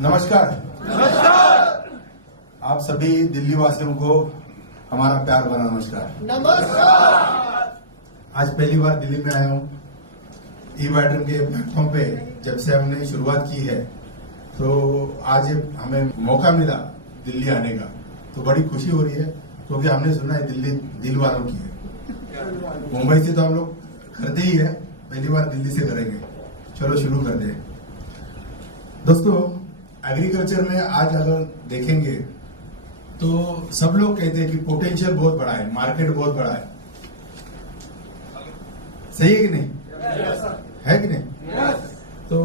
नमस्कार। आप सभी दिल्ली वासियों को हमारा प्यार भरा नमस्कार। आज पहली बार दिल्ली में आया हूँ। ई-बैटरम के प्लेटफॉर्म पे जब से हमने शुरुआत की है तो आज हमें मौका मिला दिल्ली आने का, तो बड़ी खुशी हो रही है क्योंकि हमने सुना है दिल्ली दिल वालों की है। मुंबई से तो हम लोग करते ही है, पहली बार दिल्ली से करेंगे। चलो शुरू करते हैं। दोस्तों, एग्रीकल्चर में आज अगर देखेंगे तो सब लोग कहते हैं कि पोटेंशियल बहुत बड़ा है, मार्केट बहुत बड़ा है। सही है कि नहीं? है कि नहीं? तो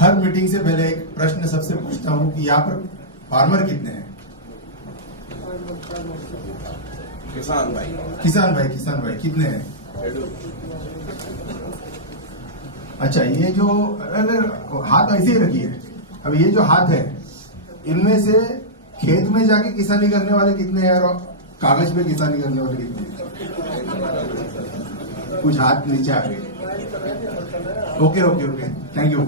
हर मीटिंग से पहले एक प्रश्न सबसे पूछता हूं कि यहाँ पर फार्मर कितने हैं? किसान भाई कितने हैं? अच्छा, ये जो हाथ ऐसे ही रखिए। अब ये जो हाथ है, इनमें से खेत में जाके किसानी करने वाले कितने हैं और कागज पे किसानी करने वाले कितने हैं? कुछ हाथ नीचे आ गए। Okay, thank you.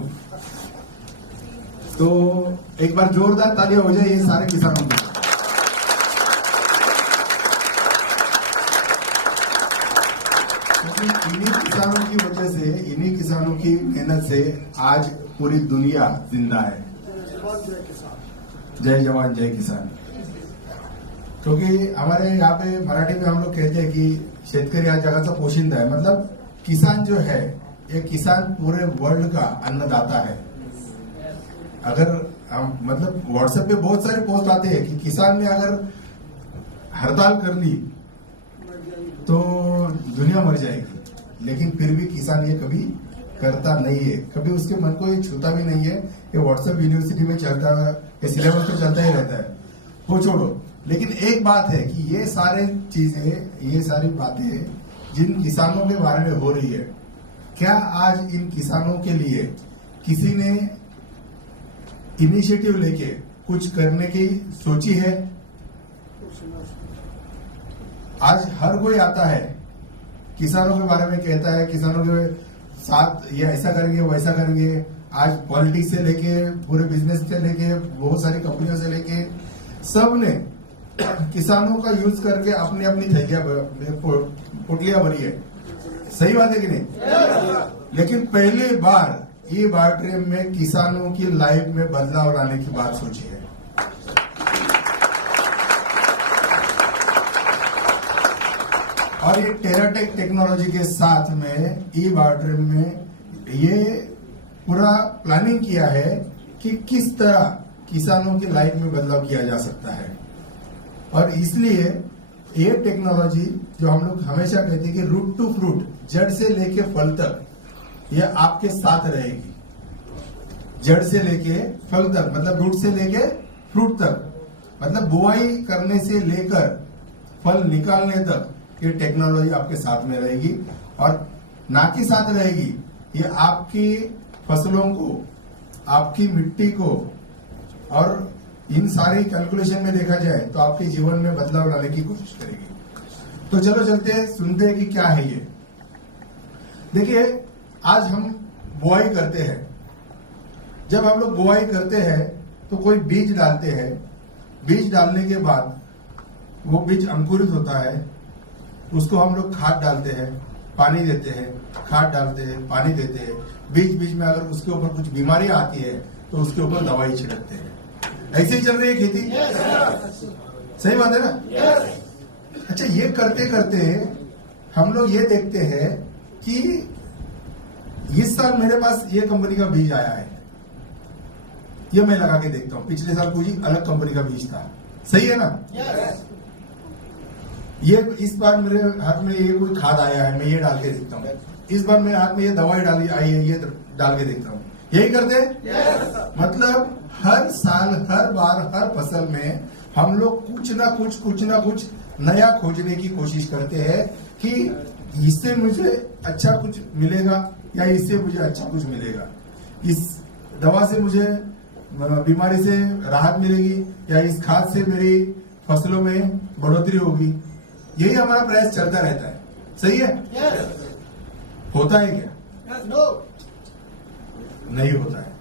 तो एक बार जोरदार तालियां हो जाए ये सारे किसानों की। इन्हीं किसानों की वजह से, इन्हीं किसानों की मेहनत से आज पूरी दुनिया जिंदा है। जय जवान जय किसान। क्योंकि हमारे यहाँ पे मराठी में हम लोग कहते हैं कि शेतकरी आज जगाचा पोशिंदा है। मतलब किसान जो है, ये किसान पूरे वर्ल्ड का अन्नदाता है। अगर हम मतलब व्हाट्सएप पे बहुत सारे पोस्ट आते हैं कि किसान ने अगर हड़ताल कर ली तो दुनिया मर जाएगी, लेकिन फिर भी किसान ये कभी करता नहीं है, कभी उसके मन को ये छूता भी नहीं है। ये व्हाट्सएप यूनिवर्सिटी में चलता है, ये सिलेबस तो चलता ही रहता है, वो छोड़ो। लेकिन एक बात है कि ये सारी चीजें, ये सारी बातें जिन किसानों के बारे में हो रही है, क्या आज इन किसानों के लिए किसी ने इनिशिएटिव लेके कुछ करने की सोची है? आज हर कोई आता है, किसानों के बारे में कहता है, किसानों के साथ ये ऐसा करेंगे वैसा करेंगे। आज पॉलिटिक्स से लेके पूरे बिजनेस से लेके बहुत सारी कंपनियों से लेके सब ने किसानों का यूज करके अपनी अपनी थैलियां पुटलियां भरी है। सही बात है कि नहीं? लेकिन पहली बार ये ई-बैटरम में किसानों की लाइफ में बदलाव लाने की बात सोची है। और ये टेराटेक टेक्नोलॉजी के साथ में ई-बैटरम में ये पूरा प्लानिंग किया है कि किस तरह किसानों की लाइफ में बदलाव किया जा सकता है। और इसलिए ये टेक्नोलॉजी जो हम लोग हमेशा कहते हैं कि रूट टू फ्रूट, जड़ से लेके फल तक, ये आपके साथ रहेगी। जड़ से लेके फल तक, मतलब रूट से लेके फ्रूट तक, मतलब बुआई करने से लेकर फल निकालने तक ये टेक्नोलॉजी आपके साथ में रहेगी। और ना कि साथ रहेगी, ये आपकी फसलों को, आपकी मिट्टी को, और इन सारी कैलकुलेशन में देखा जाए तो आपके जीवन में बदलाव लाने की कोशिश करेगी। तो चलो चलते हैं, सुनते हैं कि क्या है ये। देखिए, आज हम बुआई करते हैं। जब हम लोग बुआई करते हैं तो कोई बीज डालते हैं। बीज डालने के बाद वो बीज अंकुरित होता है, उसको हम लोग खाद डालते हैं, पानी देते हैं, खाद डालते हैं, पानी देते हैं। बीच बीच में अगर उसके ऊपर कुछ बीमारियां आती है तो उसके ऊपर दवाई छिड़कते हैं। ऐसे ही चल रही है खेती। सही बात है ना? अच्छा, ये करते करते हम लोग ये देखते हैं कि इस साल मेरे पास ये कंपनी का बीज आया है, ये मैं लगा के देखता हूँ। पिछले साल कोई अलग कंपनी का बीज था। सही है ना? ये इस बार मेरे हाथ में ये कोई खाद आया है, मैं ये डाल के देखता हूँ। इस बार मेरे हाथ में ये दवाई डाली आई है, ये डाल के देखता हूँ। यही करते हैं। मतलब हर साल, हर बार, हर फसल में हम लोग कुछ ना कुछ नया खोजने की कोशिश करते हैं कि इससे मुझे अच्छा कुछ मिलेगा या इससे मुझे अच्छा कुछ मिलेगा, इस दवा से मुझे बीमारी से राहत मिलेगी या इस खाद से मेरी फसलों में बढ़ोतरी होगी। यही हमारा प्रयास चलता रहता है। सही है? होता है क्या? नहीं होता है।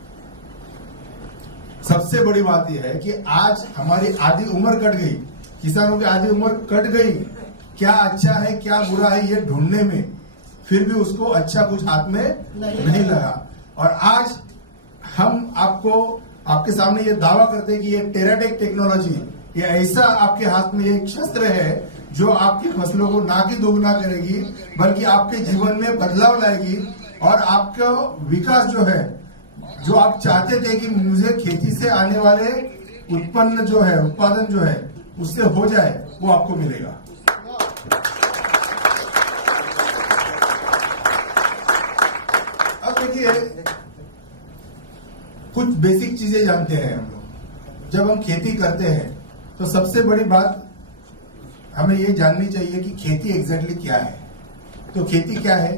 सबसे बड़ी बात यह है कि आज हमारी आधी उम्र कट गई, किसानों की आधी उम्र कट गई। क्या अच्छा है क्या बुरा है ये ढूंढने में, फिर भी उसको अच्छा कुछ हाथ में नहीं लगा। और आज हम आपके सामने ये दावा करते हैं कि ये टेराटेक टेक्नोलॉजी, ये ऐसा आपके हाथ में एक शस्त्र है जो आपकी फसलों को ना कि दोगुना करेगी बल्कि आपके जीवन में बदलाव लाएगी। और आपका विकास जो है, जो आप चाहते थे कि मुझे खेती से आने वाले उत्पादन जो है उससे हो जाए, वो आपको मिलेगा। अब देखिए, कुछ बेसिक चीजें जानते हैं हम लोग। जब हम खेती करते हैं तो सबसे बड़ी बात हमें ये जाननी चाहिए कि खेती एग्जैक्टली क्या है। तो खेती क्या है?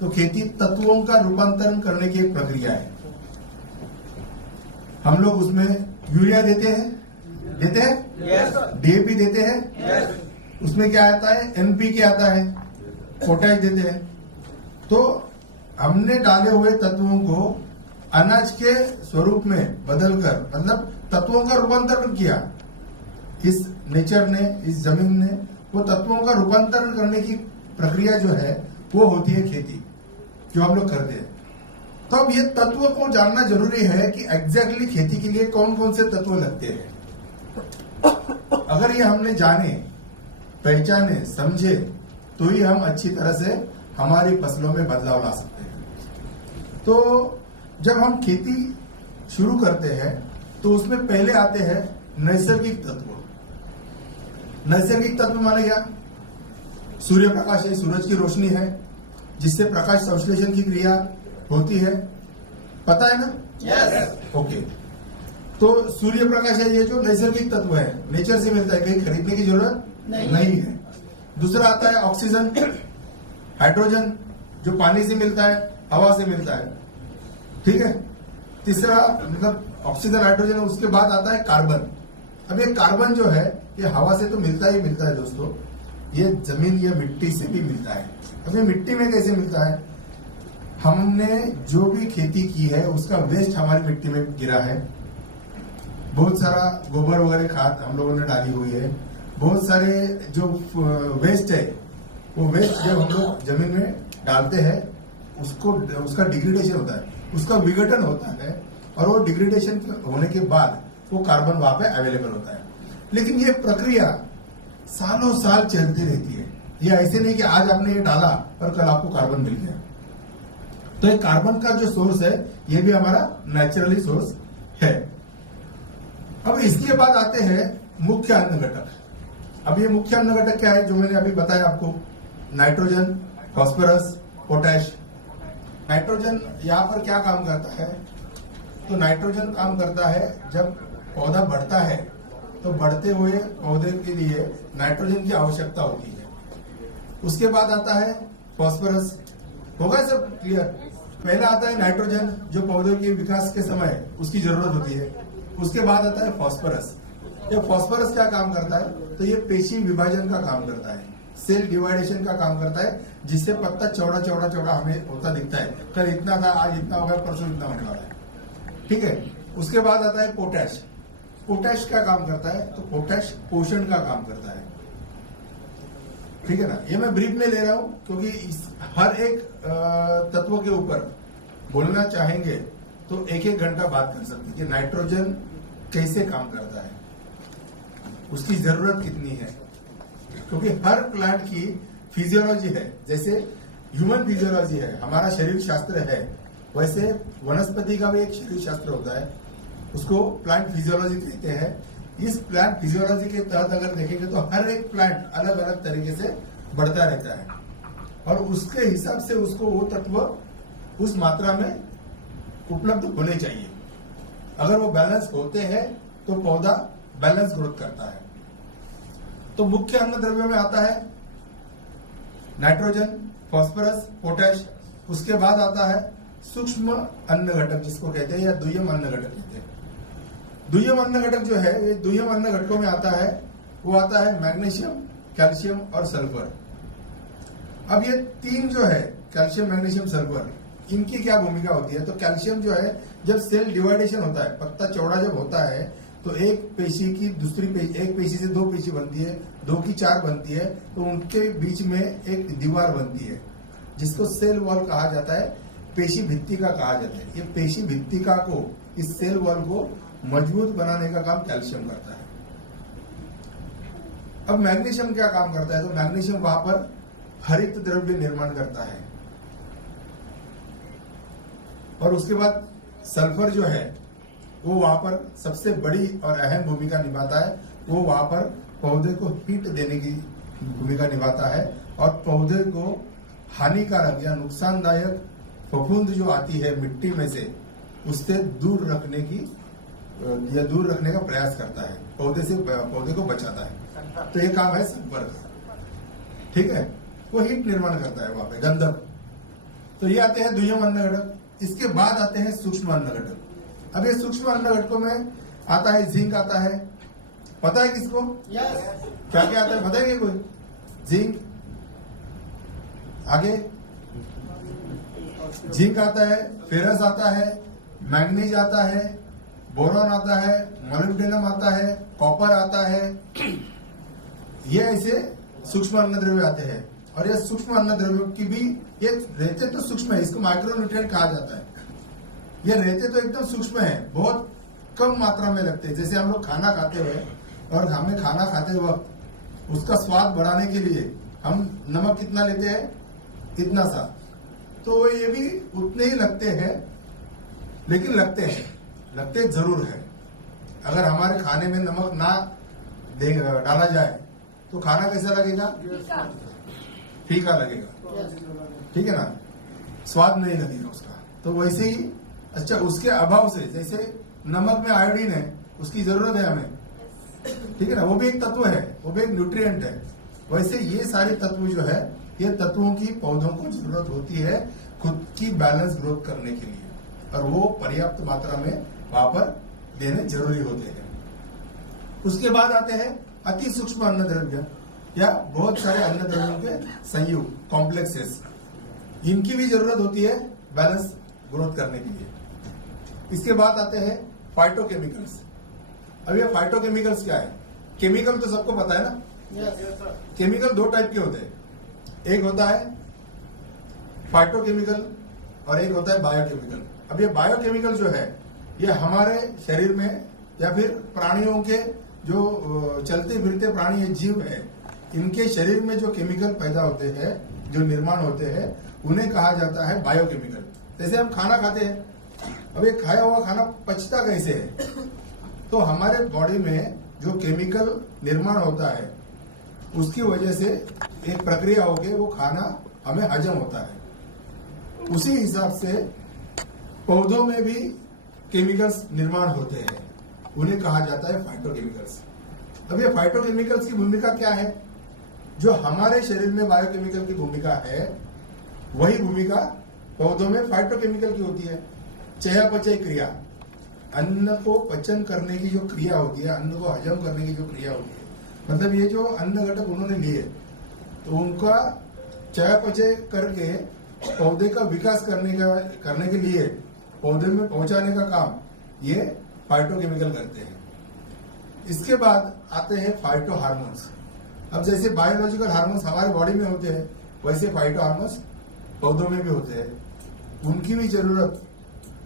तो खेती तत्वों का रूपांतरण करने की एक प्रक्रिया है। हम लोग उसमें यूरिया देते हैं yes. डीएपी देते हैं yes. उसमें क्या आता है? एनपीके आता है, पोटैश देते हैं। तो हमने डाले हुए तत्वों को अनाज के स्वरूप में बदलकर, मतलब तत्वों का रूपांतरण किया। इस नेचर ने, इस जमीन ने वो तत्वों का रूपांतरण करने की प्रक्रिया जो है वो होती है खेती, जो हम लोग करते हैं। तो अब ये तत्व को जानना जरूरी है कि एग्जैक्टली खेती के लिए कौन कौन से तत्व लगते हैं। अगर ये हमने जाने, पहचाने, समझे, तो ही हम अच्छी तरह से हमारी फसलों में बदलाव ला सकते हैं। तो जब हम खेती शुरू करते हैं तो उसमें पहले आते हैं नैसर्गिक तत्व। नैसर्गिक तत्व माने क्या? सूर्य प्रकाश है, सूरज की रोशनी है जिससे प्रकाश संश्लेषण की क्रिया होती है, पता है ना? यस। ओके। तो सूर्य प्रकाश है, ये जो नैसर्गिक तत्व है, नेचर से मिलता है, कहीं खरीदने की जरूरत नहीं है। दूसरा आता है ऑक्सीजन, हाइड्रोजन, जो पानी से मिलता है, हवा से मिलता है, ठीक है। तीसरा मतलब ऑक्सीजन, हाइड्रोजन, उसके बाद आता है कार्बन। अब ये कार्बन जो है ये हवा से तो मिलता ही मिलता है दोस्तों, ये जमीन या मिट्टी से भी मिलता है। अब ये मिट्टी में कैसे मिलता है? हमने जो भी खेती की है उसका वेस्ट हमारी मिट्टी में गिरा है। बहुत सारा गोबर वगैरह खाद हम लोगों ने डाली हुई है। बहुत सारे जो वेस्ट है, वो वेस्ट जब हम लोग जमीन में डालते हैं उसका डिग्रेडेशन होता है, उसका विघटन होता है, और वो डिग्रेडेशन होने के बाद वो कार्बन वहां पे अवेलेबल होता है। लेकिन ये प्रक्रिया सालों साल चलती रहती है। ये ऐसे नहीं कि आज आपने ये डाला और कल आपको कार्बन मिल गया। तो ये कार्बन का जो सोर्स है ये भी हमारा नेचुरली सोर्स है। अब इसके बाद आते हैं मुख्य अन्न घटक। अब ये मुख्य अन्न घटक क्या है? जो मैंने अभी बताया आपको, नाइट्रोजन, फास्फोरस, पोटैश। नाइट्रोजन यहाँ पर क्या काम करता है? तो नाइट्रोजन काम करता है जब पौधा बढ़ता है तो बढ़ते हुए पौधे के लिए नाइट्रोजन की आवश्यकता होती है। उसके बाद आता है फास्फोरस। होगा सब क्लियर? पहले आता है नाइट्रोजन, जो पौधे के विकास के समय उसकी जरूरत होती है। उसके बाद आता है फास्फोरस। ये फास्फोरस क्या काम करता है? तो ये पेशी विभाजन का काम करता है, सेल डिवाइडेशन का काम करता है, जिससे पत्ता चौड़ा चौड़ा चौड़ा हमें होता दिखता है। कल इतना था, आज इतना होगा, परसों इतना होने वाला है, ठीक है। उसके बाद आता है पोटैश। पोटैश क्या काम करता है? तो पोटैश पोषण का काम करता है, ठीक है ना। ये मैं ब्रीफ में ले रहा हूं क्योंकि हर एक तत्व के ऊपर बोलना चाहेंगे तो एक एक घंटा बात कर सकते हैं कि नाइट्रोजन कैसे काम करता है, उसकी जरूरत कितनी है। क्योंकि हर प्लांट की फिजियोलॉजी है, जैसे ह्यूमन फिजियोलॉजी है, हमारा शरीर शास्त्र है, वैसे वनस्पति का भी एक शरीर शास्त्र होता है, उसको प्लांट फिजियोलॉजी कहते हैं। इस प्लांट फिजियोलॉजी के तहत अगर देखेंगे तो हर एक प्लांट अलग अलग तरीके से बढ़ता रहता है और उसके हिसाब से उसको वो तत्व उस मात्रा में उपलब्ध होने चाहिए। अगर वो बैलेंस होते हैं तो पौधा बैलेंस ग्रोथ करता है। तो मुख्य अन्न द्रव्य में आता है नाइट्रोजन, फास्फोरस, पोटैश। उसके बाद आता है सूक्ष्म अन्न घटक, जिसको कहते हैं, या दुय्यम अन्न घटक कहते हैं। दुय्यम अन्न घटक जो है, ये दुय्यम अन्न घटकों में आता है, वो आता है मैग्नीशियम, कैल्शियम और सल्फर। अब ये तीन जो है, कैल्शियम, मैग्नीशियम, सल्फर, इनकी क्या भूमिका होती है? तो कैल्शियम जो है, जब सेल डिवाइडेशन होता है, पत्ता चौड़ा जब होता है, तो एक पेशी की दूसरी पेशी, एक पेशी से दो पेशी बनती है, दो की चार बनती है, तो उनके बीच में एक दीवार बनती है जिसको सेल वॉल कहा जाता है, पेशी भित्तिका कहा जाता है। ये पेशी भित्तिका को, इस सेल वॉल को मजबूत बनाने का काम कैल्शियम करता है। अब मैग्नीशियम क्या काम करता है? तो मैग्नीशियम वहां पर हरित द्रव्य निर्माण करता है, और उसके बाद सल्फर जो है वो वहां पर सबसे बड़ी और अहम भूमिका निभाता है। वो वहां पर पौधे को हीट देने की भूमिका निभाता है, और पौधे को हानिकारक या नुकसानदायक फफूंद जो आती है मिट्टी में से, उससे दूर रखने की या दूर रखने का प्रयास करता है, पौधे को बचाता है। तो ये काम है सल्फर का, ठीक है। वो हीट निर्माण करता है वहां पे, गंधक। तो ये आते हैं दुय्यम अन्न घटक। इसके बाद आते हैं सूक्ष्म अन्न घटक। अब ये सूक्ष्म अन्न घटकों में आता है जिंक आता है, पता है किसको? क्या क्या आता है पता है कोई? जिंक, आगे जिंक आता है, फेरस आता है, मैग्नीज आता है, बोरॉन आता है, मोलिब्डेनम आता है, कॉपर आता है। ये ऐसे सूक्ष्म अन्न द्रव्य आते हैं। और ये सूक्ष्म अन्न द्रव्यों की भी, ये रहते तो सूक्ष्म है, इसको माइक्रोन्यूट्रिएंट कहा जाता है। ये रहते तो एकदम सूक्ष्म है, बहुत कम मात्रा में लगते हैं। जैसे हम लोग खाना खाते हुए, और हमें खाना खाते वक्त उसका स्वाद बढ़ाने के लिए हम नमक कितना लेते हैं? इतना सा। तो ये भी उतने ही लगते हैं, लेकिन लगते जरूर है। अगर हमारे खाने में नमक ना डाला जाए तो खाना कैसा लगेगा? फीका लगेगा, ठीक है ना, स्वाद नहीं लगेगा उसका। तो वैसे ही, अच्छा, उसके अभाव से, जैसे नमक में आयोडीन है, उसकी जरूरत है हमें, ठीक है ना, वो भी एक तत्व है, वो भी एक न्यूट्रिएंट है। वैसे ये सारे तत्व जो है, ये तत्वों की पौधों को जरूरत होती है खुद की बैलेंस ग्रोथ करने के लिए, और वो पर्याप्त मात्रा में वहां पर देने जरूरी होते हैं। उसके बाद आते हैं अति सूक्ष्म अन्न द्रव्य, या बहुत सारे अन्न द्रव्यों के संयुक्त, कॉम्प्लेक्सेस। इनकी भी जरूरत होती है बैलेंस ग्रोथ करने के लिए। इसके बाद आते हैं फाइटोकेमिकल्स। अब ये फाइटोकेमिकल्स क्या है? केमिकल तो सबको पता है ना। केमिकल दो टाइप के होते हैं, एक होता है फाइटोकेमिकल और एक होता है बायोकेमिकल। अब ये बायोकेमिकल जो है, ये हमारे शरीर में या फिर प्राणियों के, जो चलते फिरते प्राणी जीव है, इनके शरीर में जो केमिकल पैदा होते हैं, जो निर्माण होते हैं, उन्हें कहा जाता है बायोकेमिकल। जैसे हम खाना खाते हैं, अब ये खाया हुआ खाना पचता कैसे है? तो हमारे बॉडी में जो केमिकल निर्माण होता है, उसकी वजह से एक प्रक्रिया होके वो खाना हमें हजम होता है। उसी हिसाब से पौधों में भी केमिकल्स निर्माण होते हैं, उन्हें कहा जाता है फाइटोकेमिकल्स। अब ये फाइटोकेमिकल्स की भूमिका क्या है? जो हमारे शरीर में बायोकेमिकल की भूमिका है, वही भूमिका पौधों में फाइटोकेमिकल की होती है। चयापचय क्रिया, अन्न को पचन करने की जो क्रिया होती है, अन्न को हजम करने की जो क्रिया होती है, मतलब ये जो अन्न घटक उन्होंने लिए, तो उनका चयापचय करके पौधे का विकास करने के लिए पौधे में पहुंचाने का काम ये फाइटोकेमिकल करते हैं। इसके बाद आते हैं फाइटो हार्मोन्स। अब जैसे बायोलॉजिकल हार्मोन्स हमारे बॉडी में होते हैं, वैसे फाइटो हार्मोन्स पौधों में भी होते हैं। उनकी भी जरूरत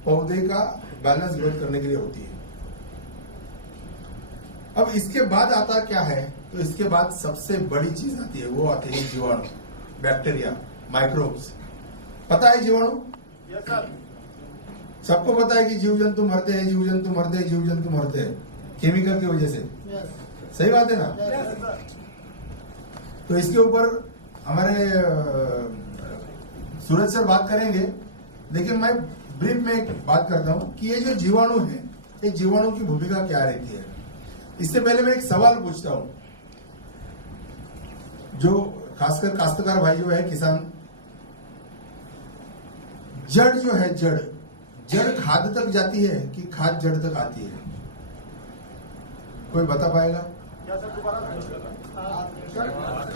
पौधे का बैलेंस ग्रोथ करने के लिए होती है। अब इसके बाद आता क्या है? तो इसके बाद सबसे बड़ी चीज आती है, वो आते हैं जीवाणु, बैक्टीरिया, माइक्रोब्स। पता है जीवाणु? सबको पता है कि जीव जंतु मरते हैं, जीव जंतु मरते हैं, जीव जंतु मरते हैं केमिकल की वजह से। सही बात है ना? तो इसके ऊपर हमारे सूरज सर बात करेंगे, लेकिन मैं ब्रीफ में एक बात करता हूं कि ये जो जीवाणु है, ये जीवाणु की भूमिका क्या रहती है। इससे पहले मैं एक सवाल पूछता हूं, जो खासकर काश्तकार भाई जो है, किसान, जड़ जो है, जड़ खाद तक जाती है कि खाद जड़ तक आती है? कोई बता पाएगा?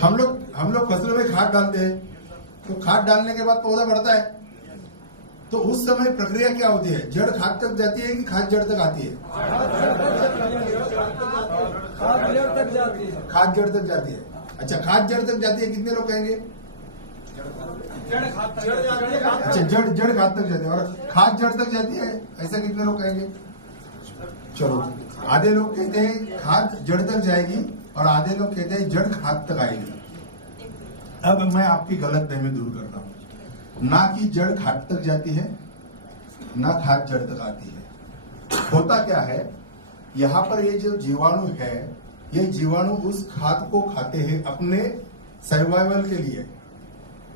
हम लोग फसलों में खाद डालते हैं, तो खाद डालने के बाद पौधा बढ़ता है, तो उस समय प्रक्रिया क्या होती है? जड़ खाद तक जाती है कि खाद जड़ तक आती है? खाद जड़ तक जाती है। खाद जड़ तक जाती है। अच्छा, खाद जड़ तक जाती है, कितने लोग कहेंगे? अच्छा, जड़ खाद तक जाती है और खाद जड़ तक जाती है, ऐसा कितने लोग कहेंगे? चलो, आधे लोग कहते हैं खाद जड़ तक जाएगी और आधे लोग कहते हैं जड़ खाद तक आएगी। अब मैं आपकी गलतफहमी दूर करता हूं, ना कि जड़ खाद तक जाती है ना खाद जड़ तक आती है। होता क्या है, यहाँ पर ये जो जीवाणु है, ये जीवाणु उस खाद को खाते हैं अपने सर्वाइवल के लिए,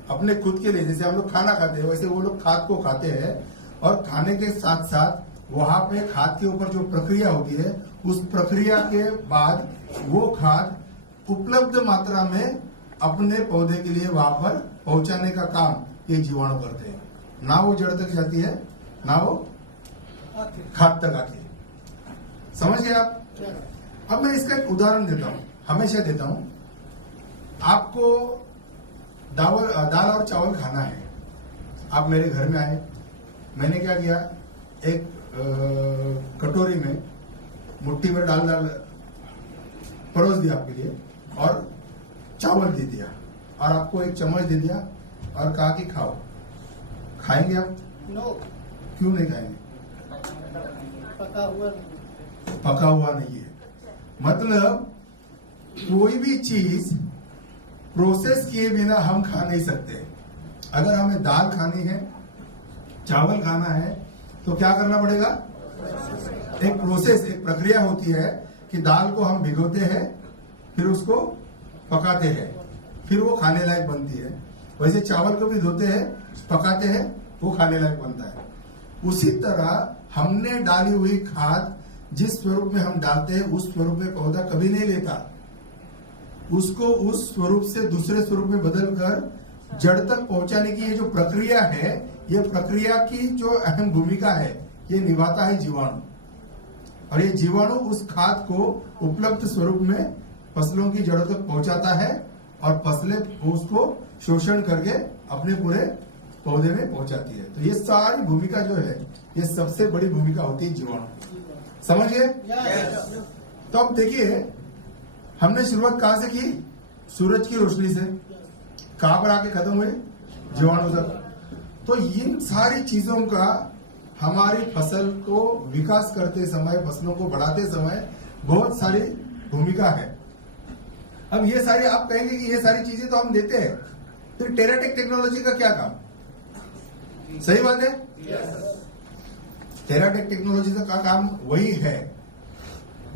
अपने खुद के लिए। जैसे हम लोग खाना खाते हैं वैसे वो लोग खाद को खाते हैं और खाने के साथ साथ वहां पे खाद के ऊपर जो प्रक्रिया होती है, उस प्रक्रिया के बाद वो खाद उपलब्ध मात्रा में अपने पौधे के लिए वहां पर पहुंचाने का काम ये जीवाणु करते हैं। ना वो जड़ तक जाती है ना वो खाद तक आती है। समझ गए आप? अब मैं इसका एक उदाहरण देता हूं, हमेशा देता हूं। आपको दाल और चावल खाना है, आप मेरे घर में आए, मैंने क्या किया, एक कटोरी में मुट्ठी में डाल परोस दिया आपके लिए और चावल दे दिया और आपको एक चम्मच दे दिया और कहा कि खाओ। खाएंगे आप? नो। क्यों नहीं खाएंगे? पका हुआ नहीं है। मतलब कोई भी चीज प्रोसेस किए बिना हम खा नहीं सकते। अगर हमें दाल खानी है, चावल खाना है, तो क्या करना पड़ेगा? एक प्रोसेस, एक प्रक्रिया होती है कि दाल को हम भिगोते हैं, फिर उसको पकाते हैं, फिर वो खाने लायक बनती है। वैसे चावल को भी धोते हैं, पकाते हैं, वो खाने लायक बनता है। उसी तरह हमने डाली हुई खाद जिस स्वरूप में हम डालते हैं उस स्वरूप में पौधा कभी नहीं लेता। उसको उस स्वरूप से दूसरे स्वरूप में बदलकर जड़ तक पहुंचाने की ये जो प्रक्रिया है, ये प्रक्रिया की जो अहम भूमिका है ये निभाता है जीवाणु। और ये जीवाणु उस खाद को उपलब्ध स्वरूप में फसलों की जड़ों तक पहुंचाता है और फसलें उसको शोषण करके अपने पूरे पौधे में पहुंचाती है। तो ये सारी भूमिका जो है, ये सबसे बड़ी भूमिका होती है जीवाणु। समझ गए? तो अब देखिए, हमने शुरुआत कहां से की? सूरज की रोशनी से। कहां पर आके खत्म हुए? जीवाणु तक। तो इन सारी चीजों का हमारी फसल को विकास करते समय, फसलों को बढ़ाते समय बहुत सारी भूमिका है। अब ये सारी, आप कहेंगे कि ये सारी चीजें तो हम देते हैं, फिर टेराटेक टेक्नोलॉजी का क्या काम? सही बात है। टेराटेक टेक्नोलॉजी का काम वही है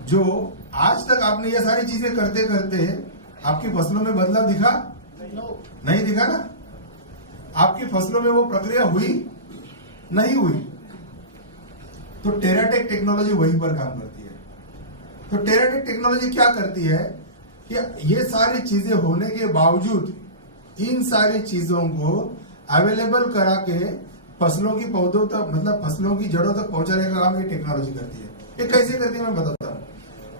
जो आज तक आपने ये सारी चीजें करते करते आपकी फसलों में बदलाव दिखा? नहीं दिखा ना? आपकी फसलों में वो प्रक्रिया हुई? नहीं हुई। तो टेराटेक टेक्नोलॉजी वहीं पर काम करती है। तो टेराटेक टेक्नोलॉजी क्या करती है कि ये सारी चीजें होने के बावजूद इन सारी चीजों को अवेलेबल करा के फसलों की पौधों तक, मतलब फसलों की जड़ों तक पहुंचाने का काम ये टेक्नोलॉजी करती है। ये कैसे करती है मैं बताता हूँ।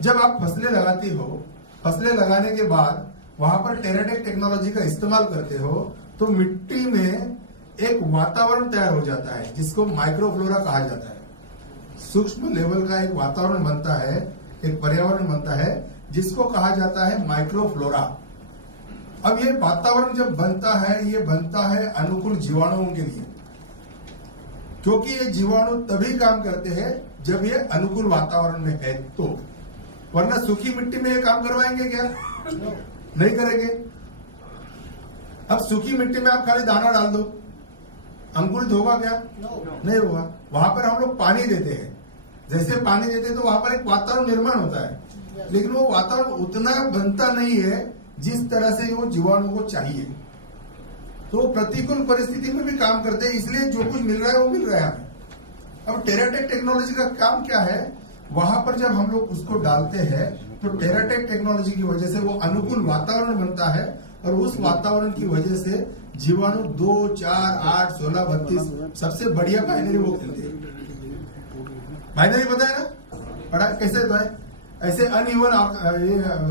जब आप फसलें लगाती हो, फसलें लगाने के बाद वहां पर टेराटेक टेक्नोलॉजी का इस्तेमाल करते हो, तो मिट्टी में एक वातावरण तैयार हो जाता है जिसको माइक्रोफ्लोरा कहा जाता है। सूक्ष्म लेवल का एक वातावरण बनता है, एक पर्यावरण बनता है जिसको कहा जाता है माइक्रोफ्लोरा। अब ये वातावरण जब बनता है, ये बनता है अनुकूल जीवाणुओं के लिए, क्योंकि ये जीवाणु तभी काम करते हैं जब ये अनुकूल वातावरण में है। तो वरना सूखी मिट्टी में ये काम करवाएंगे क्या? नहीं करेंगे। अब सूखी मिट्टी में आप खाली दाना डाल दो, अंकुरित होगा क्या? नहीं होगा। वहां पर हम लोग पानी देते हैं, जैसे पानी देते हैं तो वहां पर एक वातावरण निर्माण होता है, लेकिन वो वातावरण उतना बनता नहीं है जिस तरह से वो जीवाणु को चाहिए। तो प्रतिकूल परिस्थिति में भी काम करते हैं, इसलिए जो कुछ मिल रहा है वो मिल रहा है हमें। अब टेराटेक टेक्नोलॉजी का काम क्या है? वहां पर जब हम लोग उसको डालते हैं तो टेराटेक टेक्नोलॉजी की वजह से वो अनुकूल वातावरण बनता है और उस वातावरण की वजह से जीवाणु 2, 4, 8, 16, 32 सबसे बढ़िया बाइनरी वो खेलते हैं। बाइनरी पता है ना? पढ़ा कैसे होता है? ऐसे अनइवन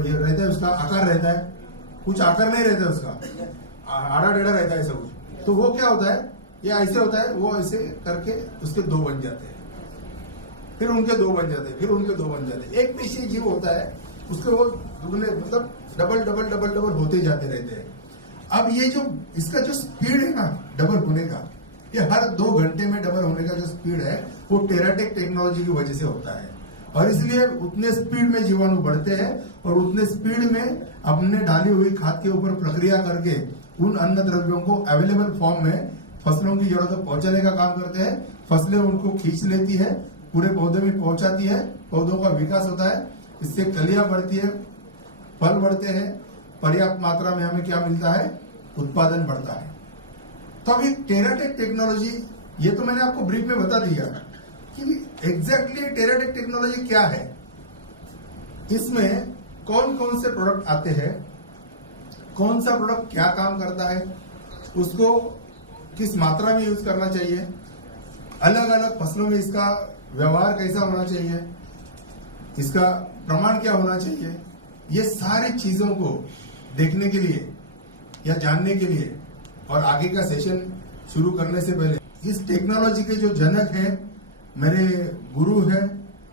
ये रहता है, उसका आकार रहता है, कुछ आकार नहीं रहता है, उसका आड़ा टेढ़ा रहता है सब कुछ। तो वो क्या होता है? ये ऐसे होता है, वो ऐसे करके उसके 2 बन जाते हैं, फिर उनके 2 बन जाते हैं, फिर उनके 2 बन जाते हैं। एक पेशी जीव होता है, उसके वो दुगने मतलब डबल डबल डबल डबल होते जाते रहते हैं। अब ये जो इसका जो स्पीड है ना डबल होने का, ये हर 2 घंटे में डबल होने का जो स्पीड है वो टेराटेक टेक्नोलॉजी की वजह से होता है। और इसलिए उतने स्पीड में जीवाणु बढ़ते हैं और उतने स्पीड में अपने डाली हुई खाद के ऊपर प्रक्रिया करके उन अन्न द्रव्यों को अवेलेबल फॉर्म में फसलों की जड़ों तक पहुंचाने का काम करते हैं। फसलें उनको खींच लेती है, पूरे पौधे में पहुंचाती है, पौधों का विकास होता है, इससे कलियां बढ़ती है, फल बढ़ते हैं, पर्याप्त मात्रा में हमें क्या मिलता है, उत्पादन बढ़ता है। तो अभी टेराटेक टेक्नोलॉजी, ये तो मैंने आपको ब्रीफ में बता दिया कि एग्जैक्टली टेराटेक टेक्नोलॉजी क्या है, इसमें कौन कौन से प्रोडक्ट आते हैं, कौन सा प्रोडक्ट क्या काम करता है, उसको किस मात्रा में यूज करना चाहिए, अलग अलग फसलों में इसका व्यवहार कैसा होना चाहिए, इसका प्रमाण क्या होना चाहिए, ये सारी चीजों को देखने के लिए या जानने के लिए और आगे का सेशन शुरू करने से पहले इस टेक्नोलॉजी के जो जनक हैं, मेरे गुरु हैं,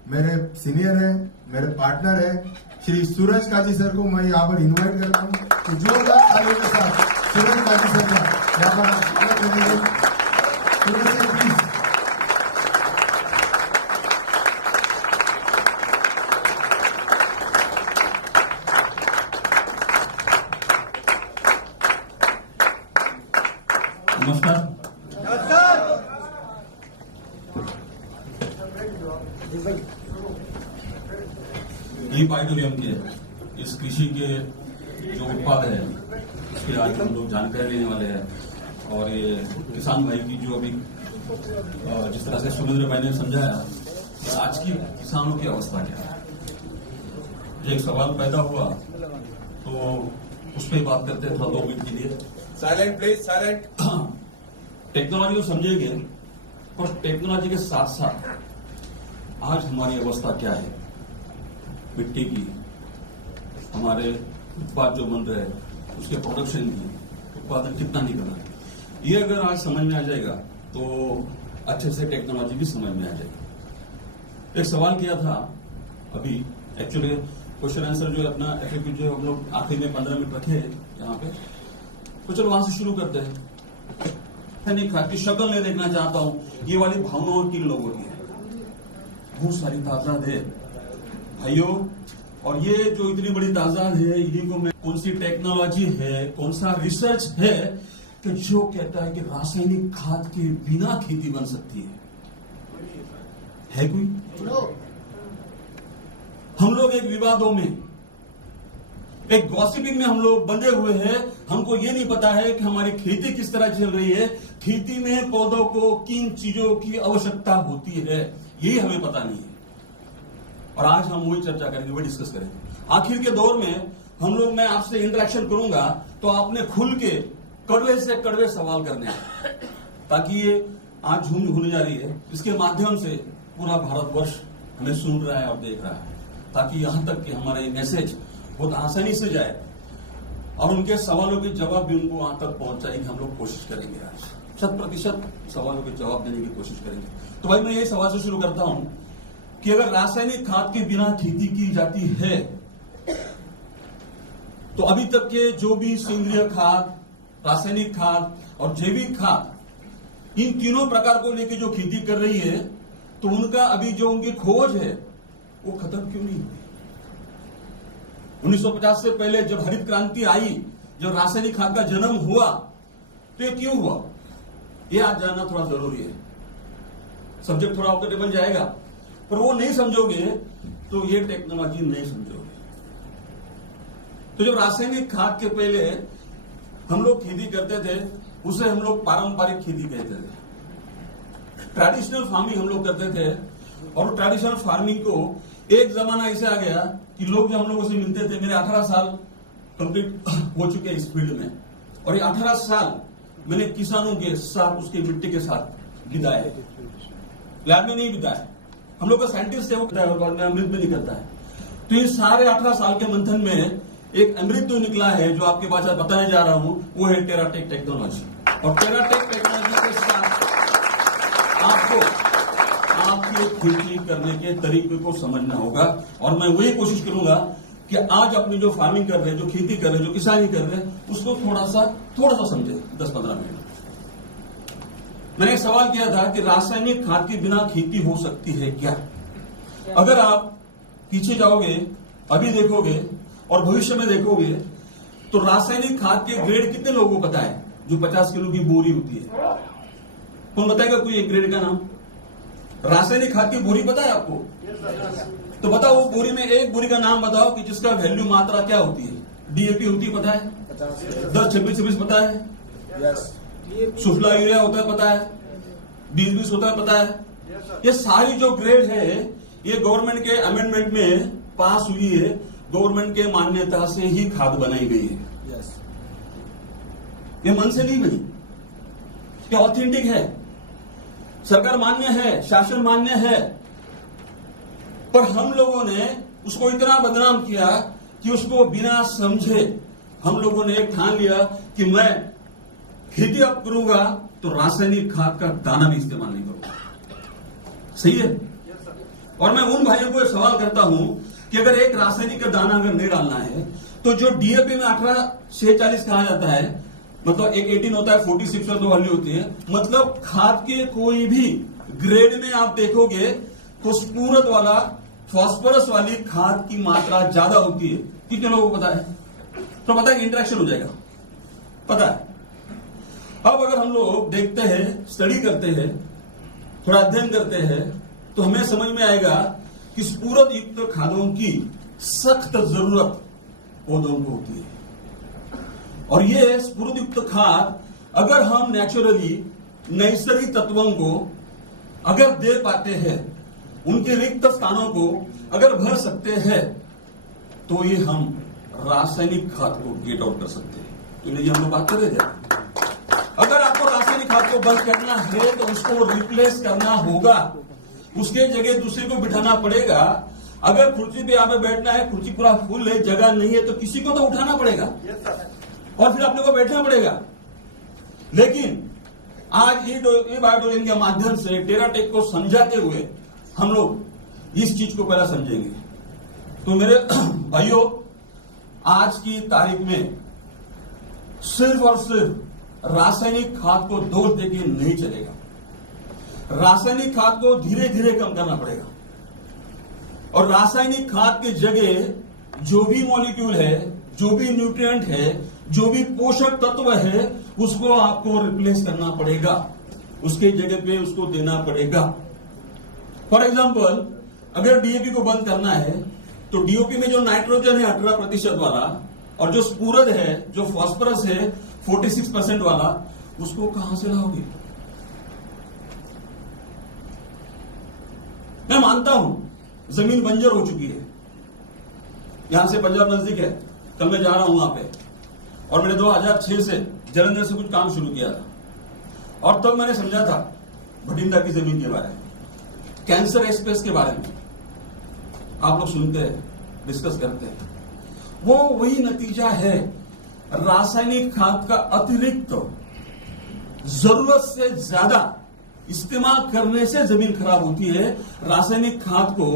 मेरे सीनियर हैं, मेरे पार्टनर हैं, श्री सूरज काजी सर को मैं यहाँ पर इनवाइट करता हूँ। तो जोरदार तालियों के साथ सूरज काजी सर का यहाँ पर स्वागत करेंगे। सूरज सर प्लीज। नमस्कार। लीप ऑडिटोरियम के इस कृषि के जो उत्पाद है उसके आज हम लोग जानकारी लेने वाले हैं। और ये किसान भाई की जो अभी जिस तरह से सुरेंद्र भाई ने समझाया कि आज की किसानों की अवस्था क्या है, एक सवाल पैदा हुआ तो उस पर बात करते हैं थोड़ा 2 मिनट के लिए। Silent please, silent. टेक्नोलॉजी तो समझेंगे, पर टेक्नोलॉजी के साथ साथ आज हमारी अवस्था क्या है, मिट्टी की, हमारे उत्पाद जो बन रहे हैं उसके प्रोडक्शन की, उत्पादन कितना निकल रहा है, ये अगर आज समझ में आ जाएगा तो अच्छे से टेक्नोलॉजी भी समझ में आ जाएगी। एक सवाल किया था अभी, एक्चुअली क्वेश्चन आंसर जो है अपना एफएक्यू जो हम लोग आखिर में 15 मिनट रखे यहाँ पे, तो चलो वहां से शुरू करते हैं। नहीं, खाद की शक्ल नहीं देखना चाहता हूं, ये वाली भावनाओं किन लोगों की है, बहुत सारी तादाद है भाइयों। और ये जो इतनी बड़ी तादाद है, इन्हीं को मैं कौन सी टेक्नोलॉजी है, कौन सा रिसर्च है कि जो कहता है कि रासायनिक खाद के बिना खेती बन सकती है कोई? हम लोग एक विवादों में, एक गॉसिपिंग में हम लोग बंधे हुए हैं। हमको ये नहीं पता है कि हमारी खेती किस तरह चल रही है, खेती में पौधों को किन चीजों की आवश्यकता होती है, यही हमें पता नहीं है। और आज हम वही चर्चा करेंगे, वही डिस्कस करेंगे। आखिर के दौर में हम लोग, मैं आपसे इंटरेक्शन करूंगा तो आपने खुल के कड़वे से कड़वे सवाल करने हैं, ताकि ये आज झूम होने जा रही है, इसके माध्यम से पूरा भारतवर्ष हमें सुन रहा है और देख रहा है, ताकि यहां तक कि हमारा ये मैसेज बहुत आसानी से जाए और उनके सवालों के जवाब भी उनको वहां तक पहुंचाए कि हम लोग कोशिश करेंगे। आज 100% सवालों के जवाब देने की कोशिश करेंगे। तो भाई मैं ये सवाल से शुरू करता हूं कि अगर रासायनिक खाद के बिना खेती की जाती है तो अभी तक के जो भी सेंद्रीय खाद, रासायनिक खाद और जैविक खाद, इन तीनों प्रकार को लेकर जो खेती कर रही है, तो उनका अभी जो उनकी खोज है वो खत्म क्यों नहीं हुई? 1950 से पहले जब हरित क्रांति आई, जब रासायनिक खाद का जन्म हुआ, तो ये क्यों हुआ, ये आज जानना थोड़ा जरूरी है। सब्जेक्ट थोड़ा आपका टेबल जाएगा, पर वो नहीं समझोगे तो ये टेक्नोलॉजी नहीं समझोगे। तो जब रासायनिक खाद के पहले हम लोग खेती करते थे, उसे हम लोग पारंपरिक खेती कहते थे, ट्रेडिशनल फार्मिंग हम लोग करते थे। और ट्रेडिशनल फार्मिंग को एक जमाना ऐसे आ गया कि लोग जो हम लोगों से मिलते थे, मेरे 18 साल कंप्लीट हो चुके हैं इस फील्ड में, और ये 18 साल मैंने किसानों के साथ, उसके मिट्टी के साथ बिताए, लैब में नहीं बिताए। हम लोग का साइंटिस्ट है, वो अमृत में निकलता है। तो ये सारे 18 साल के मंथन में एक अमृत तो निकला है, जो आपके पास बताने जा रहा हूं, वो है टेराटेक टेक्नोलॉजी। और टेराटेक टेक्नोलॉजी के के साथ आपको आपके खेती करने के तरीके को समझना होगा। और मैं वही कोशिश करूंगा कि आज अपनी जो फार्मिंग कर रहे हैं, जो खेती कर रहे हैं, जो किसानी कर रहे हैं, उसको थोड़ा सा समझे 10-15 मिनट। मैंने एक सवाल किया था कि रासायनिक खाद के बिना खेती हो सकती है क्या? अगर आप पीछे जाओगे, अभी देखोगे और भविष्य में देखोगे, तो रासायनिक खाद के ग्रेड कितने लोगों को पता है? जो 50 किलो की बोरी होती है, कौन बताएगा कोई एक ग्रेड का नाम? रासायनिक खाद की बोरी पता है आपको? तो बताओ, वो बोरी में एक बोरी का नाम बताओ कि जिसका वैल्यू मात्रा क्या होती है? डीएपी होती है, पता है? 10-26 पता है? सुफला यूरिया होता है, पता है? 20-20 होता है, पता है? ये सारी जो ग्रेड है, ये गवर्नमेंट के अमेंडमेंट में पास हुई है, गवर्नमेंट के मान्यता से ही खाद बनाई गई है। ये मन से नहीं बनी, ये ऑथेंटिक है, सरकार मान्य है, शासन मान्य है। पर हम लोगों ने उसको इतना बदनाम किया कि उसको बिना समझे हम लोगों ने एक ठान लिया कि मैं खेती अब करूंगा तो रासायनिक खाद का दाना भी इस्तेमाल नहीं करूंगा। सही है? और मैं उन भाइयों को सवाल करता हूं कि अगर एक रासायनिक का दाना अगर नहीं डालना है, तो जो डीएपी में 18-46 कहा जाता है, मतलब एक 18 होता है, 46 और 2 वैल्यू होती है, मतलब खाद के कोई भी ग्रेड में आप देखोगे तो स्फूरत वाला, फास्फोरस वाली खाद की मात्रा ज्यादा होती है। कितने लोगों को पता है? तो पता है कि इंटरेक्शन हो जाएगा, पता है। अब अगर हम लोग देखते हैं, स्टडी करते हैं, थोड़ा अध्ययन करते हैं, तो हमें समझ में आएगा कि स्फूरत युक्त खादों की सख्त जरूरत पौधों को होती है। और ये स्फूरत युक्त खाद अगर हम नेचुरली नैसर्गिक तत्वों को अगर दे पाते हैं, उनके रिक्त स्थानों को अगर भर सकते हैं, तो ये हम रासायनिक खाद को गेट आउट कर सकते हैं। तो ये हम लोग बात कर रहे थे। अगर आपको रासायनिक खाद को बंद करना है तो उसको रिप्लेस करना होगा, उसके जगह दूसरे को बिठाना पड़ेगा। अगर कुर्सी पे यहाँ बैठना है, कुर्सी पूरा फुल है, जगह नहीं है, तो किसी को तो उठाना पड़ेगा और फिर अपने को बैठना पड़ेगा। लेकिन आज ई बायोडोरियन के माध्यम से टेराटेक को समझाते हुए हम लोग इस चीज को पहला समझेंगे। तो मेरे भाइयों, आज की तारीख में सिर्फ और सिर्फ रासायनिक खाद को दोष देके नहीं चलेगा। रासायनिक खाद को धीरे धीरे कम करना पड़ेगा और रासायनिक खाद के जगह जो भी मॉलिक्यूल है, जो भी न्यूट्रिएंट है, जो भी पोषक तत्व है, उसको आपको रिप्लेस करना पड़ेगा, उसके जगह पे उसको देना पड़ेगा। फॉर एग्जाम्पल, अगर डीएपी को बंद करना है तो डीओपी में जो नाइट्रोजन है 18% वाला, और जो स्फूरद है, जो फास्फोरस है 46% वाला, उसको कहां से लाओगे? मैं मानता हूं जमीन बंजर हो चुकी है। यहां से पंजाब नजदीक है, कल मैं जा रहा हूं वहां पे, और मैंने 2006 से जलंधर से कुछ काम शुरू किया था, और तब मैंने समझा था भटिंडा की जमीन के बारे में, कैंसर एक्सप्रेस के बारे में आप लोग सुनते हैं, डिस्कस करते हैं। वो वही नतीजा है, रासायनिक खाद का अतिरिक्त जरूरत से ज्यादा इस्तेमाल करने से जमीन खराब होती है। रासायनिक खाद को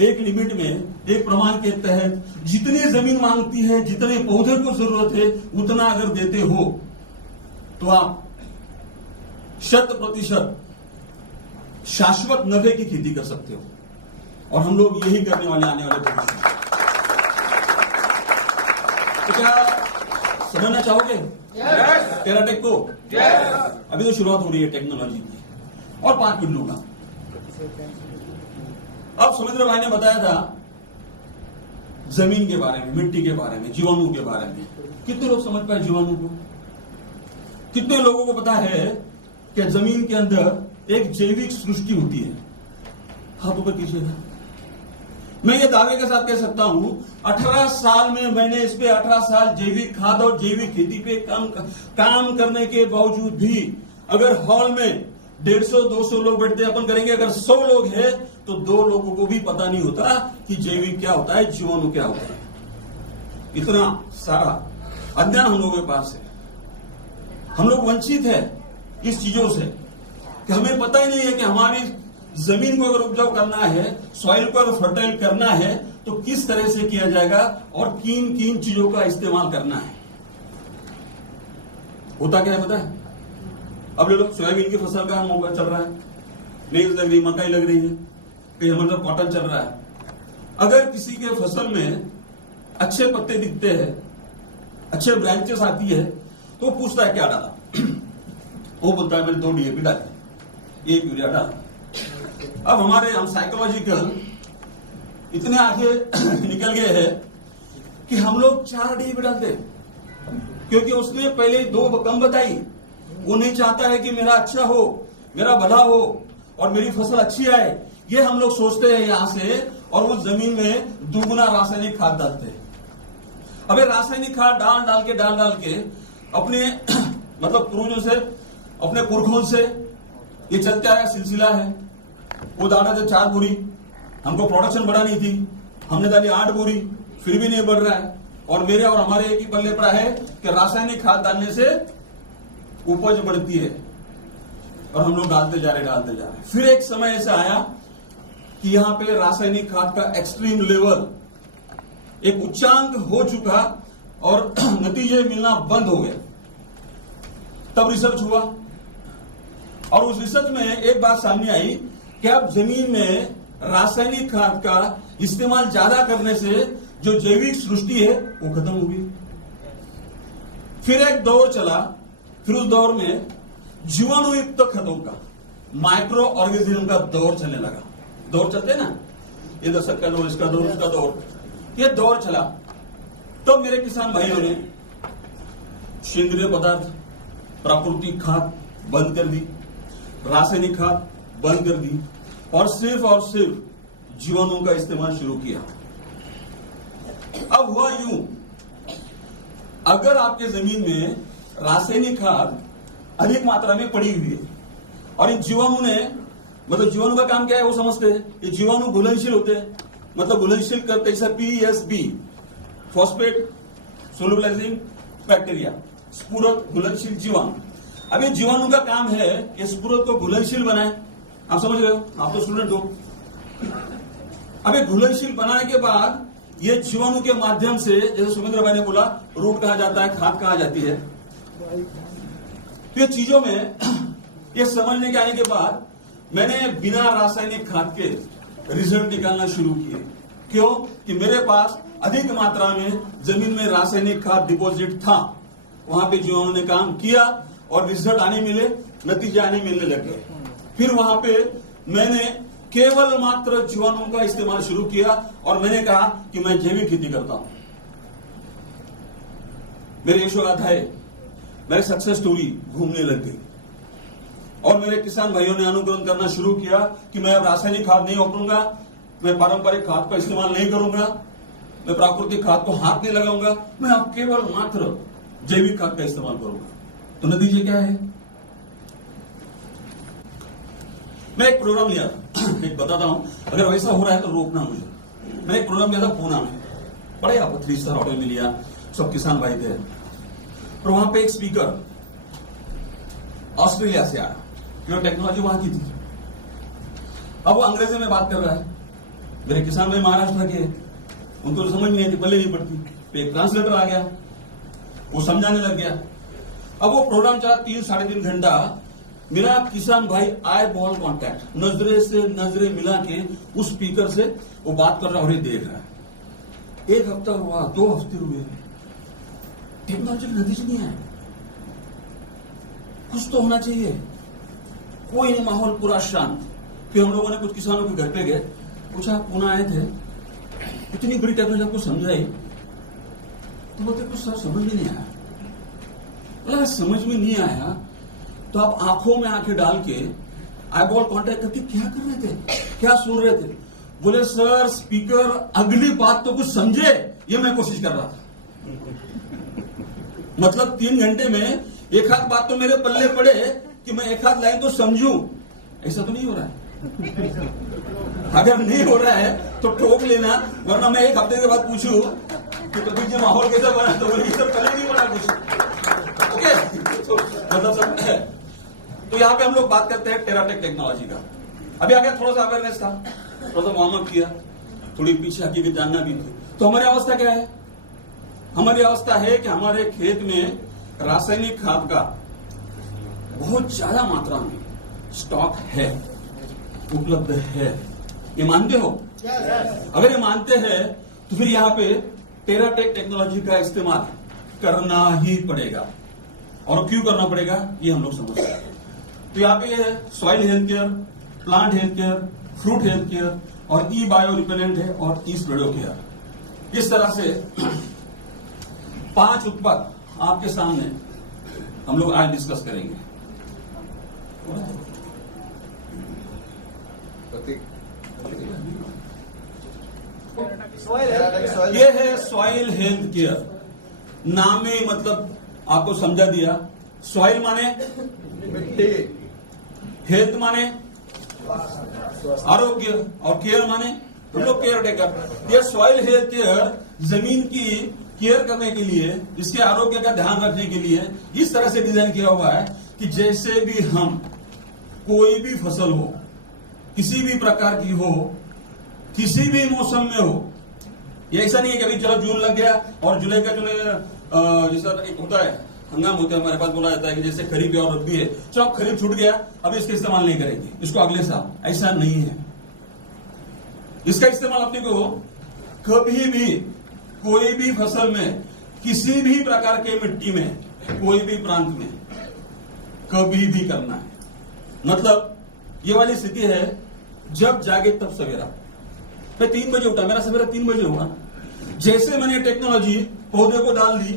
एक लिमिट में, एक प्रमाण के तहत जितनी जमीन मांगती है, जितने पौधे को जरूरत है, उतना अगर देते हो तो आप 100% शाश्वत नफे की खेती कर सकते हो। और हम लोग यही करने वाले आने वाले भविष्य में। तो क्या समझना चाहोगे टेराटेक को? अभी तो शुरुआत हो रही है टेक्नोलॉजी की, और 5 मिनट लूंगा। अब सुमिंद्र भाई ने बताया था जमीन के बारे में, मिट्टी के बारे में, जीवाणु के बारे में। कितने लोग समझ पाए जीवाणु को? कितने लोगों को पता है कि जमीन के अंदर एक जैविक सृष्टि होती है? हाथ ऊपर कीजिएगा। मैं ये दावे के साथ कह सकता हूं, 18 साल में मैंने इस पे 18 साल जैविक खाद और जैविक खेती पे काम करने के बावजूद भी अगर हॉल में 150-200 लोग बैठते, अपन करेंगे, अगर 100 लोग हैं तो 2 लोगों को भी पता नहीं होता कि जैविक क्या होता है, जीवाणु क्या होता है। इतना सारा अज्ञान हम लोगों के पास है। हम लोग वंचित है इस चीजों से। कि हमें पता ही नहीं है कि हमारी जमीन को अगर उपजाऊ करना है, सॉइल को अगर फर्टाइल करना है तो किस तरह से किया जाएगा और किन किन चीजों का इस्तेमाल करना है। होता क्या है पता है? अब ले लो, सोयाबीन की फसल का मौका चल रहा है, मेज लग रही, मकई लग रही है, कहीं हमारे कॉटन चल रहा है। अगर किसी के फसल में अच्छे पत्ते दिखते हैं, अच्छे ब्रांचेस आती है, तो पूछता है क्या डाला? वो बोलता है मैंने 2 DAP डाले, 1 यूरिया डाला। अब हम साइकोलॉजिकल इतने आगे निकल गए हैं कि हम लोग 4 DAP डालते हैं, क्योंकि उसने पहले 2 कम बताई। वो नहीं चाहता है कि मेरा अच्छा हो, मेरा भला हो और मेरी फसल अच्छी आए। ये हम लोग सोचते हैं यहां से, और वो जमीन में दुगुना रासायनिक खाद डालते हैं। अबे रासायनिक खाद डाल डाल के अपने मतलब पूर्वजों से, अपने पुरखों से ये चलते आया सिलसिला है। वो डाला था 4 बोरी, हमको प्रोडक्शन बढ़ानी थी, हमने डाली 8 बोरी, फिर भी नहीं बढ़ रहा है। और मेरे और हमारे एक ही पल्ले पड़ा है कि रासायनिक खाद डालने से उपज बढ़ती है, और हम लोग डालते जा रहे। फिर एक समय ऐसा आया कि यहां पे रासायनिक खाद का एक्सट्रीम लेवल, एक उच्चांक हो चुका और नतीजे मिलना बंद हो गया। तब रिसर्च हुआ, और उस रिसर्च में एक बात सामने आई कि अब जमीन में रासायनिक खाद का इस्तेमाल ज्यादा करने से जो जैविक सृष्टि है वो खत्म हो गई। फिर एक दौर चला, फिर उस दौर में जीवाणुयुक्त खादों का, माइक्रो ऑर्गेनिज्म का दौर चलने लगा। दौर चलते ना, ये दशक का दौर, इसका दौर, उसका दौर, ये दौर चला। तो मेरे किसान भाइयों ने सेंद्रीय पदार्थ, प्राकृतिक खाद बंद कर दी, रासायनिक खाद बंद कर दी, और सिर्फ जीवाणुओं का इस्तेमाल शुरू किया। अब हुआ यूं, अगर आपके जमीन में रासायनिक खाद अधिक मात्रा में पड़ी हुई है, और इन जीवाणु ने, मतलब जीवाणु का काम क्या है वो समझते हैं, ये जीवाणु घुलनशील होते हैं, मतलब घुलनशील करते हैं, PSB, फॉस्फेट सोलुबलाइजिंग बैक्टीरिया, स्फुरद घुलनशील जीवाणु। अब ये जीवाणु का काम है ये स्फुरद को घुलनशील बनाए। आप समझ रहे हो, आप तो स्टूडेंट हो। अब ये घुलनशील बनाने के बाद ये जीवाणु के माध्यम से, जैसे सुमेंद्र भाई ने बोला, रूट कहा जाता है, खाद कहा जाती है। तो ये चीजों में ये समझने के आने के बाद मैंने बिना रासायनिक खाद के रिजल्ट निकालना शुरू किए। क्यों? कि मेरे पास अधिक मात्रा में जमीन में रासायनिक खाद डिपॉजिट था, वहां पे जीवाणु ने काम किया और रिजल्ट आने मिले, नतीजे आने मिलने लगे। फिर वहां पे मैंने केवल मात्र जीवाणुओं का इस्तेमाल शुरू किया, और मैंने कहा कि मैं जैविक खेती करता हूं। मेरे यशोगाथाएं, मेरी सक्सेस स्टोरी घूमने लग गई, और मेरे किसान भाइयों ने अनुकरण करना शुरू किया कि मैं अब रासायनिक खाद नहीं वापरूंगा, मैं पारंपरिक खाद का इस्तेमाल नहीं करूंगा, मैं प्राकृतिक खाद को हाथ नहीं लगाऊंगा, मैं अब केवल मात्र जैविक खाद का इस्तेमाल करूंगा। तो नतीजे क्या है? मैं एक प्रोग्राम लिया था, एक बताता हूं, अगर वैसा हो रहा है तो रोकना मुझे। मैंने एक प्रोग्राम लिया था पूना में, बड़े आपको 3 स्टार होटल में लिया, सब किसान भाई थे, और वहां पे एक स्पीकर ऑस्ट्रेलिया से आया, जो टेक्नोलॉजी वहां की थी। अब वो अंग्रेजी में बात कर रहा है। मेरे किसान भाई महाराष्ट्र के, उनको तो समझ नहीं आती, पल्ले नहीं पड़ती, तो एक ट्रांसलेटर आ गया, वो समझाने लग गया। अब वो प्रोग्राम चला 3-3.5 घंटा। मेरा किसान भाई आई बॉल कांटेक्ट, नजरे से नजरे मिला के उस स्पीकर से वो बात कर रहा है और ये देख रहा है। 1 हफ्ता हुआ, 2 हफ्ते हुए, टेक्नोलॉजी का नतीजा नहीं आया। कुछ तो होना चाहिए, कोई नहीं, माहौल पूरा शांत। फिर हम लोगों ने कुछ किसानों के घर पे गए, पूछा पुणे आए थे, इतनी बड़ी टेक्नोलॉजी आपको समझाई, तो बोलते कुछ सर समझ में नहीं आया। बोला समझ में नहीं आया तो आप आंखों में आंखें डाल के आई बॉल कांटेक्ट करके क्या कर रहे थे, क्या सुन रहे थे? बोले सर स्पीकर अगली बात तो कुछ समझे, ये मैं कोशिश कर रहा था। मतलब 3 घंटे में एक आध बात तो मेरे पल्ले पड़े कि मैं एक आध लाइन तो समझूं। ऐसा तो नहीं हो रहा है। अगर नहीं हो रहा है तो टोक लेना, वरना मैं 1 हफ्ते के बाद पूछूं कि तो पीछे माहौल कैसा बना, तो बोले सब पहले नहीं बना कुछ। ओके, तो मतलब सब है। तो यहाँ पे हम लोग बात करते हैं टेराटेक टेक्नोलॉजी का। अभी आगे थोड़ा सा अवेयरनेस था, थोड़ा सा वार्म अप किया, थोड़ी पीछे हकीकत जानना भी थी। तो हमारी अवस्था क्या है? हमारी अवस्था है कि हमारे खेत में रासायनिक खाद का बहुत ज्यादा मात्रा में स्टॉक है, उपलब्ध है। ये मानते हो? अगर ये मानते हैं तो फिर यहाँ पे टेराटेक टेक्नोलॉजी का इस्तेमाल करना ही पड़ेगा। और क्यों करना पड़ेगा ये हम लोग समझते हैं। तो यहाँ पे ये है soil health care, plant health care, fruit health care और ई बायो रिपेलेंट है और ई स्प्रेडो केयर। इस तरह से 5 उत्पाद आपके सामने हम लोग आज डिस्कस करेंगे। ये है सॉइल हेल्थ केयर। नाम में मतलब आपको समझा दिया। सॉइल माने मिट्टी, हेल्थ माने आरोग्य और केयर माने हम लोग केयर टेकर। ये सॉइल हेल्थ केयर जमीन की केयर करने के लिए, इसके आरोग्य का ध्यान रखने के लिए इस तरह से डिजाइन किया हुआ है कि जैसे भी हम कोई भी फसल हो, किसी भी प्रकार की हो, किसी भी मौसम में हो, ये ऐसा नहीं है कि अभी चलो जून लग गया और जुलाई का जैसा एक होता है हंगाम होता है, हमारे पास बोला जाता है कि जैसे खरीफ और रबी है, चलो अब खरीफ छूट गया, अब इसका इस्तेमाल नहीं करेंगे, इसको अगले साल। ऐसा नहीं है। इसका इस्तेमाल अपने को कभी भी कोई भी फसल में, किसी भी प्रकार के मिट्टी में, कोई भी प्रांत में कभी भी करना है। मतलब ये वाली स्थिति है जब जागे तब सवेरा। मैं 3 बजे उठा, मेरा सवेरा 3 बजे हुआ। जैसे मैंने टेक्नोलॉजी पौधे को डाल दी,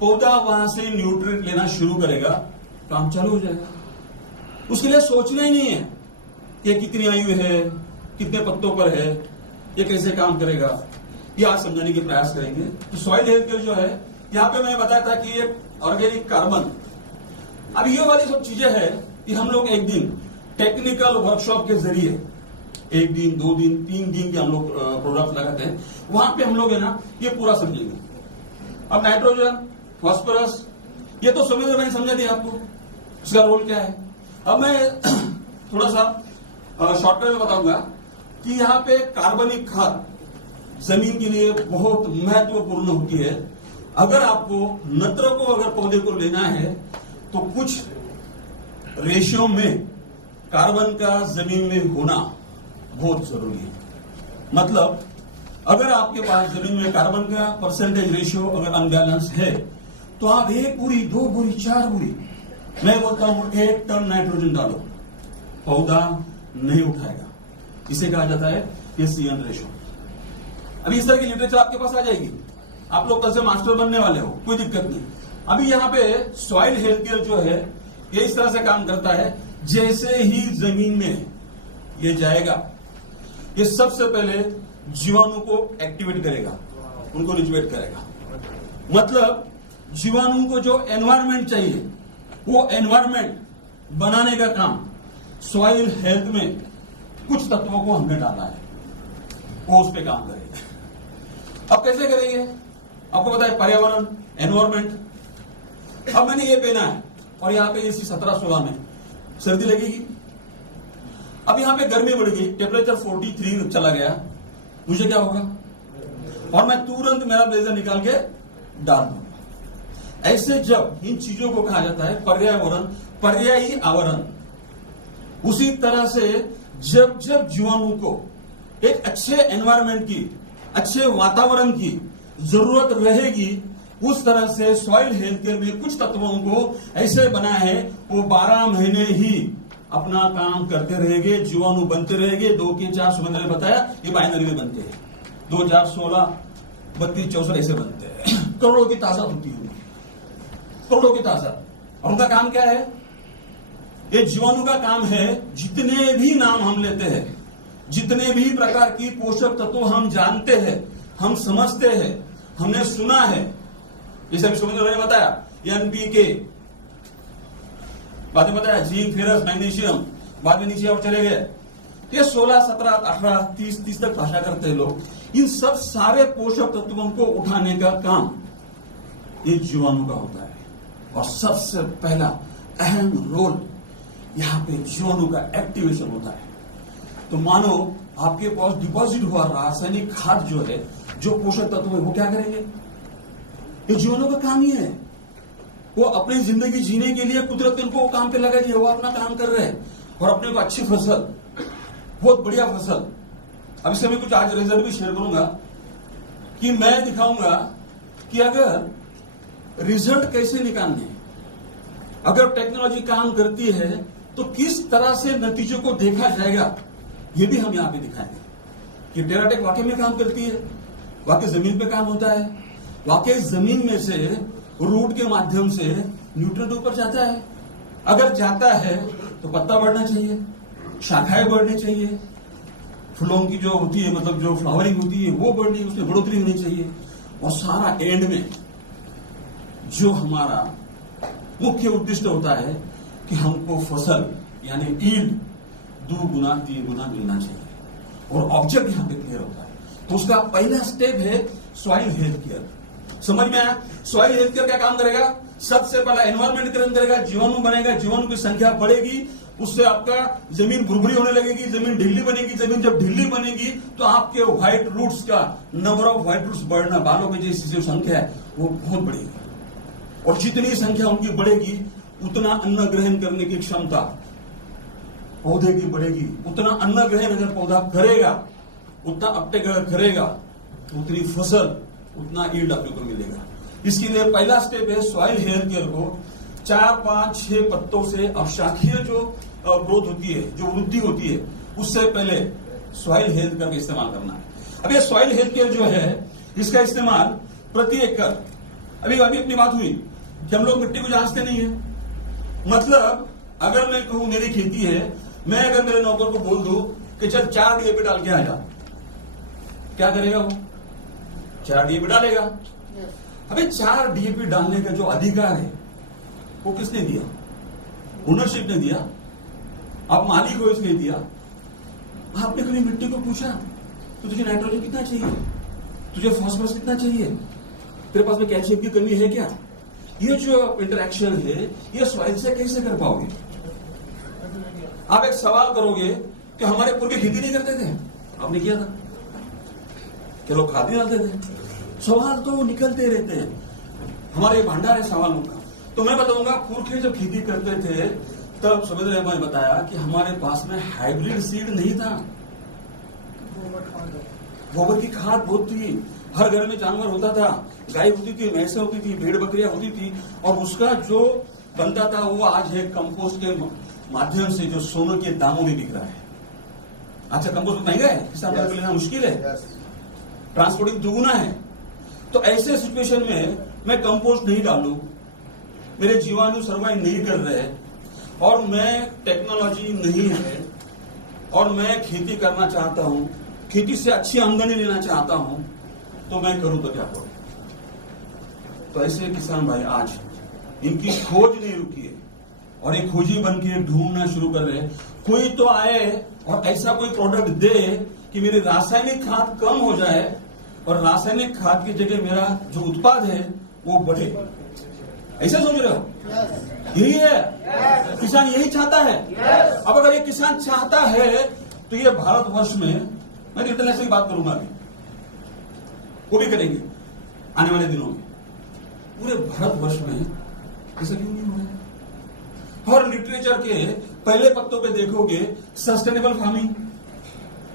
पौधा वहां से न्यूट्रिएंट लेना शुरू करेगा, काम चालू हो जाएगा। उसके लिए सोचना ही नहीं है कि कितनी आयु है, कितने पत्तों पर है, ये कैसे काम करेगा, ये आज समझाने के प्रयास करेंगे। तो सॉइल हेल्थ केयर जो है, यहाँ पे मैंने बताया था कि ये ऑर्गेनिक कार्बन, अब ये वाली सब चीजें हैं कि हम लोग एक दिन टेक्निकल वर्कशॉप के जरिए 1 दिन, 2 दिन, 3 दिन के हम लोग प्रोडक्ट लगाते हैं। वहां पे हम लोग है ना ये पूरा समझेंगे। अब नाइट्रोजन, फास्फोरस, ये तो समझ मैंने समझा दिया आपको, इसका रोल क्या है। अब मैं थोड़ा सा शॉर्टकट में बताऊंगा कि यहाँ पे कार्बनिक खाद जमीन के लिए बहुत महत्वपूर्ण होती है। अगर आपको नत्र को अगर पौधे को लेना है तो कुछ रेशियो में कार्बन का जमीन में होना बहुत जरूरी है। मतलब अगर आपके पास जमीन में कार्बन का परसेंटेज रेशियो अगर अनबैलेंस है तो आप 1 बोरी, 2 बोरी, 4 बोरी, मैं बोलता हूं 1 टन नाइट्रोजन डालो, पौधा नहीं उठाएगा। इसे कहा जाता है एसीएन रेशियो। अभी इस तरह की लिटरेचर आपके पास आ जाएगी, आप लोग कल से मास्टर बनने वाले हो, कोई दिक्कत नहीं। अभी यहाँ पे सॉइल हेल्थ केयर जो है ये इस तरह से काम करता है, जैसे ही जमीन में ये जाएगा, ये सबसे पहले जीवाणु को एक्टिवेट करेगा, उनको रिजुवेट करेगा। मतलब जीवाणु को जो एनवायरमेंट चाहिए वो एनवायरमेंट बनाने का काम सॉइल हेल्थ में कुछ तत्वों को हमने डाला है, वो उस पर काम करेगा। अब कैसे करेंगे आपको पता है, पर्यावरण, एनवायरमेंट। अब मैंने ये पहना है और यहाँ पे एसी 17-16 में सर्दी लगेगी। अब यहाँ पे गर्मी बढ़ गई, टेम्परेचर 43 चला गया, मुझे क्या होगा? और मैं तुरंत मेरा ब्लेजर निकाल के डाल दूंगा। ऐसे जब इन चीजों को कहा जाता है पर्यावरण, पर्यायी आवरण। उसी तरह से जब जब जीवाणु को एक अच्छे एनवायरमेंट की, अच्छे वातावरण की जरूरत रहेगी, उस तरह से सॉइल हेल्थ केयर में कुछ तत्वों को ऐसे बना है वो 12 महीने ही अपना काम करते रहेंगे, जीवाणु बनते रहेंगे। 2 के 4 सुमन ने बताया ये बाइनरी में बनते हैं, 2, 4, 16, 32, 64 ऐसे बनते हैं। करोड़ों की ताकत होती है, करोड़ों की ताकत। और उनका काम क्या है? ये जीवाणु का काम है, जितने भी नाम हम लेते हैं, जितने भी प्रकार की पोषक तत्व हम जानते हैं, हम समझते हैं, हमने सुना है, जैसे सुमन ने बताया एनपीके, बाद में बताया जिंक, फेरस, मैग्नीशियम, बाद में नीचे और चले गए। ये 16, 17, 18, 30 तक भाषा करते हैं लोग। इन सब सारे पोषक तत्वों को उठाने का काम ये जीवाणु का होता है। और सबसे पहला अहम रोल यहाँ पे जीवाणु का एक्टिवेशन होता है। तो मानो आपके पास डिपॉजिट हुआ रासायनिक खाद जो है, जो पोषक तत्व है, वो क्या करेंगे? ये जीवाणु का काम ही है। वो अपनी जिंदगी जीने के लिए कुदरत ने उनको काम पे लगा दिया, वो अपना काम कर रहे हैं और अपने को अच्छी फसल, बहुत बढ़िया फसल। अब इससे मैं कुछ आज रिजल्ट भी शेयर करूंगा कि मैं दिखाऊंगा कि अगर रिजल्ट कैसे निकालने, अगर टेक्नोलॉजी काम करती है तो किस तरह से नतीजों को देखा जाएगा, ये भी हम यहां पे दिखाएंगे कि टेराटेक वाकई में काम करती है, वाकई जमीन पे काम होता है, वाकई जमीन में से रूट के माध्यम से न्यूट्रिएंट ऊपर जाता है। अगर जाता है तो पत्ता बढ़ना चाहिए, शाखाएं बढ़नी चाहिए, फूलों की जो होती है, मतलब जो फ्लावरिंग होती है वो बढ़नी, उसमें बढ़ोतरी होनी चाहिए। और सारा एंड में जो हमारा मुख्य उद्देश्य होता है कि हमको फसल यानी ईल्ड 2 गुना 3 गुना मिलना चाहिए और ऑब्जेक्ट यहां पे क्लियर होता है। तो उसका पहला स्टेप है सॉइल हेल्थ केयर। समझ में आया? सॉइल हेल्थ केयर क्या काम करेगा? सबसे पहला एनवायरमेंट क्लीन करेगा, जीवाणु बनेगा, जीवाणु की संख्या बढ़ेगी, उससे आपका जमीन भुरभुरी होने लगेगी, जमीन ढीली बनेगी। जमीन जब ढीली बनेगी तो आपके व्हाइट रूट्स का नंबर ऑफ व्हाइट रूट्स बढ़ना, बालों की जैसी जो संख्या है वो बहुत बढ़ेगी और जितनी संख्या उनकी बढ़ेगी उतना अन्न ग्रहण करने की क्षमता पौधे की बढ़ेगी। उतना अन्न ग्रहण अगर पौधा करेगा, उतना अपटेक अगर करेगा तो उतनी फसल, उतना ईल्ड आपको को मिलेगा। इसके लिए पहला स्टेप है सॉइल हेल्थ केयर को 4, 5, 6 पत्तों से अवशाखीय जो ग्रोथ होती है, जो वृद्धि होती है, उससे पहले सॉइल हेल्थ केयर का इस्तेमाल करना है। अब ये सॉइल हेल्थ केयर जो है, इसका इस्तेमाल प्रति एकड़, अभी अपनी बात हुई कि हम लोग मिट्टी को जांचते नहीं है। मतलब अगर मैं कहूं मेरी खेती है, मैं अगर मेरे नौकर को बोल दूं कि चल 4 डीएपी डाल के आ जा, क्या करेगा वो? 4 डीएपी डालेगा। अबे 4 डीएपी डालने का जो अधिकार है वो किसने दिया? ओनरशिप ने दिया, आप मालिक हो इसलिए दिया। आपने कभी मिट्टी को पूछा तो तुझे नाइट्रोजन कितना चाहिए, तुझे फास्फोरस कितना चाहिए, तेरे पास में कैल्शियम की कमी है क्या? ये जो इंटरेक्शन है ये सॉइल से कैसे कर पाओगे? आप एक सवाल करोगे कि हमारे पूर्व खेती नहीं करते थे, आपने किया था, कि लोग खाद नहीं डालते थे। सवाल तो निकलते रहते हैं, हमारे भंडार है सवालों का। तो मैं बताऊंगा पुरखे जब खेती करते थे तब सुभेद्र ने बताया कि हमारे पास में हाइब्रिड सीड नहीं था, गोबर की खाद बहुत थी, हर घर में जानवर होता था, गाय होती थी, भैंसें होती थी, भेड़ बकरियां होती थी और उसका जो बनता था वो आज है कंपोस्ट के माध्यम से जो सोने के दामों में बिक रहा है। अच्छा, कंपोस्ट महंगा है, किसानों को लेना मुश्किल है, ट्रांसपोर्टिंग दुगुना है। तो ऐसे सिचुएशन में मैं कंपोस्ट नहीं डालूं, मेरे जीवाणु सर्वाइव नहीं कर रहे और मैं टेक्नोलॉजी नहीं है और मैं खेती करना चाहता हूं, खेती से अच्छी आमदनी लेना चाहता हूं, तो मैं करूं तो क्या करूं? तो ऐसे किसान भाई आज इनकी खोज नहीं रुकी है और एक खोजी बन के ढूंढना शुरू कर रहे हैं। कोई तो आए और ऐसा कोई प्रोडक्ट दे कि मेरी रासायनिक खाद कम हो जाए और रासायनिक खाद की जगह मेरा जो उत्पाद है वो बढ़े। ऐसा सोच रहे हो? यही है किसान, यही चाहता है। अब अगर ये किसान चाहता है तो ये भारतवर्ष में, मैं इंटरनेशनल की बात करूंगा अभी, वो भी करेंगे आने वाले दिनों में, पूरे भारतवर्ष में ऐसा क्यों नहीं हो रहा है? और लिटरेचर के पहले पत्तों पे देखोगे सस्टेनेबल फार्मिंग,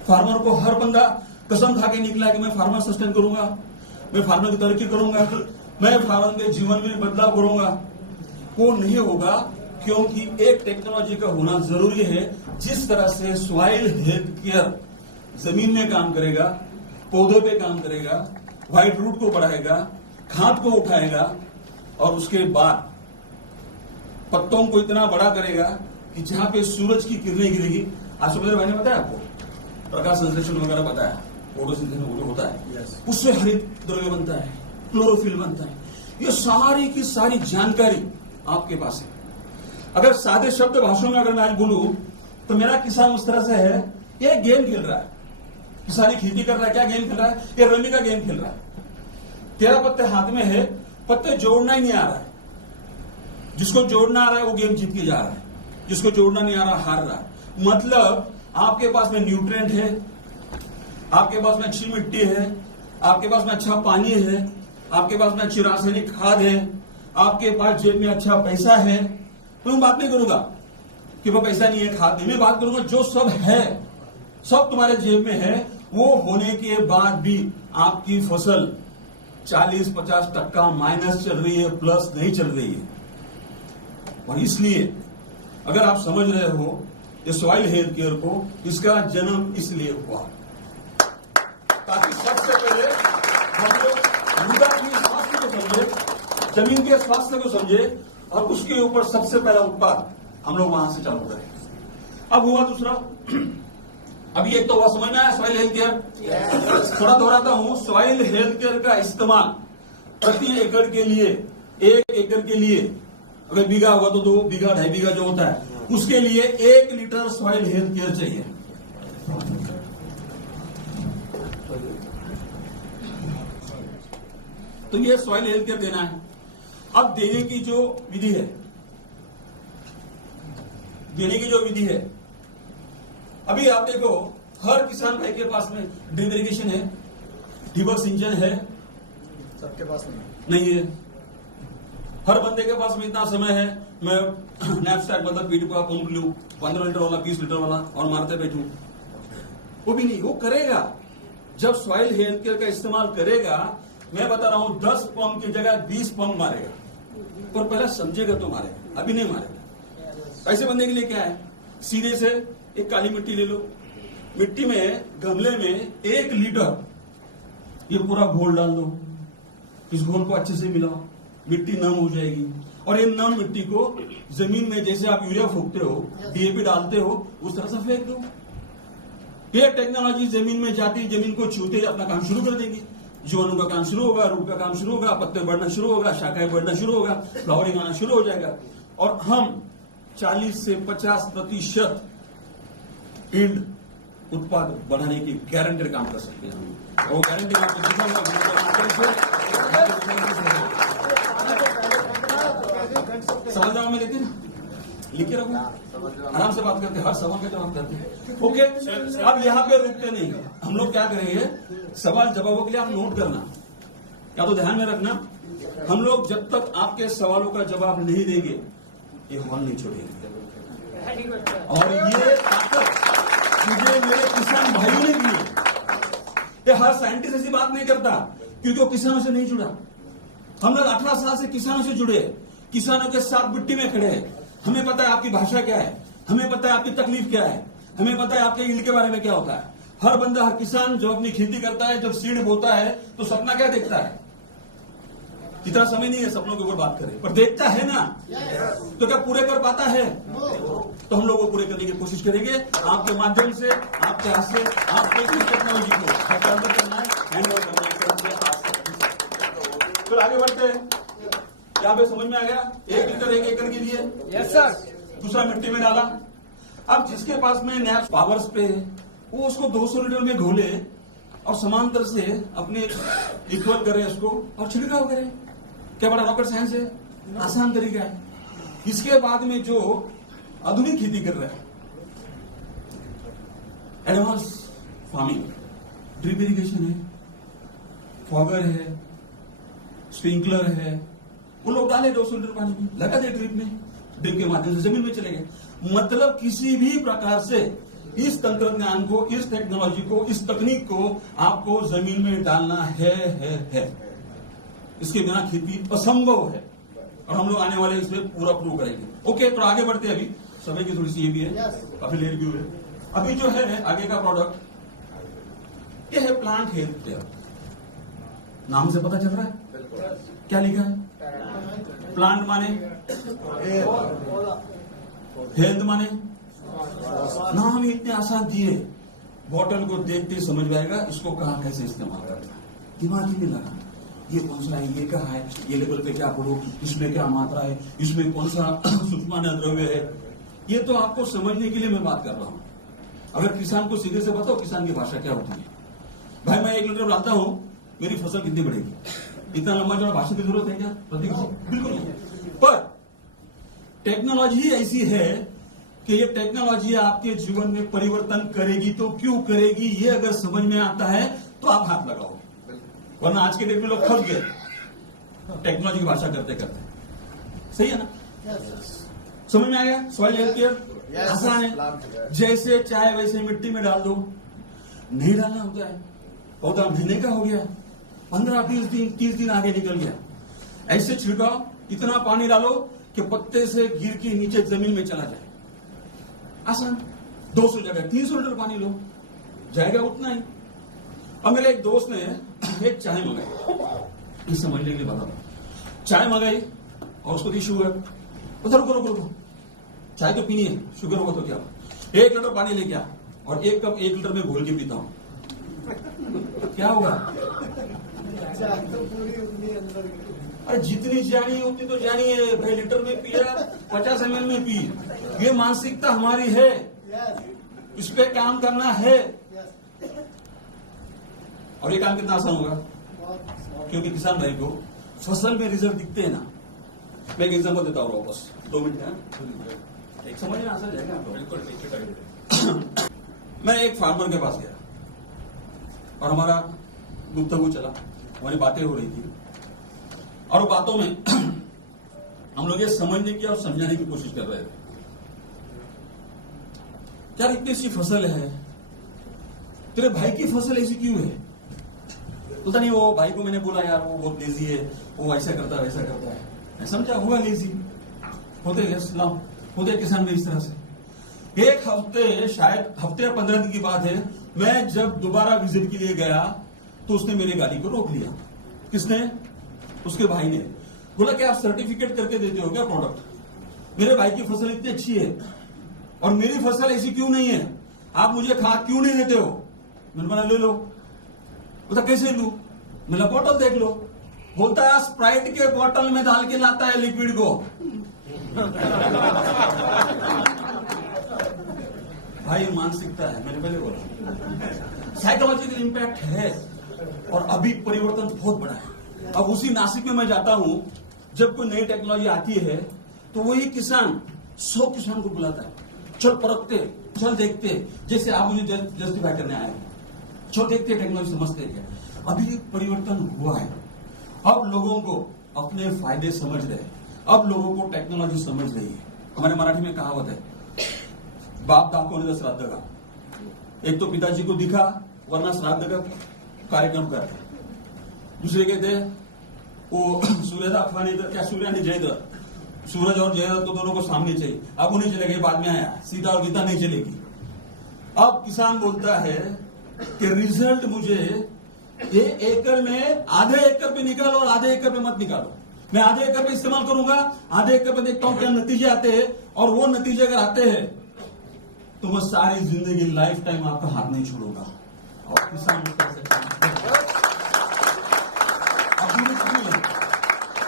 फार्मर को हर बंदा कसम खा के निकला कि मैं फार्मर सस्टेन करूंगा, मैं फार्मर की तरक्की करूंगा, मैं फार्मर के जीवन में बदलाव करूंगा। वो नहीं होगा क्योंकि एक टेक्नोलॉजी का होना जरूरी है। जिस तरह से सॉइल हेल्थ केयर जमीन में काम करेगा, पौधे पे काम करेगा, व्हाइट रूट को बढ़ाएगा, खाद को उठाएगा और उसके बाद पत्तों को इतना बड़ा करेगा कि जहां पे सूरज की किरणें गिरेगी। आज सुबह भाई ने बताया आपको, प्रकाश संश्लेषण वगैरह बताया, फोटोसिंथेसिस होता है, उससे हरित द्रव्य बनता है, क्लोरोफिल बनता है। ये सारी की सारी जानकारी आपके पास है। अगर सादे शब्द भाषाओं में अगर मैं आज बोलूं तो मेरा किसान उस तरह से है, ये गेम खेल रहा है, किसानी खेती कर रहा है। क्या गेम खेल रहा है? ये रमी का गेम खेल रहा है। 13 पत्ते हाथ में है, पत्ते जोड़ना ही नहीं आ रहा है, जिसको जोड़ना आ रहा है वो गेम जीत के जा रहा है। जिसको जोड़ना नहीं आ रहा हार रहा है। मतलब आपके पास में न्यूट्रिएंट है, आपके पास में अच्छी मिट्टी है, आपके पास में अच्छा पानी है, आपके पास में अच्छी रासायनिक खाद है, आपके पास जेब में अच्छा पैसा है, तो मैं बात नहीं करूंगा कि वो पैसा नहीं है, खाद नहीं। मैं बात करूंगा जो सब है, सब तुम्हारे जेब में है, वो होने के बाद भी आपकी फसल 40-50% माइनस चल रही है, प्लस नहीं चल रही है। और इसलिए अगर आप समझ रहे हो ये सॉइल हेल्थ केयर को, इसका जन्म इसलिए हुआ ताकि सबसे पहले हम लोग मृदा की स्वास्थ्य को समझे, जमीन के स्वास्थ्य को समझे, और उसके ऊपर सबसे पहला उत्पाद हम लोग वहां से चालू करें। अब हुआ दूसरा, अभी एक तो हुआ समझ में आया सॉइल हेल्थ केयर। थोड़ा दोहराता हूं, सॉइल हेल्थ केयर का इस्तेमाल प्रति एकड़ के लिए, 1 एकड़ के लिए अगर बीघा होगा तो 2 बीघा 2.5 बीघा जो होता है, उसके लिए 1 लीटर सॉइल हेल्थ केयर चाहिए। तो ये सॉइल हेल्थ केयर देना है। अब देने की जो विधि है, अभी आप देखो हर किसान भाई के पास में ड्रिप इरिगेशन है, ठिबक सिंचन है, सबके पास नहीं है। हर बंदे के पास में इतना समय है मैं नैपसैक मतलब पीठ का पंप लूं 15 लीटर वाला 20 लीटर वाला और मारते बैठूं, वो भी नहीं। वो करेगा जब सॉइल हेल्थ केयर का इस्तेमाल करेगा। मैं बता रहा हूं 10 पंप की जगह 20 पंप मारेगा, पर पहले समझेगा तो मारेगा, अभी नहीं मारेगा। ऐसे बंदे के लिए क्या है, सीधे से एक काली मिट्टी ले लो, मिट्टी में गमले में 1 लीटर ये पूरा घोल डाल दो, इस घोल को अच्छे से मिलाओ, मिट्टी नम हो जाएगी। और ये नम मिट्टी को जमीन में जैसे आप यूरिया फूकते हो, डीएपी डालते हो, उस तरह से फेंक दो। ये टेक्नोलॉजी जमीन में जाती, जमीन को छूते ही अपना काम शुरू कर देगी। जीवाणु का काम शुरू होगा, रूट का काम शुरू होगा, पत्ते बढ़ना शुरू होगा, शाखाएं बढ़ना शुरू होगा, फ्लावरिंग आना शुरू हो जाएगा। और हम 40 से 50% ईल्ड उत्पाद बढ़ाने की गारंटी काम कर सकते हैं। वो गारंटी समझ रहा हूं मैं, लेकिन लिखे रखो, आराम से बात करते हैं, हर सवाल का जवाब करते हैं। ओके, अब यहाँ पे रुकते नहीं, हम लोग क्या करेंगे, सवाल जवाबों के लिए आप नोट करना, या तो ध्यान में रखना, हम लोग जब तक आपके सवालों का जवाब नहीं देंगे ये हॉल नहीं छोड़ेंगे। और ये ताकत मुझे मेरे किसान भाइयों ने दी है। ये हर साइंटिस्ट ऐसी बात नहीं करता क्योंकि वो किसानों से नहीं जुड़ा। हम लोग 18 साल से किसानों से जुड़े, किसानों के साथ मिट्टी में खड़े हैं। हमें पता है आपकी भाषा क्या है, हमें पता है आपकी तकलीफ क्या है, हमें पता है आपके ईल्ड के बारे में क्या होता है। हर बंदा, हर किसान जो अपनी खेती करता है, जब सीड बोता है तो सपना क्या देखता है। इतना समय नहीं है सपनों के ऊपर बात करें, पर देखता है ना, तो क्या पूरे कर पाता है? तो हम लोग वो पूरे करने की कोशिश करेंगे आपके माध्यम से, आपके हाथ से, आपके इस टेक्नोलॉजी को करना है, हैंडओवर करना है। फिर आगे बढ़ते हैं, क्या हमें समझ में आ गया? 1 लीटर 1 एकड़ के लिए, यस सर। दूसरा मिट्टी में डाला। अब जिसके पास में नैप पावर्स पे वो उसको 200 लीटर में घोले और समांतर से अपने इक्वल करे उसको और छिड़काव करे। क्या बड़ा रॉकेट साइंस है? आसान तरीका है। इसके बाद में जो आधुनिक खेती कर रहे हैं, एडवांस फार्मिंग, ड्रिप इरिगेशन है, फॉगर है, स्प्रिंकलर है, वो लोग डाले 200 लीटर पानी में, लगा दे ड्रिप में, ड्रिप के माध्यम से जमीन में चले गए। मतलब किसी भी प्रकार से इस तंत्रज्ञान को, इस टेक्नोलॉजी को, इस तकनीक को आपको जमीन में डालना है। इसके बिना खेती असंभव है और हम लोग आने वाले इसमें पूरा प्रूव करेंगे। ओके, तो आगे बढ़ते हैं। अभी समय की थोड़ी सी ये भी है, काफी लेट भी हुए। अभी जो है आगे का प्रोडक्ट ये है प्लांट हेल्थ केयर। नाम से पता चल रहा है क्या लिखा है? प्लांट माने हेल्थ माने, नाम ही इतने आसान दिए, बॉटल को देखते समझ में आएगा इसको कहाँ कैसे इस्तेमाल करना है। दिमाग ही नहीं लगा, ये कौन सा है, ये कहाँ है, ये लेवल पे क्या पढ़ो, इसमें क्या मात्रा है, इसमें कौन सा सूक्ष्म द्रव्य है, ये तो आपको समझने के लिए मैं बात कर रहा हूँ। अगर किसान को सीधे से बताओ किसान की भाषा क्या होती है, भाई मैं 1 लीटर लाता हूँ, मेरी फसल कितनी बढ़ेगी, इतना लंबा चौड़ा भाषा की जरूरत है क्या? बिल्कुल नहीं। पर टेक्नोलॉजी ऐसी है कि ये टेक्नोलॉजी आपके जीवन में परिवर्तन करेगी तो क्यों करेगी, ये अगर समझ में आता है तो आप हाथ लगाओ, वरना आज के डेट में लोग फंस गए टेक्नोलॉजी की भाषा करते करते। सही है ना? समझ में आ गया? सॉइल हेल्थ केयर आसान है, जैसे चाहे वैसे मिट्टी में डाल दो, नहीं डालना होता है। पौधा महीने का हो गया, 15-20 दिन आगे निकल गया, ऐसे छिड़काओ, इतना पानी डालो कि पत्ते से गिर के नीचे जमीन में चला जाए। आसान। 200 जगह 300 लीटर पानी लो, जाएगा उतना ही। अब मेरे एक दोस्त ने एक चाय मंगाई, इस समझने के लिए बता रहा, चाय मंगाई और उसको दी शुगर। उधर रुको, चाय तो पीनी है, शुगर होगा तो क्या, 1 लीटर पानी लेके आ और 1 कप 1 लीटर में घोल के पीता हूं, क्या होगा? अरे जितनी जानी उतनी तो जानी है भाई, लीटर में पी रहा 50 ml में पी। ये मानसिकता हमारी है, इस पे काम करना है। और ये काम कितना आसान होगा, क्योंकि किसान भाई को फसल में रिजल्ट दिखते हैं ना। मैं एक एग्जांपल देता हूँ वापस, 2 मिनट एक समझ में आसान जाएगा आपको। बिल्कुल। मैं एक फार्मर के पास गया और हमारा गुफ्तगू चला, हमारी बातें हो रही थी और बातों में हम लोग ये समझने की और समझाने की कोशिश कर रहे थे, यार इतनी सी फसल है, तेरे भाई की फसल ऐसी क्यों है? पता नहीं, वो भाई को मैंने बोला यार वो बहुत लेजी है, वो ऐसा करता है वैसा करता है। मैं समझा होगा लेजी, होते किसान में इस तरह से। एक हफ्ते, शायद हफ्ते या 15 दिन की बात है, मैं जब दोबारा विजिट के लिए गया तो उसने मेरी गाड़ी को रोक लिया। किसने? उसके भाई ने। बोला कि आप सर्टिफिकेट करके देते हो क्या प्रोडक्ट? मेरे भाई की फसल इतनी अच्छी है और मेरी फसल ऐसी क्यों नहीं है, आप मुझे खाद क्यों नहीं देते हो? मैंने बोला ले लो। बोला कैसे लूं? मेरा बोतल देख लो। बोलता है स्प्राइट के बोतल में डाल के लाता है लिक्विड को। भाई मानसिकता है, मैंने पहले बोला साइकोलॉजिकल इंपैक्ट है और अभी परिवर्तन बहुत बड़ा है। अब उसी नासिक में मैं जाता हूं, जब कोई नई टेक्नोलॉजी आती है तो वही किसान 100 किसान को बुलाता है, चल परखते, चल देखते, जैसे आप मुझे जस्टिफाई करने आए, चल देखते टेक्नोलॉजी समझते क्या। अभी परिवर्तन हुआ है, अब लोगों को अपने फायदे समझ रहे, अब लोगों को टेक्नोलॉजी समझ रही है। हमारे मराठी में कहावत है, बाप दाखवले श्राद्ध का। एक तो पिताजी को दिखा, वरना श्राद्ध का कार्यक्रम करता। दूसरे कहते वो सूर्य दाखवाने क्या सूर्य जयदत्त, सूरज और जयदत्त तो दोनों को सामने चाहिए। अब वो नहीं चलेगा, बाद में आया सीता और गीता नहीं चलेगी। अब किसान बोलता है कि रिजल्ट मुझे 1 एकड़ में आधे एकड़ पे निकालो और आधे एकड़ पे मत निकालो। मैं आधे एकड़ पे इस्तेमाल करूंगा, आधे एकड़ पे देखता हूं क्या नतीजे आते हैं, और वो नतीजे अगर आते हैं तो मैं सारी जिंदगी लाइफ टाइम आपका हाथ नहीं छोड़ूंगा। और किसान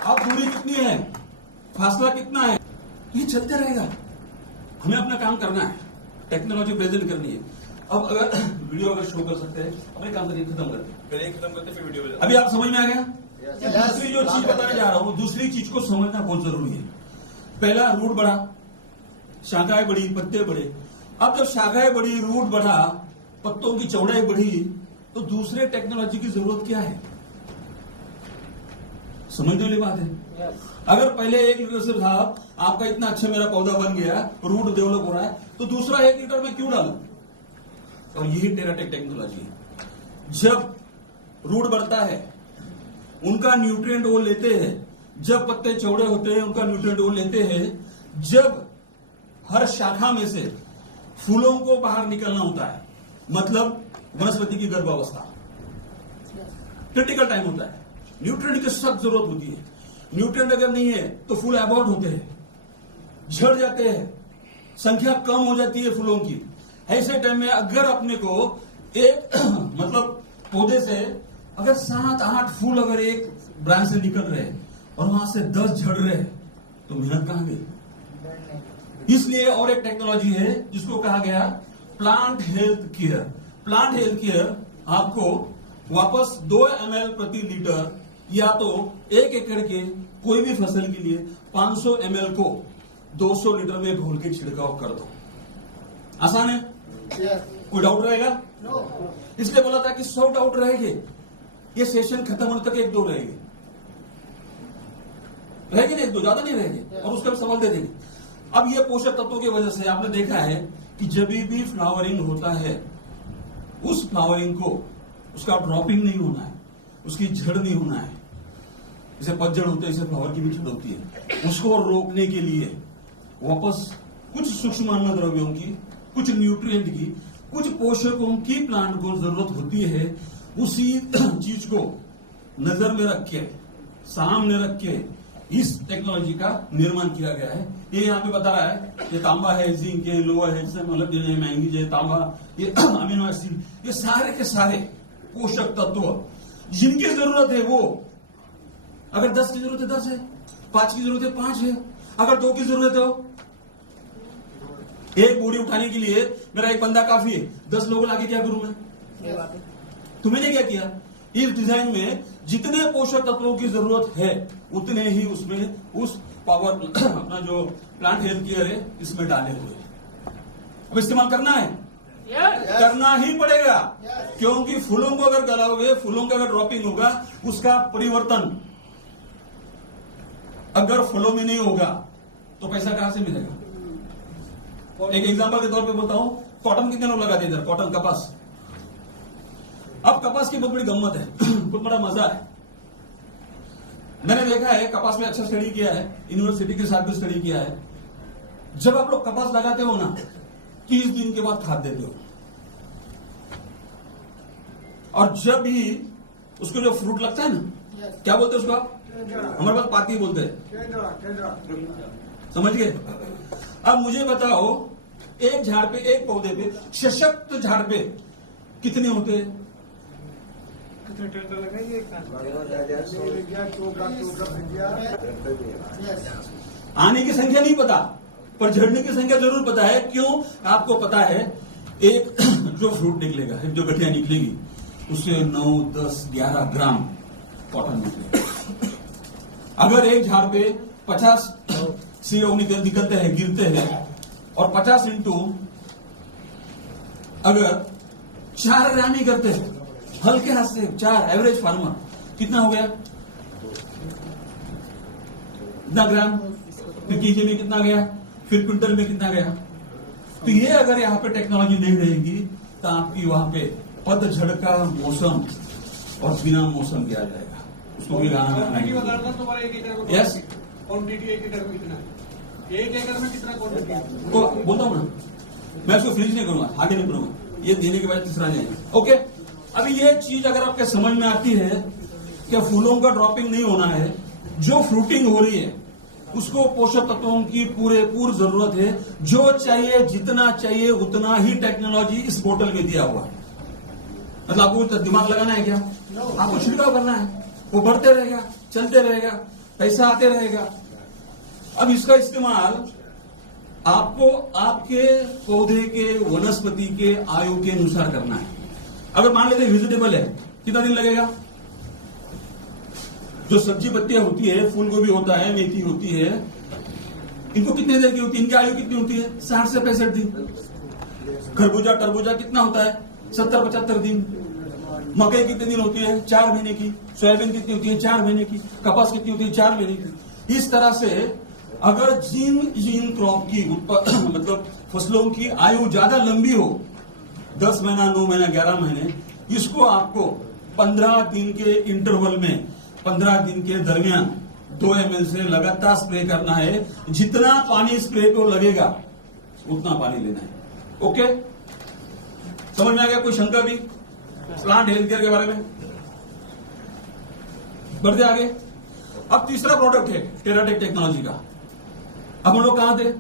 अब दूरी कितनी है, फासला कितना है, ये चलते रहेगा। हमें अपना काम करना है, टेक्नोलॉजी प्रेजेंट करनी है। अब अगर वीडियो अगर शो कर सकते हैं, अपने काम करिए, खत्म करते फिर वीडियो। अभी आप समझ में आ गया? दूसरी जो चीज बताने जा रहा हूं, दूसरी चीज को समझना बहुत जरूरी है। पहला रूट बढ़ा, शाखाएं बढ़ी, पत्ते बढ़े। अब जब शाखाएं बढ़ी, रूट बढ़ा, पत्तों की चौड़ाई बढ़ी, तो दूसरे टेक्नोलॉजी की जरूरत क्या है? समझने वाली बात है। अगर पहले 1 लीटर से था, आपका इतना अच्छा मेरा पौधा बन गया, रूट डेवलप हो रहा है, तो दूसरा 1 लीटर में क्यों डालूं? और यही टेराटेक टेक्नोलॉजी है। जब रूट बढ़ता है, उनका न्यूट्रिएंट वो लेते हैं। जब पत्ते चौड़े होते हैं, उनका न्यूट्रिएंट वो लेते हैं। जब हर शाखा में से फूलों को बाहर निकलना होता है, मतलब वनस्पति की गर्भावस्था, क्रिटिकल टाइम होता है, न्यूट्रिएंट की सख्त जरूरत होती है। न्यूट्रिएंट अगर नहीं है तो फूल अबॉर्ट होते हैं, झड़ जाते हैं, संख्या कम हो जाती है फूलों की। ऐसे टाइम में अगर अपने को एक मतलब पौधे से अगर 7-8 फूल अगर एक ब्रांच से निकल रहे और वहां से 10 झड़ रहे, तो मेहनत कहां गई? इसलिए और एक टेक्नोलॉजी है जिसको कहा गया plant health care. Plant health care आपको वापस 2 ml प्रति लीटर, या तो 1 एकड़ के कोई भी फसल के लिए 500 ml को 200 लीटर में घोल के छिड़काव कर दो। आसान है? कोई डाउट रहेगा? इसलिए बोला था कि 100 डाउट रहेंगे, ये सेशन खत्म होने तक 1-2 रहेंगे, नहीं 1-2, ज्यादा नहीं रहेंगे, और उसका भी सवाल दे देंगे। अब ये पोषक तत्वों की वजह से आपने देखा है कि जब भी फ्लावरिंग होता है, उस फ्लावरिंग को उसका ड्रॉपिंग नहीं होना है, उसकी झड़ नहीं होना है। जैसे पतझड़ होते है, जैसे फ्लावर की भी झड़ होती है, उसको रोकने के लिए वापस कुछ सूक्ष्म अन्न द्रव्यों की, कुछ न्यूट्रिएंट की, कुछ पोषकों की प्लांट को जरूरत होती है। उसी चीज को नजर में रख के, सामने रख के इस टेक्नोलॉजी का निर्माण किया गया है। ये यहाँ पे बता रहा है, ये तांबा है, जिंक है, लोहा है, मतलब मैंगनीज है, तांबा, ये अमीनो एसिड, ये सारे के सारे पोषक तत्व जिनकी जरूरत है वो, अगर 10 की जरूरत है 10 है, 5 की जरूरत है 5 है, अगर 2 की जरूरत है हो, एक बोरी उठाने के लिए मेरा एक बंदा काफी है, 10 लोगों लाके क्या करूं मैं? तो मैंने क्या किया, इस डिजाइन में जितने पोषक तत्वों की जरूरत है उतने ही उसमें उस पावर अपना जो प्लांट हेल्थ केयर है इसमें डाले हुए हैं। अब इस्तेमाल करना है, करना ही पड़ेगा, क्योंकि फूलों को अगर गलाओगे, फूलों का अगर ड्रॉपिंग होगा, उसका परिवर्तन अगर फूलों में नहीं होगा तो पैसा कहां से मिलेगा? एक एग्जांपल के तौर पे बोलता हूं, कॉटन कितने लोग लगाते हैं इधर? कॉटन, कपास। अब कपास की बहुत बड़ी गम्मत है, बहुत बड़ा मजा है। मैंने देखा है, कपास में अच्छा स्टडी किया है, यूनिवर्सिटी के साथ भी स्टडी किया है। जब आप लोग कपास लगाते हो ना, 30 दिन के बाद खाद देते हो, और जब भी उसको जो फ्रूट लगता है ना, क्या बोलते हैं उसको आप? हमारे पास पाती बोलते हैं, समझ गए? अब मुझे बताओ, एक झाड़ पे, एक पौधे पे, सशक्त झाड़ पे कितने होते हैं? आने की संख्या नहीं पता, पर झड़ने की संख्या जरूर पता है। क्यों? आपको पता है, एक जो फ्रूट निकलेगा, जो गठिया निकलेगी, उससे 9, 10, 11 ग्राम कॉटन निकलेगा। अगर एक झाड़ पे 50 सीओ निकलते हैं, गिरते हैं, और 50 इंटू अगर 4 ग्राम ही करते हैं, हल्के हाथ से 4, एवरेज फार्मर कितना हो गया? कितना ग्राम? फिर केजी में कितना गया? फिर क्विंटल में कितना गया? तो ये अगर यहाँ पे टेक्नोलॉजी नहीं रहेगी तो आपकी वहां पे पतझड़ का मौसम और बिना मौसम के आ जाएगा, उसको भी गाना यस। क्वांटिटी 1 एकड़ में कितना है? 1 एकड़ में कितना क्वांटिटी? तो बोलता हूं ना, मैं उसको फ्रीज नहीं करूंगा, आगे नहीं करूंगा, ये देने के बाद तीसरा जाएगा। ओके, अभी ये चीज अगर आपके समझ में आती है कि फूलों का ड्रॉपिंग नहीं होना है, जो फ्रूटिंग हो रही है उसको पोषक तत्वों की पूरी जरूरत है, जो चाहिए, जितना चाहिए उतना ही टेक्नोलॉजी इस बोतल में दिया हुआ है। मतलब आपको दिमाग लगाना है क्या? आपको छिड़काव करना है, वो बढ़ते रहेगा, चलते रहेगा, पैसा आते रहेगा। अब इसका इस्तेमाल आपको आपके पौधे के, वनस्पति के आयु के अनुसार करना है। अगर मान लेते वेजिटेबल है, कितना दिन लगेगा? जो सब्जी पत्तियां होती है, फूल गोभी होता है, मेथी होती है, इनको कितने देर की होती है? इनकी आयु कितनी होती है? 60 से 65 दिन। खरबूजा, तरबूजा कितना होता है? 70-75 दिन। मकई कितने दिन होती है? 4 महीने की। सोयाबीन कितनी होती है? 4 महीने की। कपास कितनी होती है? 4 महीने की। इस तरह से अगर जिन क्रॉप की मतलब फसलों की आयु ज्यादा लंबी हो, 10 महीना, 9 महीना, 11 महीने, इसको आपको 15 दिन के इंटरवल में, 15 दिन के दरमियान 2 ml से लगातार स्प्रे करना है। जितना पानी स्प्रे को लगेगा उतना पानी लेना है। ओके, समझ में आ गया? कोई शंका भी प्लांट हेल्थ केयर के बारे में? बढ़ते आगे। अब तीसरा प्रोडक्ट है टेराटेक टेक्नोलॉजी का। अब हम लोग कहां थे?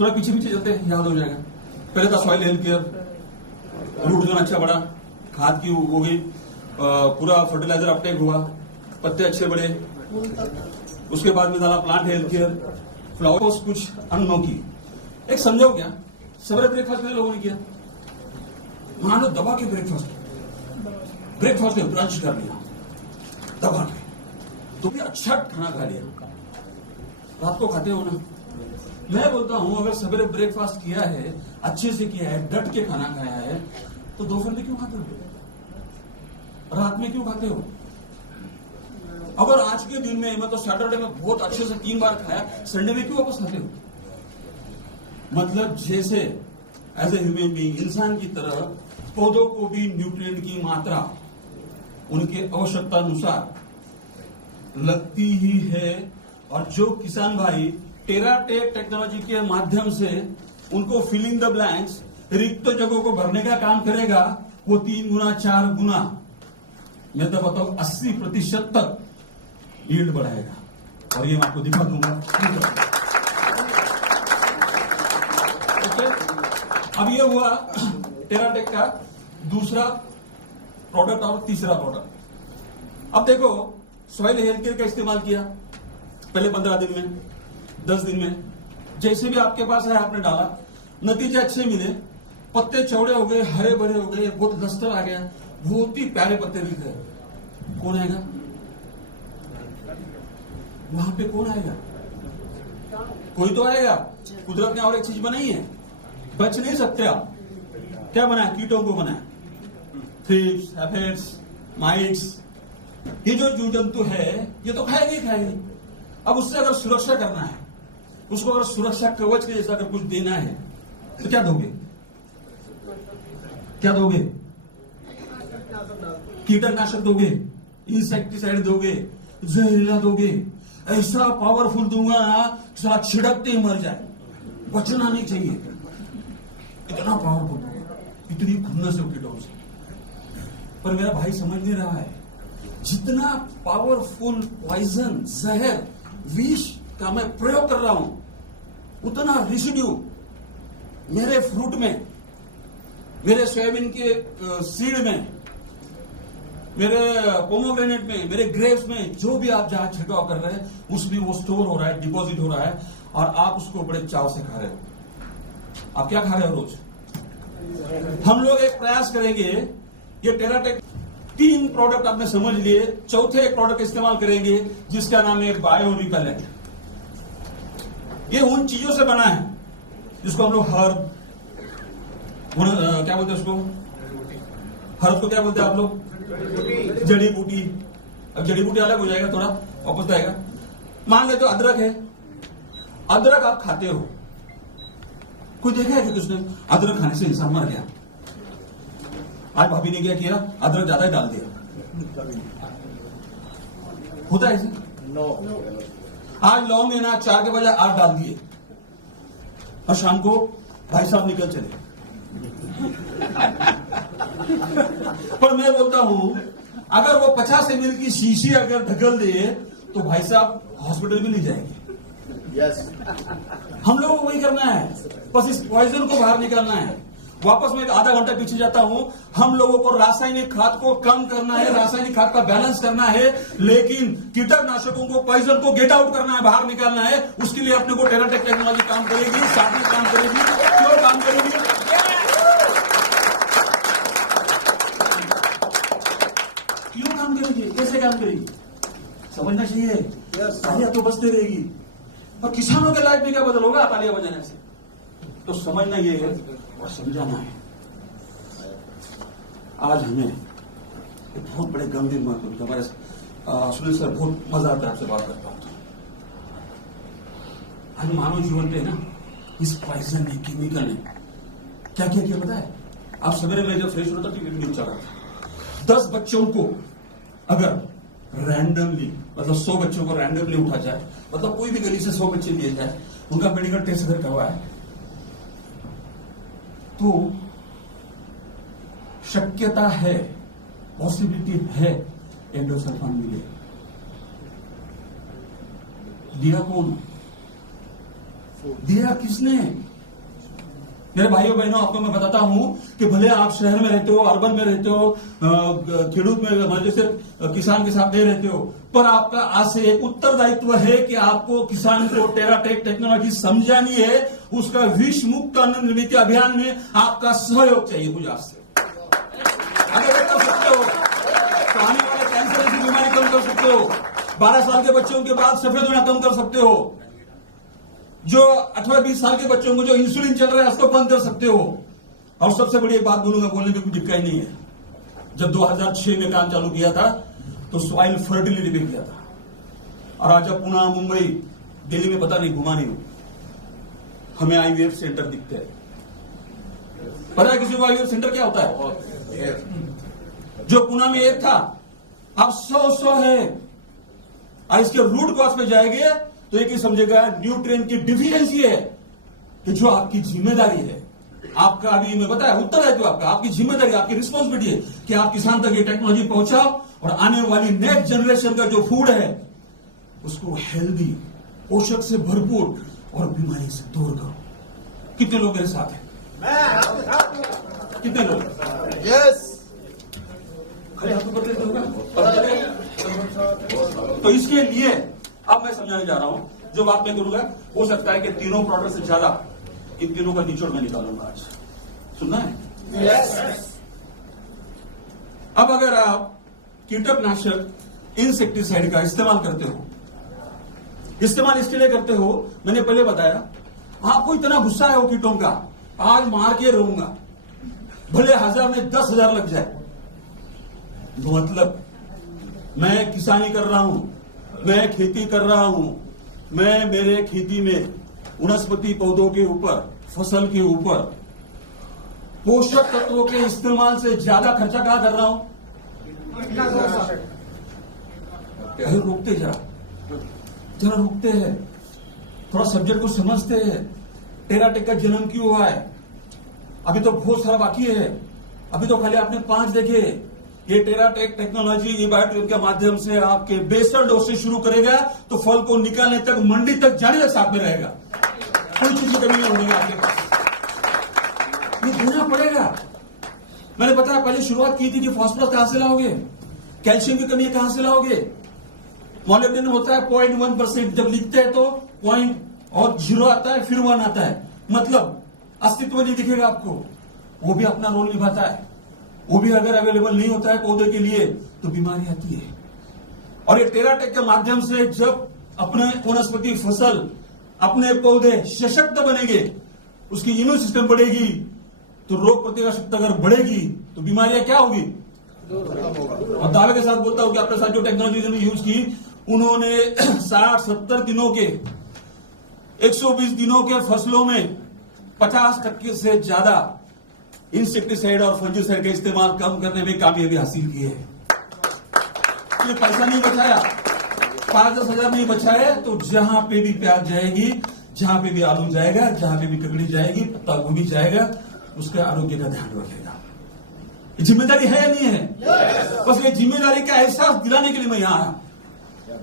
थोड़ा पीछे चलते हैं, याद हो जाएगा। पहले था soil health care, root zone अच्छा बढ़ा, खाद की हो गई, पूरा फर्टिलाइजर अपटेक हुआ, पत्ते अच्छे बढ़े। उसके बाद में डाला प्लांट हेल्थ केयर, फ्लावर्स, कुछ अन्नों की। एक समझो क्या, सवेरे ब्रेकफास्ट कितने लोगों ने किया? मान लो दबा के ब्रेकफास्ट में ब्रंच कर लिया, दबा के, तो भी अच्छा खाना खा लिया। रात को खाते हो ना, मैं बोलता हूं अगर सवेरे ब्रेकफास्ट किया है, अच्छे से किया है, डट के खाना खाया है, तो दोपहर में क्यों खाते हो? रात में क्यों खाते हो? अगर आज के दिन में मतलब सैटरडे में बहुत अच्छे से 3 बार खाया, संडे में क्यों वापस खाते हो? मतलब जैसे एज ए ह्यूमन बीइंग, इंसान की तरह पौधों को भी न्यूट्रिएंट की मात्रा उनके आवश्यकता अनुसार लगती ही है। और जो किसान भाई टेराटेक टेक्नोलॉजी के माध्यम से उनको फिलिंग द ब्लैंक्स, रिक्त जगहों को भरने का काम करेगा, वो 3 गुना 4 गुना, मैं तो बताऊं 80% तक यील्ड बढ़ाएगा। और ये मैं आपको दिखा दूंगा। ओके, अब ये हुआ टेराटेक का दूसरा प्रोडक्ट और तीसरा प्रोडक्ट। अब देखो, सॉइल हेल्थ केयर का इस्तेमाल किया पहले 15 दिन में, 10 दिन में, जैसे भी आपके पास है आपने डाला, नतीजे अच्छे मिले, पत्ते चौड़े हो गए, हरे भरे हो गए, बहुत लस्टर आ गया, बहुत ही प्यारे पत्ते दिख रहे। कौन आएगा वहां पे? कौन आएगा? कोई तो आएगा। कुदरत ने और एक चीज बनाई है, बच नहीं सकते आप। क्या बनाया? कीटों को बनाया, थ्रिप्स, एफिड्स, माइट्स। ये जो जीव जंतु है ये तो खाएगी खाएगी। अब उससे अगर सुरक्षा करना है, उसको अगर सुरक्षा कवच के जैसा अगर कुछ देना है, तो क्या दोगे? क्या दोगे? कीटनाशक दोगे, इंसेक्टिसाइड दोगे, जहरीला दोगे, ऐसा पावरफुल दूंगा साथ छिड़कते ही मर जाए, बचना नहीं चाहिए। इतना पावरफुल दूंगा, इतनी खुन्नस है कीटों से। पर मेरा भाई समझ नहीं रहा है, जितना पावरफुल पॉइजन, जहर, विष का मैं प्रयोग कर रहा हूं, उतना रेसिड्यू मेरे फ्रूट में, मेरे सोयाबीन के सीड में, मेरे पोमोग्रेनेट में, मेरे ग्रेप्स में, जो भी आप जहां छिड़काव कर रहे हैं उसमें वो स्टोर हो रहा है, डिपॉजिट हो रहा है, और आप उसको बड़े चाव से खा रहे हो। आप क्या खा रहे हो रोज? हम लोग एक प्रयास करेंगे, ये टेराटेक 3 प्रोडक्ट आपने समझ लिए, चौथे एक प्रोडक्ट इस्तेमाल करेंगे जिसका नाम है बायो रिपेलेंट। ये उन चीजों से बना है जिसको हम लोग हर्ब, क्या बोलते हैं उसको? हर्ब को क्या बोलते हैं आप लोग? जड़ी बूटी। अब जड़ी बूटी अलग हो जाएगा, थोड़ा वापस आएगा। मान लेते हो अदरक है, अदरक आप खाते हो, कोई देखा है कि उसने अदरक खाने से इंसान मर गया? आज भाभी ने क्या किया, अदरक ज्यादा ही डाल दिया। होता है ऐसे? नो। आज लौंग है ना, 4 के बजाय 8 डाल दिए, और शाम को भाई साहब निकल चले। पर मैं बोलता हूं, अगर वो 50 ml की शीशी अगर ढकल दे तो भाई साहब हॉस्पिटल भी नहीं जाएंगे। यस। हम लोगों को वही करना है, बस इस पॉइजन को बाहर निकालना है। वापस में आधा घंटा पीछे जाता हूं, हम लोगों को रासायनिक खाद को कम करना है, रासायनिक खाद का बैलेंस करना है, लेकिन कीटनाशकों को, पॉइजन को गेट आउट करना है, बाहर निकालना है। उसके लिए अपने को टेराटेक टेक्नोलॉजी काम करेगी, साथ में काम करेगी, क्यों काम करेगी? क्यों काम करेगी? कैसे काम करेगी? समझना चाहिए। तालियां तो बजती रहेगी, और किसानों के लाइफ में क्या बदल होगा तालियां बजाने से? तो समझना ये है और समझाना है। आज हमें एक बहुत बड़े गंभीर महत्व, हमारे सुनील सर, बहुत मजा आता है आपसे बात करता हूं। हम मानव जीवन पे ना, इस पॉइजन ने, केमिकल ने क्या क्या किया पता है? आप सवेरे में जब फ्रेश होता तो न्यूज चल रहा था, 10 बच्चों को अगर रैंडमली, मतलब 100 बच्चों को रैंडमली उठा जाए, मतलब कोई भी गली से 100 बच्चे लिए जाए, उनका मेडिकल टेस्ट अगर करवाए, तो शक्यता है, पॉसिबिलिटी है एंडोसल्फान मिले। दिया कौन? दिया किसने? मेरे भाइयों बहनों, आपको मैं बताता हूं कि भले आप शहर में रहते हो, अर्बन में रहते हो, खेडूत में जैसे किसान के साथ नहीं रहते हो, पर आपका आज से एक उत्तरदायित्व है कि आपको किसान को टेराटेक टेक्नोलॉजी समझानी है। उसका विष मुक्त अन्न निर्मित अभियान में आपका सहयोग चाहिए मुझे आपसे। अगर ये कर सकते हो तो आने वाले कैंसर की बीमारी कम कर सकते हो, 12 साल के बच्चों के बाद सफेद होना कम कर सकते हो। जो 18-20 साल के बच्चों को जो इंसुलिन चल रहा है उसको बंद कर सकते हो। और सबसे बड़ी एक बात बोलूंगा, बोलने में कोई दिक्कत नहीं है, जब 2006 में काम चालू किया था तो सॉइल फर्टिलिटी पे किया था, और आज जब पुणे, मुंबई, दिल्ली में पता नहीं घुमा नहीं हूं, हमें IVF सेंटर दिखते हैं। पता है किसी को IVF सेंटर क्या होता है? जो पुणे में एक था अब 100 है, और इसके रूट कॉज पे जाएंगे तो एक ही समझेगा न्यूट्रिएंट की डिफिशियंसी है, कि जो आपकी जिम्मेदारी है, आपका अभी मैं बताया उत्तर है जो आपकी जिम्मेदारी, आपकी रिस्पॉन्सिबिलिटी है कि आप किसान तक ये टेक्नोलॉजी पहुंचाओ और आने वाली नेक्स्ट जनरेशन का जो फूड है उसको हेल्दी, पोषक से भरपूर और बीमारी से दूर करो। कितने लोग मेरे साथ हैं? कितने लोग? यस। खाली हाथों पर देते होगा? तो इसके लिए अब मैं समझाने जा रहा हूं, जो बात मैं करूंगा हो सकता है कि तीनों प्रोडक्ट से ज्यादा इन तीनों का निचोड़ में निकालूंगा आज। सुनना है? यस। अब अगर आप कीटनाशक इंसेक्टिसाइड का इस्तेमाल करते हो, इस्तेमाल इसके लिए करते हो, मैंने पहले बताया, आपको इतना गुस्सा है वो कीटों का, आज मार के रहूंगा, भले 1000 में 10,000 लग जाए, मतलब मैं किसानी कर रहा हूं, मैं खेती कर रहा हूं, मैं मेरे खेती में वनस्पति पौधों के ऊपर, फसल के ऊपर पोषक तत्वों के इस्तेमाल से ज्यादा खर्चा कहां कर रहा हूं? रोकते जरा रुकते हैं, थोड़ा सब्जेक्ट को समझते हैं। टेराटेक का जन्म क्यों हुआ है? अभी तो बहुत सारा बाकी है, अभी तो खाली आपने 5 देखे। ये टेराटेक टेक्नोलॉजी ये बायोट्यूब के माध्यम से आपके बेसल डोज से शुरू करेगा तो फल को निकालने तक, मंडी तक जाने तक साथ में रहेगा, कोई चीज की कमी नहीं होगी आपके पास। ये देना पड़ेगा। मैंने बताया पहले शुरुआत की थी कि फास्फोरस कहां से लाओगे, कैल्शियम की कमी कहां से लाओगे, मॉलिब्डेनम होता है 0.1%, जब लिखते हैं तो 0 आता है, फिर 1 आता है, मतलब अस्तित्व नहीं दिखेगा आपको। वो भी अपना रोल निभाता है, वो भी अगर अवेलेबल नहीं होता है पौधे के लिए तो बीमारी आती है। और ये टेराटेक के माध्यम से जब अपने वनस्पति फसल, अपने पौधे सशक्त बनेंगे, उसकी इम्यून सिस्टम बढ़ेगी, तो रोग प्रतिरोधक शक्ति अगर बढ़ेगी तो बीमारियां क्या होगी? और दावे के साथ बोलता हूं कि अपने साथ जो टेक्नोलॉजी यूज की, उन्होंने 60-70 दिनों के, 120 दिनों के फसलों में 50% से ज्यादा इंसेक्टिसाइड और फंजीसाइड का इस्तेमाल कम करने में कामयाबी हासिल की है। ये पैसा नहीं बचाया, 5-10 हजार नहीं बचाया, तो जहां पे भी प्याज जाएगी, जहां पे भी आलू जाएगा, जहां पे भी ककड़ी जाएगी, पत्ता गोभी जाएगा, उसके आरोग्य का ध्यान रखेगा। जिम्मेदारी है या नहीं है? बस ये जिम्मेदारी का एहसास दिलाने के लिए मैं यहां आया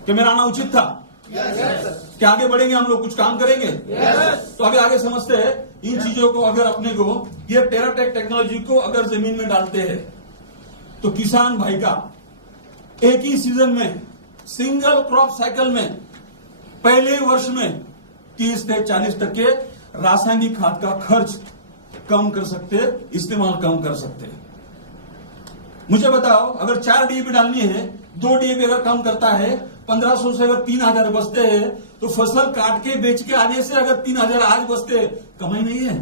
कि मेरा आना उचित था। क्या आगे बढ़ेंगे हम लोग, कुछ काम करेंगे? तो अभी आगे समझते हैं इन चीजों को। अगर अपने को ये टेराटेक टेक्नोलॉजी को अगर जमीन में डालते हैं तो किसान भाई का एक ही सीजन में, सिंगल क्रॉप साइकिल में, पहले वर्ष में 30 से 40% रासायनिक खाद का खर्च कम कर सकते हैं, इस्तेमाल कम कर सकते हैं। मुझे बताओ, अगर 4 DAP डालनी है, 2 DAP अगर कम करता है, 1500 से अगर 3000 बचते हैं, तो फसल काट के बेच के आने से अगर 3000 आज बचते हैं, कमाई नहीं है?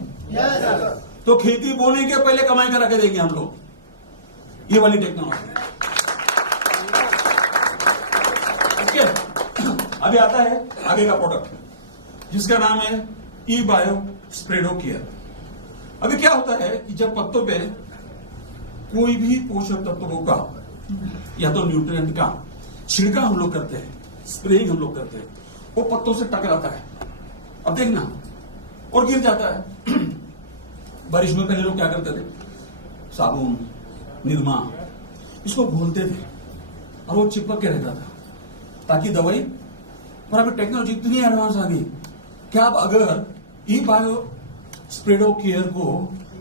तो खेती बोने के पहले कमाई करा के देंगे हम लोग, ये वाली टेक्नोलॉजी। अभी आता है आगे का प्रोडक्ट जिसका नाम है E-Bio स्प्रेडो केयर। अभी क्या होता है कि जब पत्तों पे कोई भी पोषक तत्वों का या तो न्यूट्रिएंट का छिड़काव हम लोग करते हैं, स्प्रेइंग हम लोग करते हैं, वो पत्तों से टकराता है, अब देखना, और गिर जाता है। बारिश में पहले लोग क्या करते थे, साबुन, निरमा, इसको घोलते थे और वो चिपक के रहता था ताकि दवाई। और अभी टेक्नोलॉजी इतनी एडवांस आ गई कि आप अगर E-Bio स्प्रेडो केयर को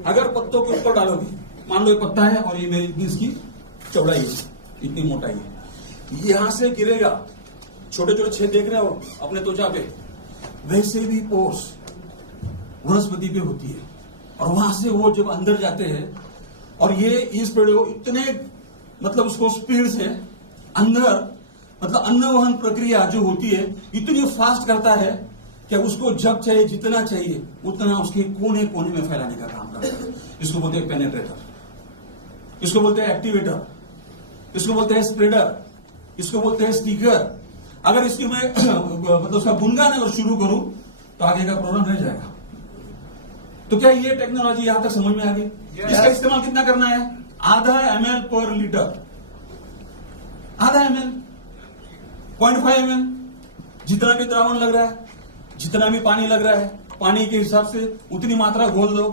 अगर पत्तों के ऊपर डालोगे, मान लो ये पत्ता है और ये मेरी इसकी चौड़ाई है, इतनी मोटाई है, यहां से गिरेगा, छोटे छोटे छेद देख रहे हो अपने त्वचा पे, वैसे भी पोर्स वनस्पति पे होती है, और वहां से वो जब अंदर जाते हैं, और ये स्प्रेडो इतने मतलब उसको स्पीड से अंदर, मतलब अन्न वहन प्रक्रिया जो होती है इतनी फास्ट करता है क्या उसको जब चाहिए जितना चाहिए उतना उसके कोने कोने में फैलाने का काम करता है। इसको बोलते हैं पेनेट्रेटर, इसको बोलते हैं एक्टिवेटर, इसको बोलते हैं स्प्रेडर, इसको बोलते हैं स्टिकर। अगर इसकी मैं मतलब उसका गुणगान अगर शुरू करूं तो आगे का प्रोग्राम रह जाएगा। तो क्या ये टेक्नोलॉजी यहां तक समझ में आ गई? इसका इस्तेमाल कितना करना है? आधा ml पर लीटर, आधा ml, 0.5 ml, जितना भी द्रावण लग रहा है, जितना भी पानी लग रहा है, पानी के हिसाब से उतनी मात्रा घोल दो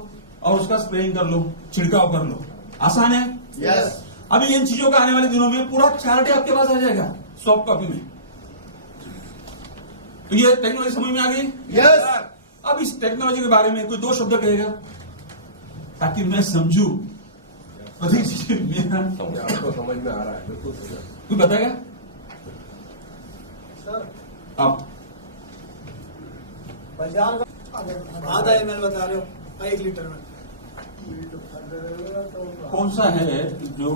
और उसका स्प्रेइंग कर लो, छिड़काव कर लो। आसान है? यस। अभी इन चीजों का आने वाले दिनों में पूरा चार्ट आपके पास आ जाएगा सॉफ्ट कॉपी में। तो ये टेक्नोलॉजी समझ में आ गई? यस। अब इस टेक्नोलॉजी के बारे में कोई 2 शब्द कहेगा ताकि मैं समझू। अधिक चीजें मेरा आपको समझ में आ रहा है, बिल्कुल समझ। कोई बताएगा? आप आधा ml बता रहे हो 1 लीटर में। कौन सा है जो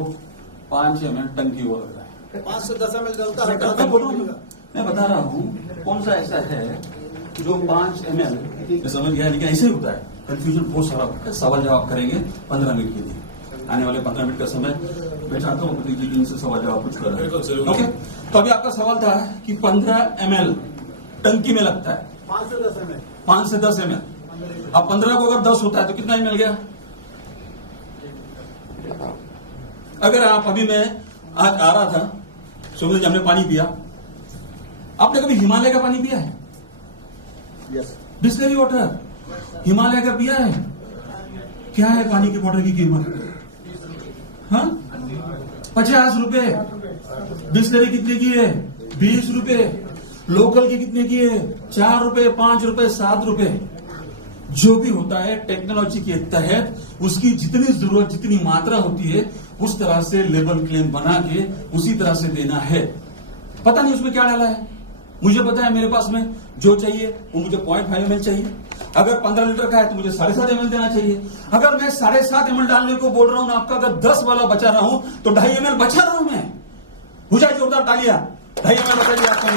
5 ml टंकी वो लग रहा है? 5 से 10 ml डलता है। मैं बोल रहा हूं, मैं बता रहा हूँ कौन सा ऐसा है जो 5 ml, मैं समझ गया, लेकिन ऐसे ही होता है। कंफ्यूजन बहुत सारा। सवाल जवाब करेंगे 15 मिनट के लिए, आने वाले 15 मिनट का समय मैं चाहता हूँ इनसे सवाल जवाब कुछ कर रहे हैं। ओके, तो अभी आपका सवाल था कि 15 ml टंकी में लगता है, 5 से 10 ml। 5 से 10 ml। अब 15 को अगर 10 होता है तो कितना ml गया? अगर आप अभी मैं आज आ रहा था सुबह हमने पानी पिया, आपने कभी हिमालय का पानी पिया है? यस। बिस्लरी वाटर हिमालय का पिया है? क्या है पानी की वाटर की कीमत? हाँ, 50 रुपए। बिस्लरी कितने की है? 20 रुपए। लोकल की कितने की है? 4 रुपए, 5 रुपए, 7 रुपए। जो भी होता है टेक्नोलॉजी के तहत उसकी जितनी जरूरत, जितनी मात्रा होती है, उस तरह से लेवल क्लेम बना के उसी तरह से देना है। पता नहीं उसमें क्या डाला है, मुझे पता है मेरे पास में जो चाहिए वो मुझे 0.5 ml चाहिए। अगर 15 लीटर का है तो मुझे 7.5 ml देना चाहिए। अगर मैं 7.5 ml डालने को बोल रहा हूं ना आपका, अगर 10 वाला बचा रहा हूं तो 2.5 ml बचा रहा हूं मैं। हो जाए जोरदार तालियां, 2.5 ml बचा दिया आपको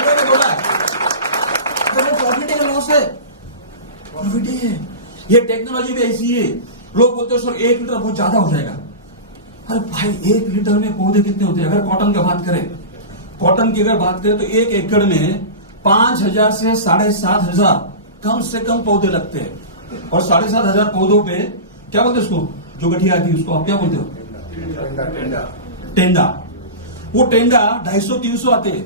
मैंने बोला है। प्रॉफिट है, लॉस है? प्रॉफिट है। ये टेक्नोलॉजी भी ऐसी है। लोग बोलते हैं सर 1 लीटर बहुत ज्यादा हो जाएगा। अरे भाई 1 लीटर में पौधे कितने होते हैं? अगर कॉटन की बात करें, कॉटन की अगर बात करें तो 1 एकड़ में 5,000 से 7,500 कम से कम पौधे लगते हैं। और 7,500 पौधों पे क्या बोलते हैं उसको, जो गठिया आती है उसको आप क्या बोलते हो? टेंडा। वो टेंडा 250-300 आते हैं।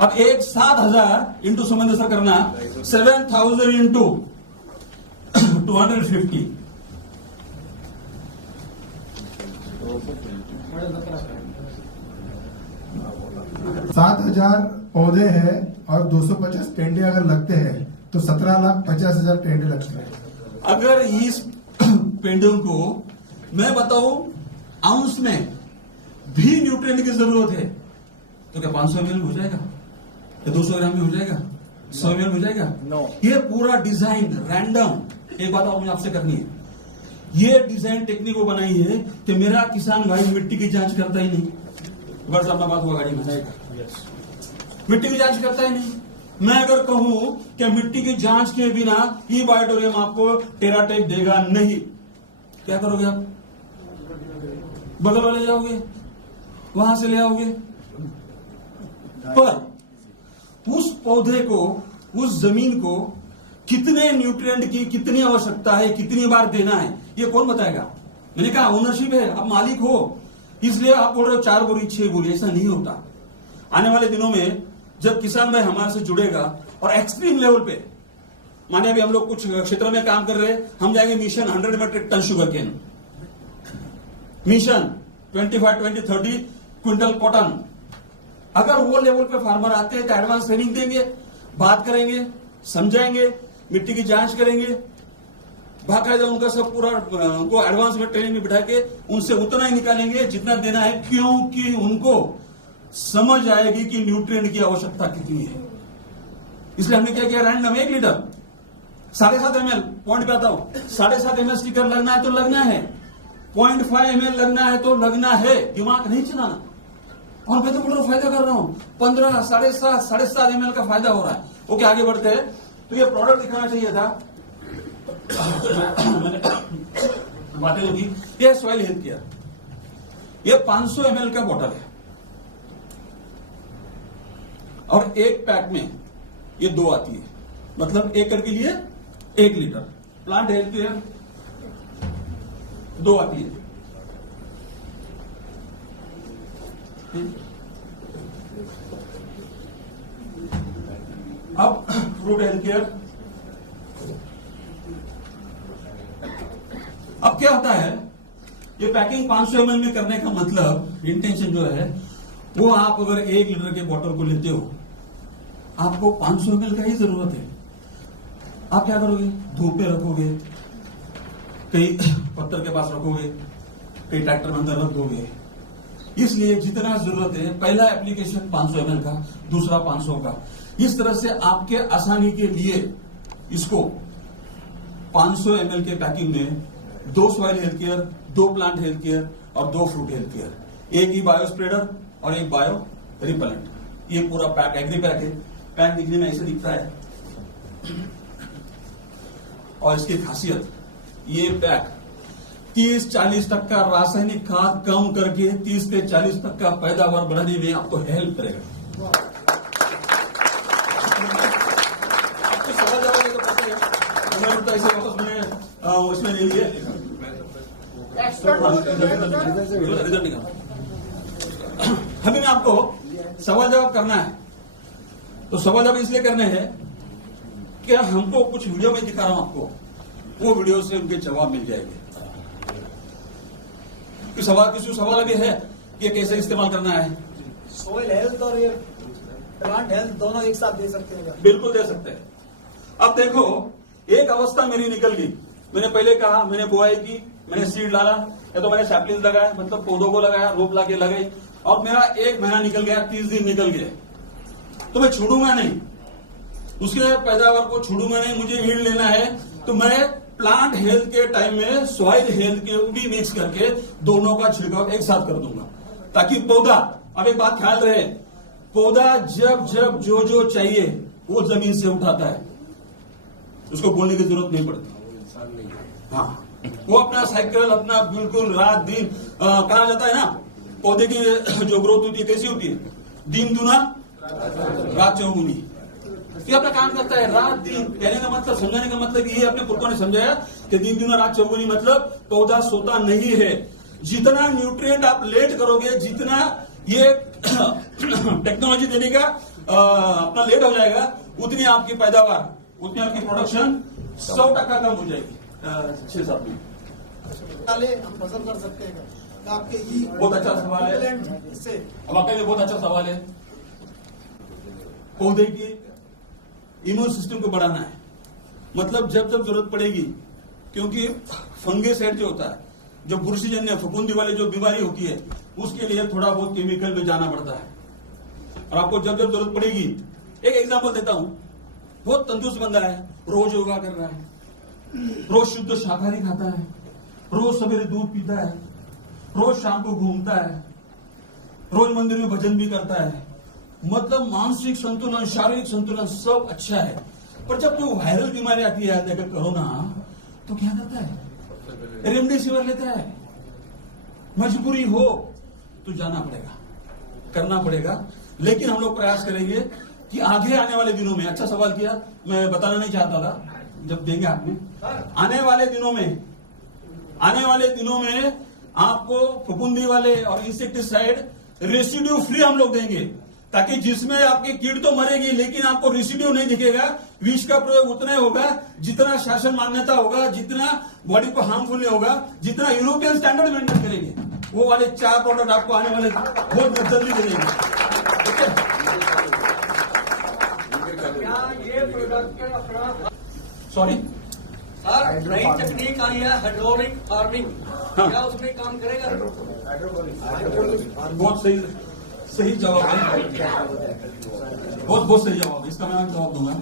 अब एक 7,000 इंटू समझ सर करना, 7,000 इंटू 250। 7,000 पौधे हैं और 250 टेंडे अगर लगते हैं तो 17,50,000 टेंडे लगते हैं। अगर इस पेंडुलम को मैं बताऊं आउंस में भी न्यूट्रिएंट की जरूरत है तो क्या 500 ml हो जाएगा या 200 ग्राम में हो जाएगा? 100 ml हो जाएगा? नो। ये पूरा डिजाइन रैंडम। एक बात और मुझे आपसे करनी है, ये डिजाइन टेक्निक वो बनाई है कि मेरा किसान भाई मिट्टी की जांच करता ही नहीं। बस अपना बात हुआ गाड़ी में, मिट्टी की जांच करता ही नहीं। मैं अगर कहूं कि मिट्टी की जांच के बिना ई बायोटोरियम आपको टेराटेक देगा नहीं, क्या करोगे आप? बगल वाले जाओगे, वहां से ले आओगे। पर उस पौधे को, उस जमीन को कितने न्यूट्रिएंट की कितनी आवश्यकता है, कितनी बार देना है, ये कौन बताएगा? मैंने कहा ओनरशिप है, आप मालिक हो, इसलिए आप बोल रहे हो 4 बोरी 6 बोरी। ऐसा नहीं होता। आने वाले दिनों में जब किसान भाई हमारे से जुड़ेगा और एक्सट्रीम लेवल पे, माने अभी हम लोग कुछ क्षेत्र में काम कर रहे हैं, हम जाएंगे mission 100 metric tonne sugar cane, mission 25-20-30 quintal cotton. अगर वो लेवल पे फार्मर आते हैं तो एडवांस ट्रेनिंग देंगे, बात करेंगे, समझाएंगे, मिट्टी की जांच करेंगे, बाकायदा उनका सब पूरा उनको एडवांस में ट्रेनिंग में बिठा के उनसे उतना ही निकालेंगे जितना देना है, क्योंकि उनको समझ आएगी कि न्यूट्रिएंट की आवश्यकता कितनी है। इसलिए हमने क्या किया, रैंडम 1 लीटर 7.5 ml, पॉइंट पे आता हूं, 7.5 ml स्टिकर लगना है तो लगना है, 0.5 ml लगना है तो लगना है, दिमाग नहीं चलाना। और मैं तो बोल रहा हूँ फायदा कर रहा हूँ 15, 7.5 ml का फायदा हो रहा है। ओके, आगे बढ़ते हैं। तो ये प्रोडक्ट दिखाना चाहिए था। मैंने बातें जो की, ये सॉइल हेल्थ केयर, ये 500 ml का बोतल है और एक पैक में ये 2 आती है, मतलब एकड़ के लिए 1 लीटर। प्लांट हेल्थ केयर 2 आती है। अब फ्रूट हेल्थ केयर, अब क्या होता है, ये पैकिंग 500 ml में करने का मतलब इंटेंशन जो है वो, आप अगर 1 लीटर के बोतल को लेते हो, आपको 500 ml का ही जरूरत है। आप क्या करोगे, धूप पे रखोगे, कहीं पत्थर के पास रखोगे, कहीं ट्रैक्टर में अंदर रख दोगे। इसलिए जितना जरूरत है, पहला एप्लीकेशन 500 ml का, दूसरा 500 का। इस तरह से आपके आसानी के लिए इसको 500 ml के पैकिंग में 2 soil health care, 2 plant health care और 2 फ्रूट हेल्थ केयर, एक ही बायो स्प्रेडर और एक बायो रिपेलेंट। ये पूरा पैक एग्री पैक है। पैक दिखने में ऐसे दिखता है और इसकी खासियत, ये पैक 30-40% रासायनिक खाद कम करके 30 से 40% पैदावार बढ़ाने में आपको हेल्प करेगा। आपको सवाल जवाब तो पता है, हमें लगता है ऐसे वापस मैंने उसमें ले लिए रिजल्ट निकाला। अभी मैं आपको सवाल जवाब करना है, तो सवाल जवाब इसलिए करने हैं कि हमको कुछ वीडियो में दिखा रहा हूं आपको, वो वीडियो से उनके जवाब मिल जाएंगे। किसी सवाल अभी है कि कैसे इस्तेमाल करना है। सॉइल हेल्थ और ये प्लांट हेल्थ दोनों एक साथ दे सकते हैं क्या? बिल्कुल दे सकते हैं। अब देखो, एक अवस्था मेरी निकल गई। मैंने पहले कहा, मैंने बुआई की, मैंने सीड डाला, या तो मैंने सैपलिंग लगाया, मतलब पौधों को लगाया, रोप लाके लगाई, और मेरा 1 महीना निकल गया, 30 दिन निकल गए, तो मैं छोड़ूंगा नहीं, उसके पैदावार को छोड़ूंगा नहीं। मुझे ईल्ड लेना है, तो मैं प्लांट हेल्थ के टाइम में सॉइल हेल्थ के भी मिक्स करके दोनों का छिड़काव एक साथ कर दूंगा, ताकि पौधा, अब एक बात ख्याल रहे, पौधा जब जब जो जो चाहिए वो जमीन से उठाता है, उसको बोलने की जरूरत नहीं पड़ती। हाँ, वो अपना साइकिल, अपना बिल्कुल रात दिन कहा जाता है ना, पौधे की जो ग्रोथ होती है कैसी होती है, दिन दूना रात चौगुनी। ये अपना काम करता है रात दिन। कहने का मतलब, समझाने का मतलब ये अपने पुरखों ने समझाया कि दिन दूना रात चौगुनी, मतलब पौधा सोता नहीं है। जितना न्यूट्रिएंट आप लेट करोगे, जितना ये टेक्नोलॉजी देने का अपना लेट हो जाएगा, उतनी आपकी पैदावार, उतनी आपकी प्रोडक्शन 100% कम हो जाएगी 6-7 में। हम फसल कर सकते हैं क्या? आपके ही बहुत अच्छा सवाल है। इससे वाकई में बहुत अच्छा सवाल है। पौधे की इम्यून सिस्टम को बढ़ाना है, मतलब जब जब जरूरत पड़ेगी, क्योंकि फंगिसाइड जो होता है, जो बुरशीजन्य फफूंदी वाली जो बीमारी होती है, उसके लिए थोड़ा बहुत केमिकल में जाना पड़ता है। और आपको जब जब जरूरत पड़ेगी, एक एग्जांपल देता हूं, बहुत तंदुरुस्त बंदा है, रोज योगा कर रहा है, रोज शुद्ध शाकाहारी खाता है, रोज सवेरे दूध पीता है, रोज शाम को घूमता है, रोज मंदिर में भजन भी करता है, मतलब मानसिक संतुलन, शारीरिक संतुलन सब अच्छा है। पर जब जो वायरल बीमारी आती है, जैसे कोरोना, तो क्या करता है, रेमडेसिविर लेता है। मजबूरी हो तो जाना पड़ेगा, करना पड़ेगा। लेकिन हम लोग प्रयास करेंगे कि आगे आने वाले दिनों में, अच्छा सवाल किया, मैं बताना नहीं चाहता था, जब देंगे आपने, आने वाले दिनों में आपको फफूंदी वाले और इंसेक्टिसाइड रेसिड्यू फ्री हम लोग देंगे, ताकि जिसमें आपकी कीट तो मरेगी, लेकिन आपको रेसिड्यू नहीं दिखेगा। विष का प्रयोग उतना होगा जितना शासन मान्यता होगा, जितना बॉडी को हार्मफुल नहीं होगा, जितना यूरोपियन स्टैंडर्ड मेंटेन करेंगे। वो वाले 4 प्रोडक्ट आपको आने वाले बहुत जल्दी दे देंगे। ये प्रोडक्ट अपना, सॉरी सर, नई तकनीक आई है हाइड्रोलिक फार्मिंग, क्या उसमें काम करेगा? बहुत सही जवाब है, बहुत सही जवाब है। इसका मैं जवाब दूंगा।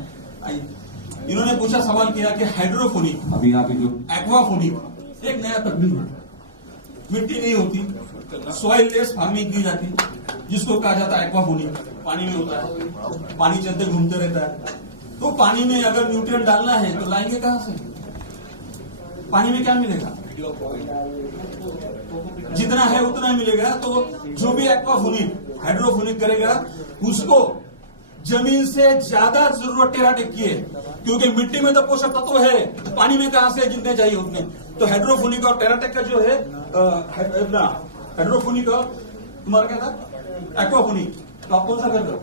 आइए, इन्होंने पूछा, सवाल किया कि हाइड्रोफोनिक, अभी यहाँ पे जो एक्वाफोनिक एक नया तकनीक है, मिट्टी नहीं होती, सॉइल लेस फार्मिंग की जाती, जिसको कहा जाता है एक्वापोनिक, पानी में होता है, पानी चलते घूमते रहता है। तो पानी में अगर न्यूट्रिएंट डालना है तो लाएंगे कहां से? पानी में क्या मिलेगा? जितना है उतना मिलेगा। तो जो भी एक्वापोनिक हाइड्रोपोनिक करेगा उसको जमीन से ज्यादा जरूरत टेराटेक की है, क्योंकि मिट्टी में तो पोषक तत्व है, पानी में कहां से जितने चाहिए उतने। तो हाइड्रोपोनिक और टेराटेक का जो है हाइड्रोपोनिक और तुम्हारा क्या था एक्वापोनिक, तो आप कौन सा कर दो?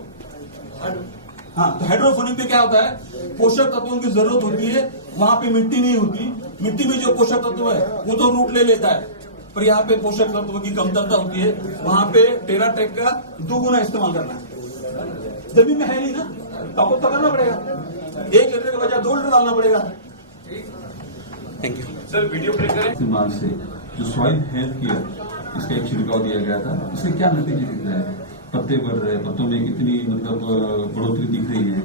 हाँ, तो हाइड्रोपोनिक में क्या होता है, पोषक तत्वों की जरूरत होती है, वहां पे मिट्टी नहीं होती, मिट्टी में जो पोषक तत्व है वो तो रूट ले लेता है, पर यहाँ पे पोषक तत्व की कमतरता होती है, वहां पे टेराटेक का 2 गुना इस्तेमाल करना है। जमीन में है नहीं ना, तो आपको तो करना पड़ेगा, 1 लीटर के बजाय 2 लीटर डालना पड़ेगा। Thank you sir. Video play करें। इस्तेमाल से जो सॉइल हेल्थ केयर इसका एक छिड़काव दिया गया था, इससे क्या नतीजे दिख रहे हैं? पत्ते बढ़ रहे हैं, पत्तों में कितनी मतलब बढ़ोतरी दिख रही है,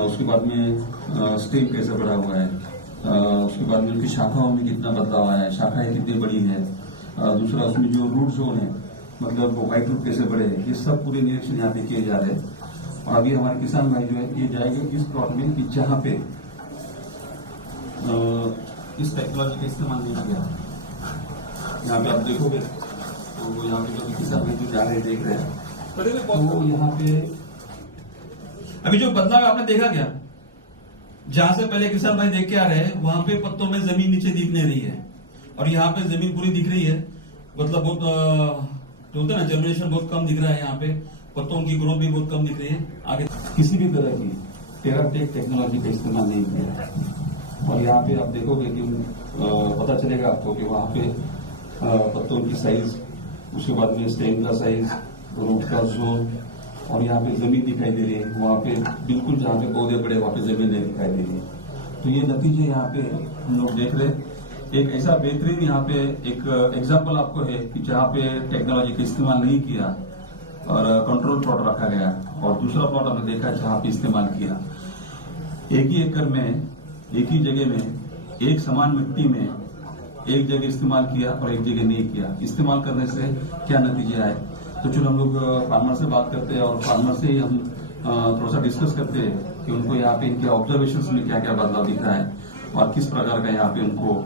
उसके बाद में स्टेम कैसे बढ़ा हुआ है, उसके बाद में उनकी शाखाओं में कितना बदलाव आया है, शाखाएं कितनी बड़ी है, दूसरा उसमें जो रूट जोन है मतलब वो व्हाइट रूट कैसे बढ़े, ये सब पूरे निरीक्षण यहाँ पे किए जा रहे हैं। और अभी हमारे किसान भाई जो है ये जाएंगे इस प्लॉट में कि जहाँ पे इस टेक्नोलॉजी का इस्तेमाल नहीं किया। यहाँ पे आप देखोगे तो यहाँ पे जो किसान भाई जो जा रहे हैं देख रहे हैं, तो यहाँ पे अभी जो बदलाव आपने देखा क्या, जहां से पहले किसान भाई देख के आ रहे हैं वहां पे पत्तों में जमीन नीचे दिख नहीं रही है, और यहाँ पे जमीन पूरी दिख रही है, मतलब बहुत जो होता है ना जनरेशन बहुत कम दिख रहा है, यहाँ पे पत्तों की ग्रोथ भी बहुत कम दिख रही है। आगे किसी भी तरह की टेराटेक टेक्नोलॉजी का इस्तेमाल नहीं किया। और यहाँ पे आप देखोगे कि पता चलेगा आपको कि वहाँ पे पत्तों की साइज, उसके बाद में स्टेम का साइज, रूट का जोन, और यहाँ पे जमीन दिखाई दे रही है, वहाँ पे बिल्कुल जहाँ पे पौधे बड़े वहाँ पे जमीन नहीं दिखाई दे रही है। तो ये नतीजे यहाँ पे हम लोग देख रहे हैं। एक ऐसा बेहतरीन यहाँ पे एक एग्जाम्पल आपको है कि जहाँ पे टेक्नोलॉजी का इस्तेमाल नहीं किया और कंट्रोल प्लॉट रखा गया, और दूसरा प्लॉट हमने देखा जहाँ पे इस्तेमाल किया। एक ही एकड़ में, एक ही जगह में, एक समान मिट्टी में एक जगह इस्तेमाल किया और एक जगह नहीं किया। इस्तेमाल करने से क्या नतीजे आए, तो चलो हम लोग फार्मर से बात करते हैं और फार्मर से ही हम थोड़ा सा डिस्कस करते हैं कि उनको यहाँ पे इनके ऑब्जर्वेशंस में क्या क्या बदलाव दिख रहा है और किस प्रकार का यहाँ पे उनको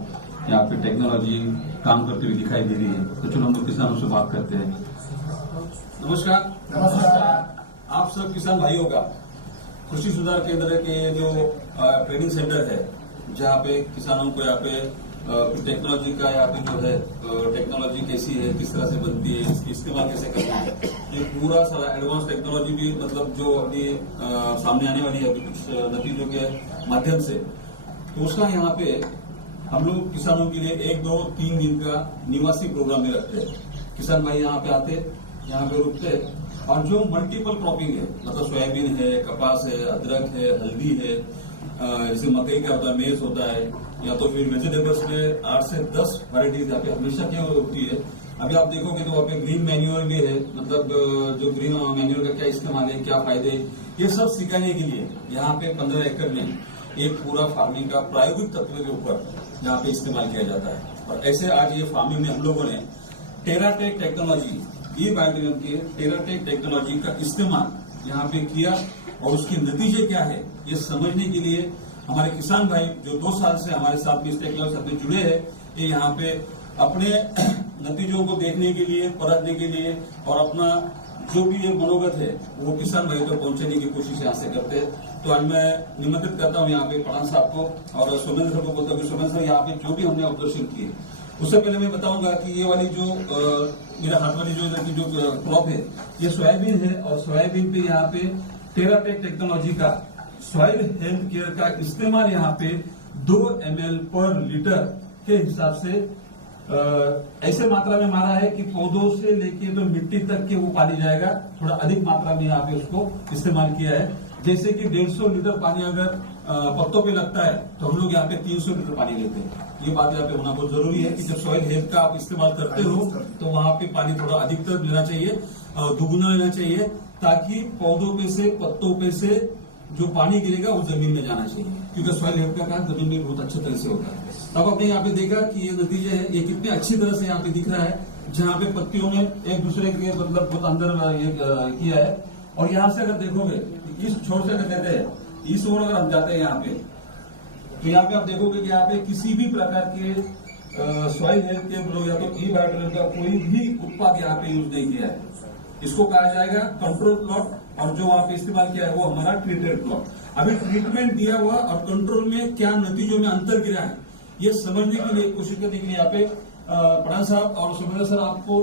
यहाँ पे टेक्नोलॉजी काम करती हुई दिखाई दे रही है। तो चलो हम लोग किसानों से बात करते हैं। नमस्कार। नमस्कार। आप सब किसान भाइयों का कृषि सुधार केंद्र के जो ट्रेनिंग सेंटर है, जहाँ पे किसानों को यहाँ पे टेक्नोलॉजी का यहाँ पे जो है टेक्नोलॉजी कैसी है, किस तरह से बनती है, इसकी इस्तेमाल कैसे करना है, ये पूरा सारा एडवांस टेक्नोलॉजी भी मतलब जो अभी सामने आने वाली है अभी कुछ नतीजों के माध्यम से, तो उसका यहाँ पे हम लोग किसानों के लिए 1, 2, 3 दिन का निवासी प्रोग्राम में रखते हैं। किसान भाई यहाँ पे आते, यहाँ पे रुकते, और जो मल्टीपल क्रॉपिंग है, मतलब सोयाबीन है, कपास है, अदरक है, हल्दी है, जैसे मकई का होता है, मेज होता है, या तो फिर वेजिटेबल्स में 8 से 10 वैरायटीज यहाँ पे हमेशा क्या होती है। अभी आप देखोगे तो वहाँ पे ग्रीन मैन्योर भी है, मतलब जो ग्रीन मैन्योर का क्या इस्तेमाल है, क्या फायदे, ये सब सिखाने के लिए यहाँ पे 15 एकड़ में एक पूरा फार्मिंग का प्रायोगिक तत्व के ऊपर यहाँ पे इस्तेमाल किया जाता है। और ऐसे आज ये फार्मिंग में हम लोगों ने टेराटेक टेक्नोलॉजी, ये बायोटेक की टेराटेक टेक्नोलॉजी का इस्तेमाल यहाँ पे किया, और उसके नतीजे क्या है ये समझने के लिए हमारे किसान भाई जो 2 साल से हमारे साथ में इस टेक्नोलॉजी साथ में जुड़े हैं, ये यहाँ पे अपने नतीजों को देखने के लिए, परखने के लिए, और अपना जो भी ये मनोगत है वो किसान भाई तक पहुंचाने की कोशिश यहाँ से करते हैं। तो आज मैं निमंत्रित करता हूँ यहाँ पे पठान साहब को और सोमेंद्र सर को बोलता हूँ कि सोमेंद्र सर यहाँ पे जो भी हमने ऑब्जर्वेशन किए, उससे पहले मैं बताऊंगा कि ये वाली जो मेरा हाथ वाली जो इधर की जो क्रॉप है ये सोयाबीन है, और सोयाबीन पे यहाँ पे टेराटेक टेक्नोलॉजी का सॉइल हेल्थ केयर का इस्तेमाल यहाँ पे 2 ml पर लीटर के हिसाब से ऐसे मात्रा में मारा है कि पौधों से लेके तो मिट्टी तक के वो पानी जाएगा, थोड़ा अधिक मात्रा में यहाँ पे उसको इस्तेमाल किया है। जैसे कि 150 लीटर पानी अगर पत्तों पे लगता है तो हम लोग यहाँ पे 300 लीटर पानी लेते हैं। ये बात यहाँ पे होना बहुत जरूरी है कि जब सॉइल हेल्थ का आप इस्तेमाल करते हो तो वहां पे पानी थोड़ा अधिकतर लेना चाहिए, दुगुना लेना चाहिए, ताकि पौधों पे से, पत्तों पे से जो पानी गिरेगा वो जमीन में जाना चाहिए, क्योंकि सॉइल हेल्थ का काम जमीन में बहुत अच्छे तरह से होता है। तब आपने यहाँ पे देखा कि ये नतीजे है, ये कितने अच्छी तरह से यहाँ पे दिख रहा है जहाँ पे पत्तियों ने एक दूसरे के मतलब बहुत अंदर ये किया है। और यहाँ से अगर देखोगे इस छोर से अगर देते हैं इस ओर अगर हम जाते हैं यहाँ पे, तो यहाँ पे आप देखोगे कि यहाँ पे किसी भी प्रकार के सॉइल हेल्थ के या तो ई बायोटेरियल का कोई भी उत्पाद यहाँ पे यूज नहीं किया है। इसको कहा जाएगा कंट्रोल प्लॉट, और जो वहां पे इस्तेमाल किया है वो हमारा ट्रीटेड प्लॉट। अभी ट्रीटमेंट दिया हुआ और कंट्रोल में क्या नतीजों में अंतर गिरा है ये समझने के लिए कोशिश करने के लिए यहाँ पे पठान साहब और सुमेंद्र सर आपको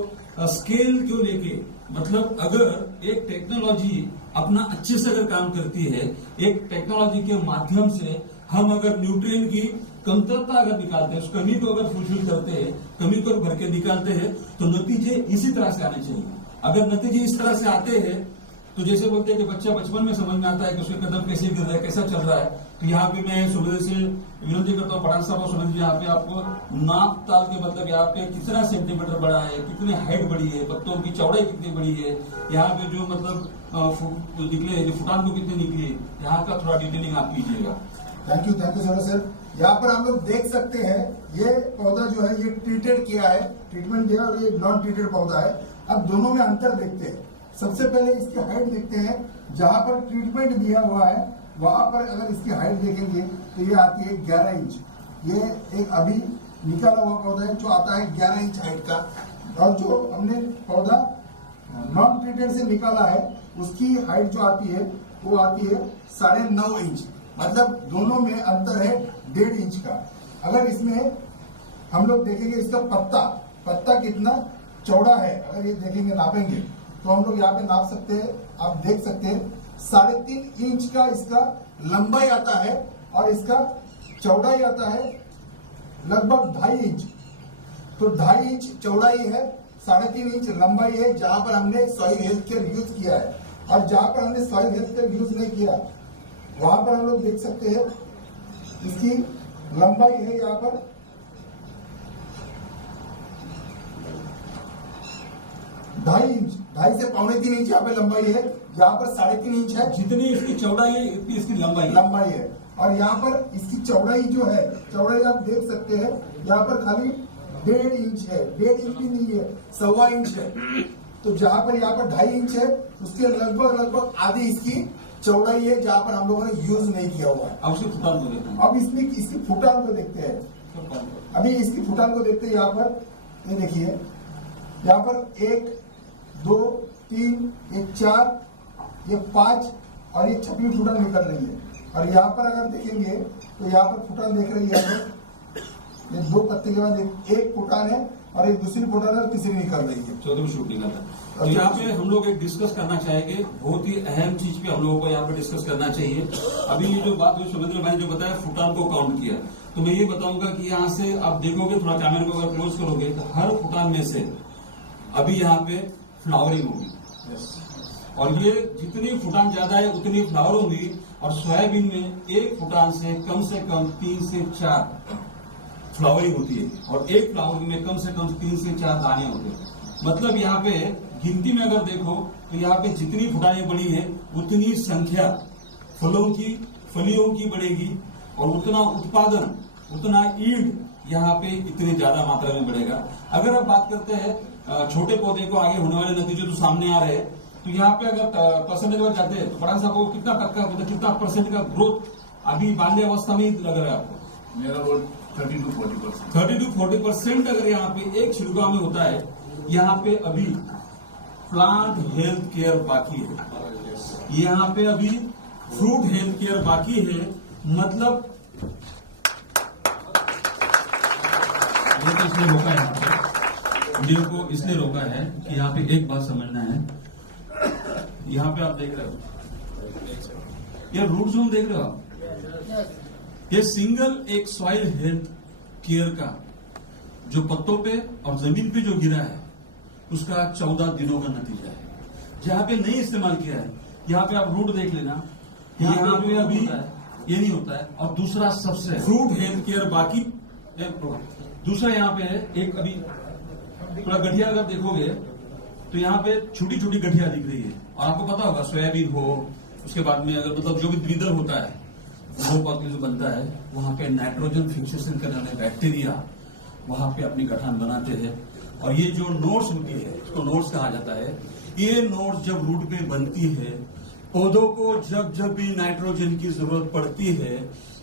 स्केल क्यों लेके, मतलब अगर एक टेक्नोलॉजी अपना अच्छे से अगर काम करती है, एक टेक्नोलॉजी के माध्यम से हम अगर न्यूट्रिएंट की कमतरता अगर निकालते हैं, उस कमी को अगर फुलफिल करते हैं, कमी को भर के निकालते हैं, तो नतीजे इसी तरह से आने चाहिए। अगर नतीजे इस तरह से आते हैं तो जैसे बोलते हैं कि बच्चा बचपन में समझ में आता है कि उसके कदम कैसे गिर रहा है, कैसा चल रहा है। तो यहाँ पे मैं सुमेंद्र से विनती करता हूँ, पठान साहब और सुमेंद्र जी, यहाँ पे आपको नाप ताल के मतलब यहाँ पे कितना सेंटीमीटर बड़ा है, कितनी हाइट बड़ी है, पत्तों की चौड़ाई कितनी बड़ी है, यहाँ पे जो मतलब निकले जो फुटान को कितने निकली, यहाँ का थोड़ा डिटेलिंग आप कीजिएगा। Thank you sir. यहाँ पर हम लोग देख सकते हैं ये पौधा जो है ये ट्रीटेड किया है, ट्रीटमेंट दिया, और ये नॉन ट्रीटेड पौधा है। अब दोनों में अंतर देखते हैं। सबसे पहले इसकी हाइट देखते हैं। जहां पर ट्रीटमेंट दिया हुआ है वहां पर अगर इसकी हाइट देखेंगे तो ये आती है 11 इंच। ये एक अभी निकाला हुआ पौधा है जो आता है 11 इंच हाइट का, और जो हमने पौधा नॉन ट्रीटेड से निकाला है उसकी हाइट जो आती है वो आती है 9.5 इंच। मतलब दोनों में अंतर है 1.5 इंच का। अगर इसमें हम लोग देखेंगे इसका पत्ता कितना चौड़ा है, अगर ये देखेंगे नापेंगे तो हम लोग यहाँ पे नाप सकते हैं। आप देख सकते हैं 3.5 इंच का इसका लंबाई आता है, और इसका चौड़ाई आता है लगभग 2.5 इंच। तो 2.5 इंच चौड़ाई है, 3.5 इंच लंबाई है जहां पर हमने सॉइल हेल्थ केयर यूज किया है। और जहां पर हमने सॉइल हेल्थ केयर यूज नहीं किया वहां पर हम लोग देख सकते हैं इसकी लंबाई है यहाँ पर 2.5 इंच, 2.5 से 2.25 इंच यहाँ पे लंबाई है, यहाँ पर 3.5 इंच है। जितनी इसकी चौड़ाई है इतनी इसकी लंबाई है। और यहाँ पर इसकी चौड़ाई जो है, चौड़ाई आप देख सकते हैं यहाँ पर खाली 1.5 इंच है, 1.5 इंच भी नहीं है, 1.25 इंच है। तो जहाँ पर यहाँ पर 2.5 इंच है उसके लगभग आधी इसकी चौड़ाई है जहाँ पर हम लोगों ने यूज नहीं किया हुआ है। अब उसके फुटान को देखते हैं। अब इसमें इसकी फुटान को देखते हैं। अभी इसकी फुटान को देखते हैं। यहाँ पर ये देखिए, यहाँ पर 1 2 3 ये 4 ये 5 और ये 6वीं फुटान निकल रही है। और यहाँ पर अगर देखेंगे तो यहाँ पर फुटान देख रही है, ये 2 पत्ते के बाद एक फुटान है और एक दूसरी फुटान और तीसरी निकल रही है, 14वीं शूट निकल रहा है। तो यहाँ पे हम लोग एक डिस्कस करना चाहेंगे, बहुत ही अहम चीज पे हम लोगों को यहाँ पे डिस्कस करना चाहिए। अभी ये जो बात हुई सुमेंद्र भाई जो बताया फुटान को काउंट किया, तो मैं ये बताऊंगा कि यहाँ से आप देखोगे, थोड़ा कैमरा को अगर क्लोज करोगे तो हर फुटान में से अभी यहाँ पे फ्लावरिंग होगी। और ये जितनी फुटान ज्यादा है उतनी फ्लावर होगी। और सोयाबीन में एक फुटान से कम 3 से 4 फ्लावरिंग होती है, और एक फ्लावरिंग में कम से कम 3 से 4 दाने होते हैं। मतलब यहाँ पे गिनती में अगर देखो तो यहाँ पे जितनी फुटानें बड़ी है उतनी संख्या फलियों की बढ़ेगी, और उतना उत्पादन, उतना ईल्ड यहाँ पे इतने ज्यादा मात्रा में बढ़ेगा। अगर आप बात करते हैं छोटे पौधे को आगे होने वाले नतीजे तो सामने आ रहे हैं, तो यहाँ पे अगर परसेंटेज पर जाते हैं तो पठान साहब को कितना टक्का, मतलब कितना परसेंट का ग्रोथ अभी बाल्यावस्था में लग रहा है आपको? मेरा वो 30 to 40%। 30 to 40% अगर यहाँ पे एक छिड़काव में होता है। यहाँ पे अभी प्लांट हेल्थ केयर बाकी है, यहाँ पे अभी फ्रूट हेल्थ केयर बाकी है। मतलब ये तो इसलिए रोका है, यहाँ पे वीडियो को इसलिए रोका है कि यहाँ पे एक बात समझना है। यहाँ पे आप देख रहे हो ये रूट जोन देख रहे हो आप, ये सिंगल एक सॉइल हेल्थ केयर का जो पत्तों पे और जमीन पे जो गिरा है उसका 14 दिनों का नतीजा है। जहां पे नहीं इस्तेमाल किया है, यहाँ पे आप रूट देख लेना, यहाँ पे अभी ये नहीं होता है। और दूसरा सबसे फ्रूट हेल्थ केयर बाकी, दूसरा यहाँ पे है एक अभी थोड़ा गठिया अगर देखोगे तो यहाँ पे छोटी छोटी गठिया दिख रही है। और आपको पता होगा सोयाबीन हो, उसके बाद में अगर मतलब जो भी द्विदल होता है वो पौधे जो बनता है वहां पे नाइट्रोजन फिक्सेशन करने वाले बैक्टीरिया वहां पे अपनी गठन बनाते हैं। और ये जो नोट्स होती है इसको नोट्स कहा जाता है। ये नोट्स जब रूट पे बनती है, पौधों को जब जब भी नाइट्रोजन की जरूरत पड़ती है,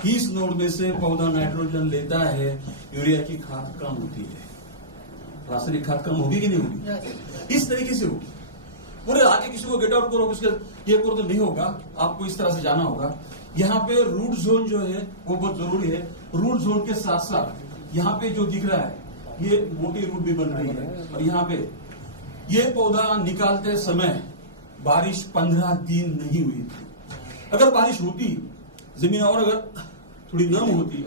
इस नोड में से पौधा नाइट्रोजन लेता है, यूरिया की खाद कम होती है। रासायनिक खाद कम होगी कि नहीं होगी? इस तरीके से होगी। पूरे आगे किसी को गेट आउट करो, उसके ये करो तो नहीं होगा, आपको इस तरह से जाना होगा। यहाँ पे रूट जोन जो है वो बहुत जरूरी है। रूट जोन के साथ साथ यहाँ पे जो दिख रहा है ये मोटी रूट भी बन रही है। और यहाँ पे ये पौधा निकालते समय बारिश 15 दिन नहीं हुई थी। अगर बारिश होती, जमीन और अगर थोड़ी नम होती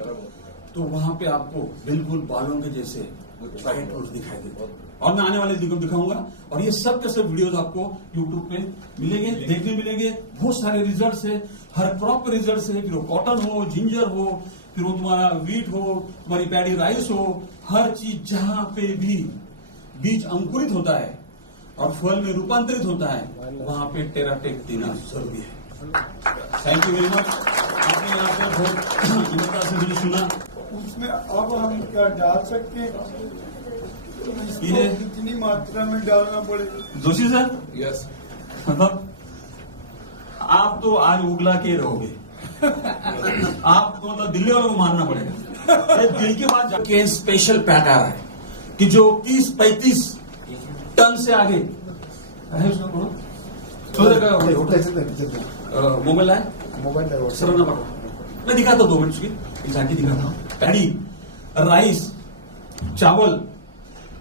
तो वहां पे आपको बिल्कुल बालों के जैसे वाइट रोज दिखाई देते। और मैं आने वाले दिन को दिखाऊंगा। और ये सब के सब वीडियोस आपको यूट्यूब पे मिलेंगे, देखने मिलेंगे। बहुत सारे रिजल्ट है, हर क्रॉप के रिजल्ट है, फिर वो कॉटन हो, जिंजर हो, फिर वो तुम्हारा वीट हो, तुम्हारी पैडी राइस हो, हर चीज जहां पे भी बीज अंकुरित होता है और फल में रूपांतरित होता है, वहां पे टेराटेक देना जरूरी है। Thank you very much. आपने यहाँ पे बहुत विनम्रता से मुझे सुना। उसमें अब हम क्या डाल सकते हैं? इसको ये- कितनी मात्रा में डालना पड़ेगा? जोशी सर, यस, मतलब आप तो आज उगला के रहोगे। आपको मतलब दिल्ली वालों को मानना पड़ेगा। ये दिल की बात के स्पेशल पैक आ रहा है कि जो 30-35 टन से आगे है। मोबाइल है, सरल नंबर मैं दिखाता हूँ 2 मिनट की झांकी दिखाता हूँ। पैडी, राइस, चावल,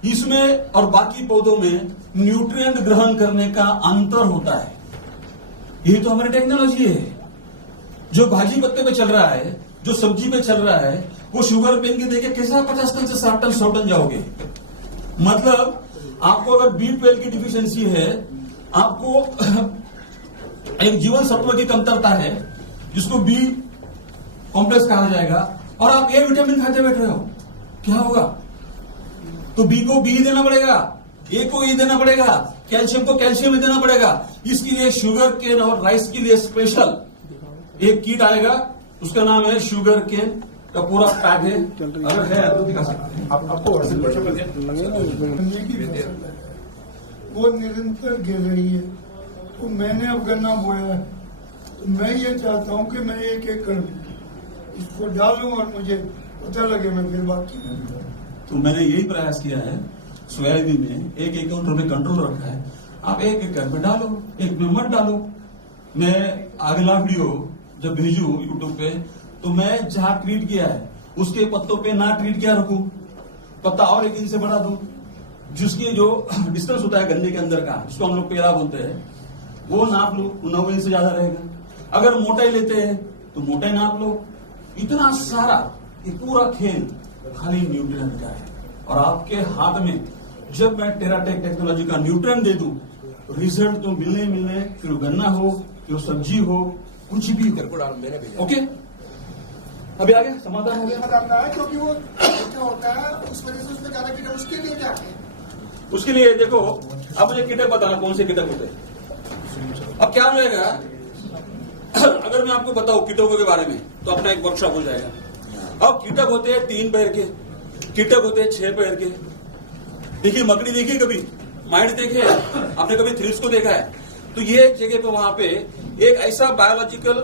इसमें और बाकी पौधों में न्यूट्रिएंट ग्रहण करने का अंतर होता है। यही तो हमारी टेक्नोलॉजी है। जो भाजी पत्ते पे चल रहा है, जो सब्जी पे चल रहा है, वो शुगर पेन के देके कैसा 50 टन से 60 टन 100 टन जाओगे। मतलब आपको अगर B12 की डिफिशियंसी है, आपको एक जीवन सत्व की कमतरता है जिसको बी कॉम्प्लेक्स कहा जाएगा, और आप ए विटामिन खाते बैठ रहे हो, क्या होगा? तो बी को बी देना पड़ेगा, ए को ई देना पड़ेगा, कैल्शियम को कैल्शियम देना पड़ेगा। इसके लिए शुगर केन और राइस के लिए स्पेशल एक किट आएगा, उसका नाम है शुगर केन का पूरा पैक है। अगर है तो दिखा सकते हैं आपको गन्ने की फसल है, वो निरंतर गिर रही है। तो मैंने अब गन्ना बोया है, तो मैं ये चाहता हूँ कि मैं 1 एकड़ में इसको डालूं और मुझे पता लगे, मैं फिर बाकी नहीं। तो मैंने यही प्रयास किया है। सोयाबीन में 1 एकड़ में कंट्रोल रखा है। आप 1 एकड़ में डालो, 1 में मत डालो। मैं अगला वीडियो जब भेजू यूट्यूब पे, तो मैं जहां ट्रीट किया है उसके पत्तों पे ना ट्रीट किया रखूं, पत्ता और 1 इंच से बढ़ा दूं। जिसकी जो डिस्टेंस होता है गन्ने के अंदर का, जिसको हम लोग पेड़ा बोलते हैं, वो नाप लो, 9 इंच से ज्यादा रहेगा। अगर मोटाई लेते हैं तो मोटाई नाप लो। इतना सारा ये पूरा खेल खाली न्यूट्रिएंट का है। और आपके हाथ में जब मैं टेराटेक टेक्नोलॉजी का न्यूट्रिएंट दे दूं, रिजल्ट तो मिलने, फिर वो गन्ना हो, फिर वो सब्जी हो, कुछ भी हो। ओके, अभी आ गया, समाधान हो गया। आता है क्योंकि वो क्या होता है, उस वजह से उसमें ज्यादा कीड़ा, उसके लिए क्या है? उसके लिए देखो, अब मुझे कीटक बताना कौन से कीटक होते हैं। अब क्या हो जाएगा, अगर मैं आपको बताऊं कीटकों के बारे में तो अपना एक वर्कशॉप हो जाएगा। अब कीटक होते हैं 3 पैर के, कीटक होते हैं 6 पैर के। देखिए मकड़ी देखिए, कभी माइंड देखे आपने, कभी थ्रिप्स को देखा है? तो ये एक जगह पे वहां पे एक ऐसा बायोलॉजिकल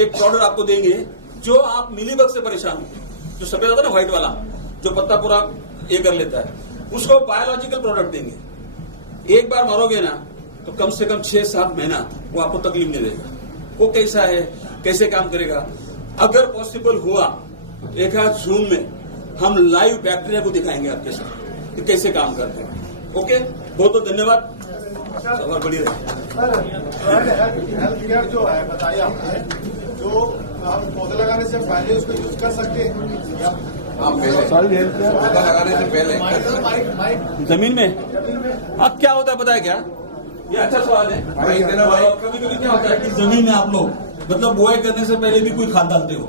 एक पाउडर आपको देंगे जो आप मिलीबग से परेशान हो, जो सफेद होता है ना व्हाइट वाला, जो पत्ता पूरा ये कर लेता है, उसको बायोलॉजिकल प्रोडक्ट देंगे। एक बार मारोगे ना तो कम से कम 6-7 महीना वो आपको तकलीफ नहीं देगा। वो कैसा है, कैसे काम करेगा? अगर पॉसिबल हुआ एक आध जून में हम लाइव बैक्टीरिया को दिखाएंगे आपके साथ कि कैसे काम करते हैं। ओके, बहुत बहुत धन्यवाद, और बड़ी रहे। हेल्थ केयर जो है बताइए आपने, जो हम पौधे लगाने से पहले उसको यूज कर सकते हैं। पौधा लगाने से पहले जमीन में अब क्या होता है पता है क्या? ये अच्छा सवाल है। कभी कभी क्या होता है कि जमीन में आप लोग मतलब बुआई करने से पहले भी कोई खाद डालते हो,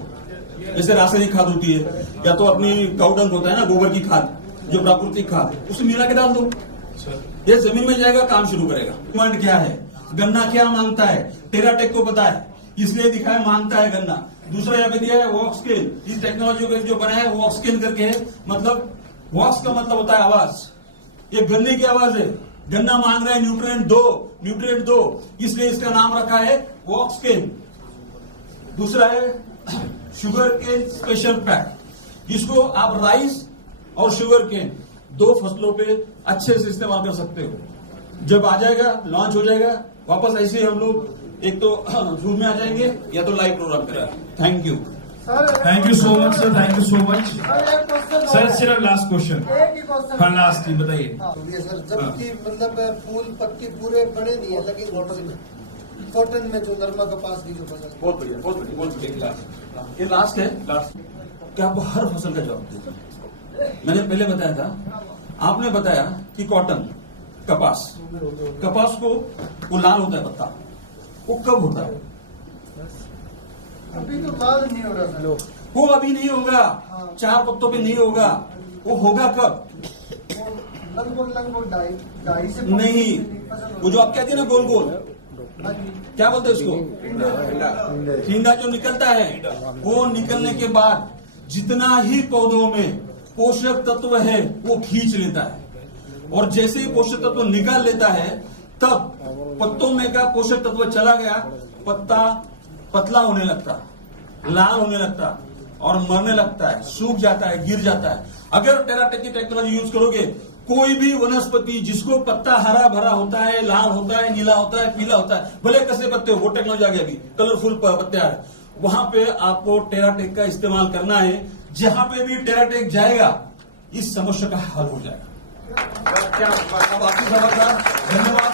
जैसे रासायनिक खाद होती है या तो अपनी काउडंग होता है ना, गोबर की खाद, जो प्राकृतिक खाद, उसे मिला के डाल दो, ये जमीन में जाएगा, काम शुरू करेगा। डिमांड क्या है, गन्ना क्या मांगता है, टेराटेक को पता है, इसलिए दिखाया मांगता है गन्ना। दूसरा यहाँ पे दिया है वॉक्सकिन, इस टेक्नोलॉजी को जो बनाया है वॉक्सकिन करके है। मतलब वॉक्स का मतलब होता है आवाज, ये गन्ने की आवाज है। गन्ना मांग रहा है न्यूट्रिएंट दो, इसलिए इसका नाम रखा है वॉक्सकेन। दूसरा है शुगर केन स्पेशल पैक, जिसको आप राइस और शुगर केन 2 फसलों पे अच्छे से इस्तेमाल कर सकते हो। जब आ जाएगा, लॉन्च हो जाएगा, वापस ऐसे ही हम लोग एक तो जूम में आ जाएंगे या तो लाइव प्रोग्राम करेंगे। Thank you. Thank you so much sir, thank you so much sir. सिर्फ लास्ट क्वेश्चन, हाँ लास्ट ही बताइए। ये सर जबकि मतलब फूल पत्ती पूरे बड़े नहीं है, लेकिन कॉटन में जो नरमा कपास की जो फसल। बहुत बढ़िया, बहुत बढ़िया, बहुत बढ़िया। ये लास्ट है, लास्ट क्या आपको हर फसल का जवाब देगा। मैंने पहले बताया था, आपने बताया कि कॉटन, कपास को वो लाल होता है पत्ता, वो कब होता है? अभी तो लाल नहीं हो रहा सर। वो अभी नहीं होगा, 4 पत्तों पे नहीं होगा, वो होगा कब? लगभग 2.5 से नहीं, वो जो आप कहते हैं ना गोल गोल, क्या बोलते हैं उसको? ठिंडा जो निकलता है, वो निकलने के बाद जितना ही पौधों में पोषक तत्व है वो खींच लेता है, और जैसे ही पोषक तत्व निकाल लेता है तब पत्तों में का पोषक तत्व चला गया, पत्ता पतला होने लगता, लाल होने लगता और मरने लगता है, सूख जाता है, गिर जाता है। अगर टेराटेक की टेक्नोलॉजी यूज करोगे, कोई भी वनस्पति जिसको पत्ता हरा भरा होता है, लाल होता है, नीला होता है, पीला होता है, भले कैसे पत्ते हो, वो टेक्नोलॉजी आ गई, अभी कलरफुल पत्ते आ रहे, वहां पे आपको टेराटेक का इस्तेमाल करना है। जहां पे भी टेराटेक जाएगा, इस समस्या का हल हो जाएगा। क्या आपकी धन्यवाद।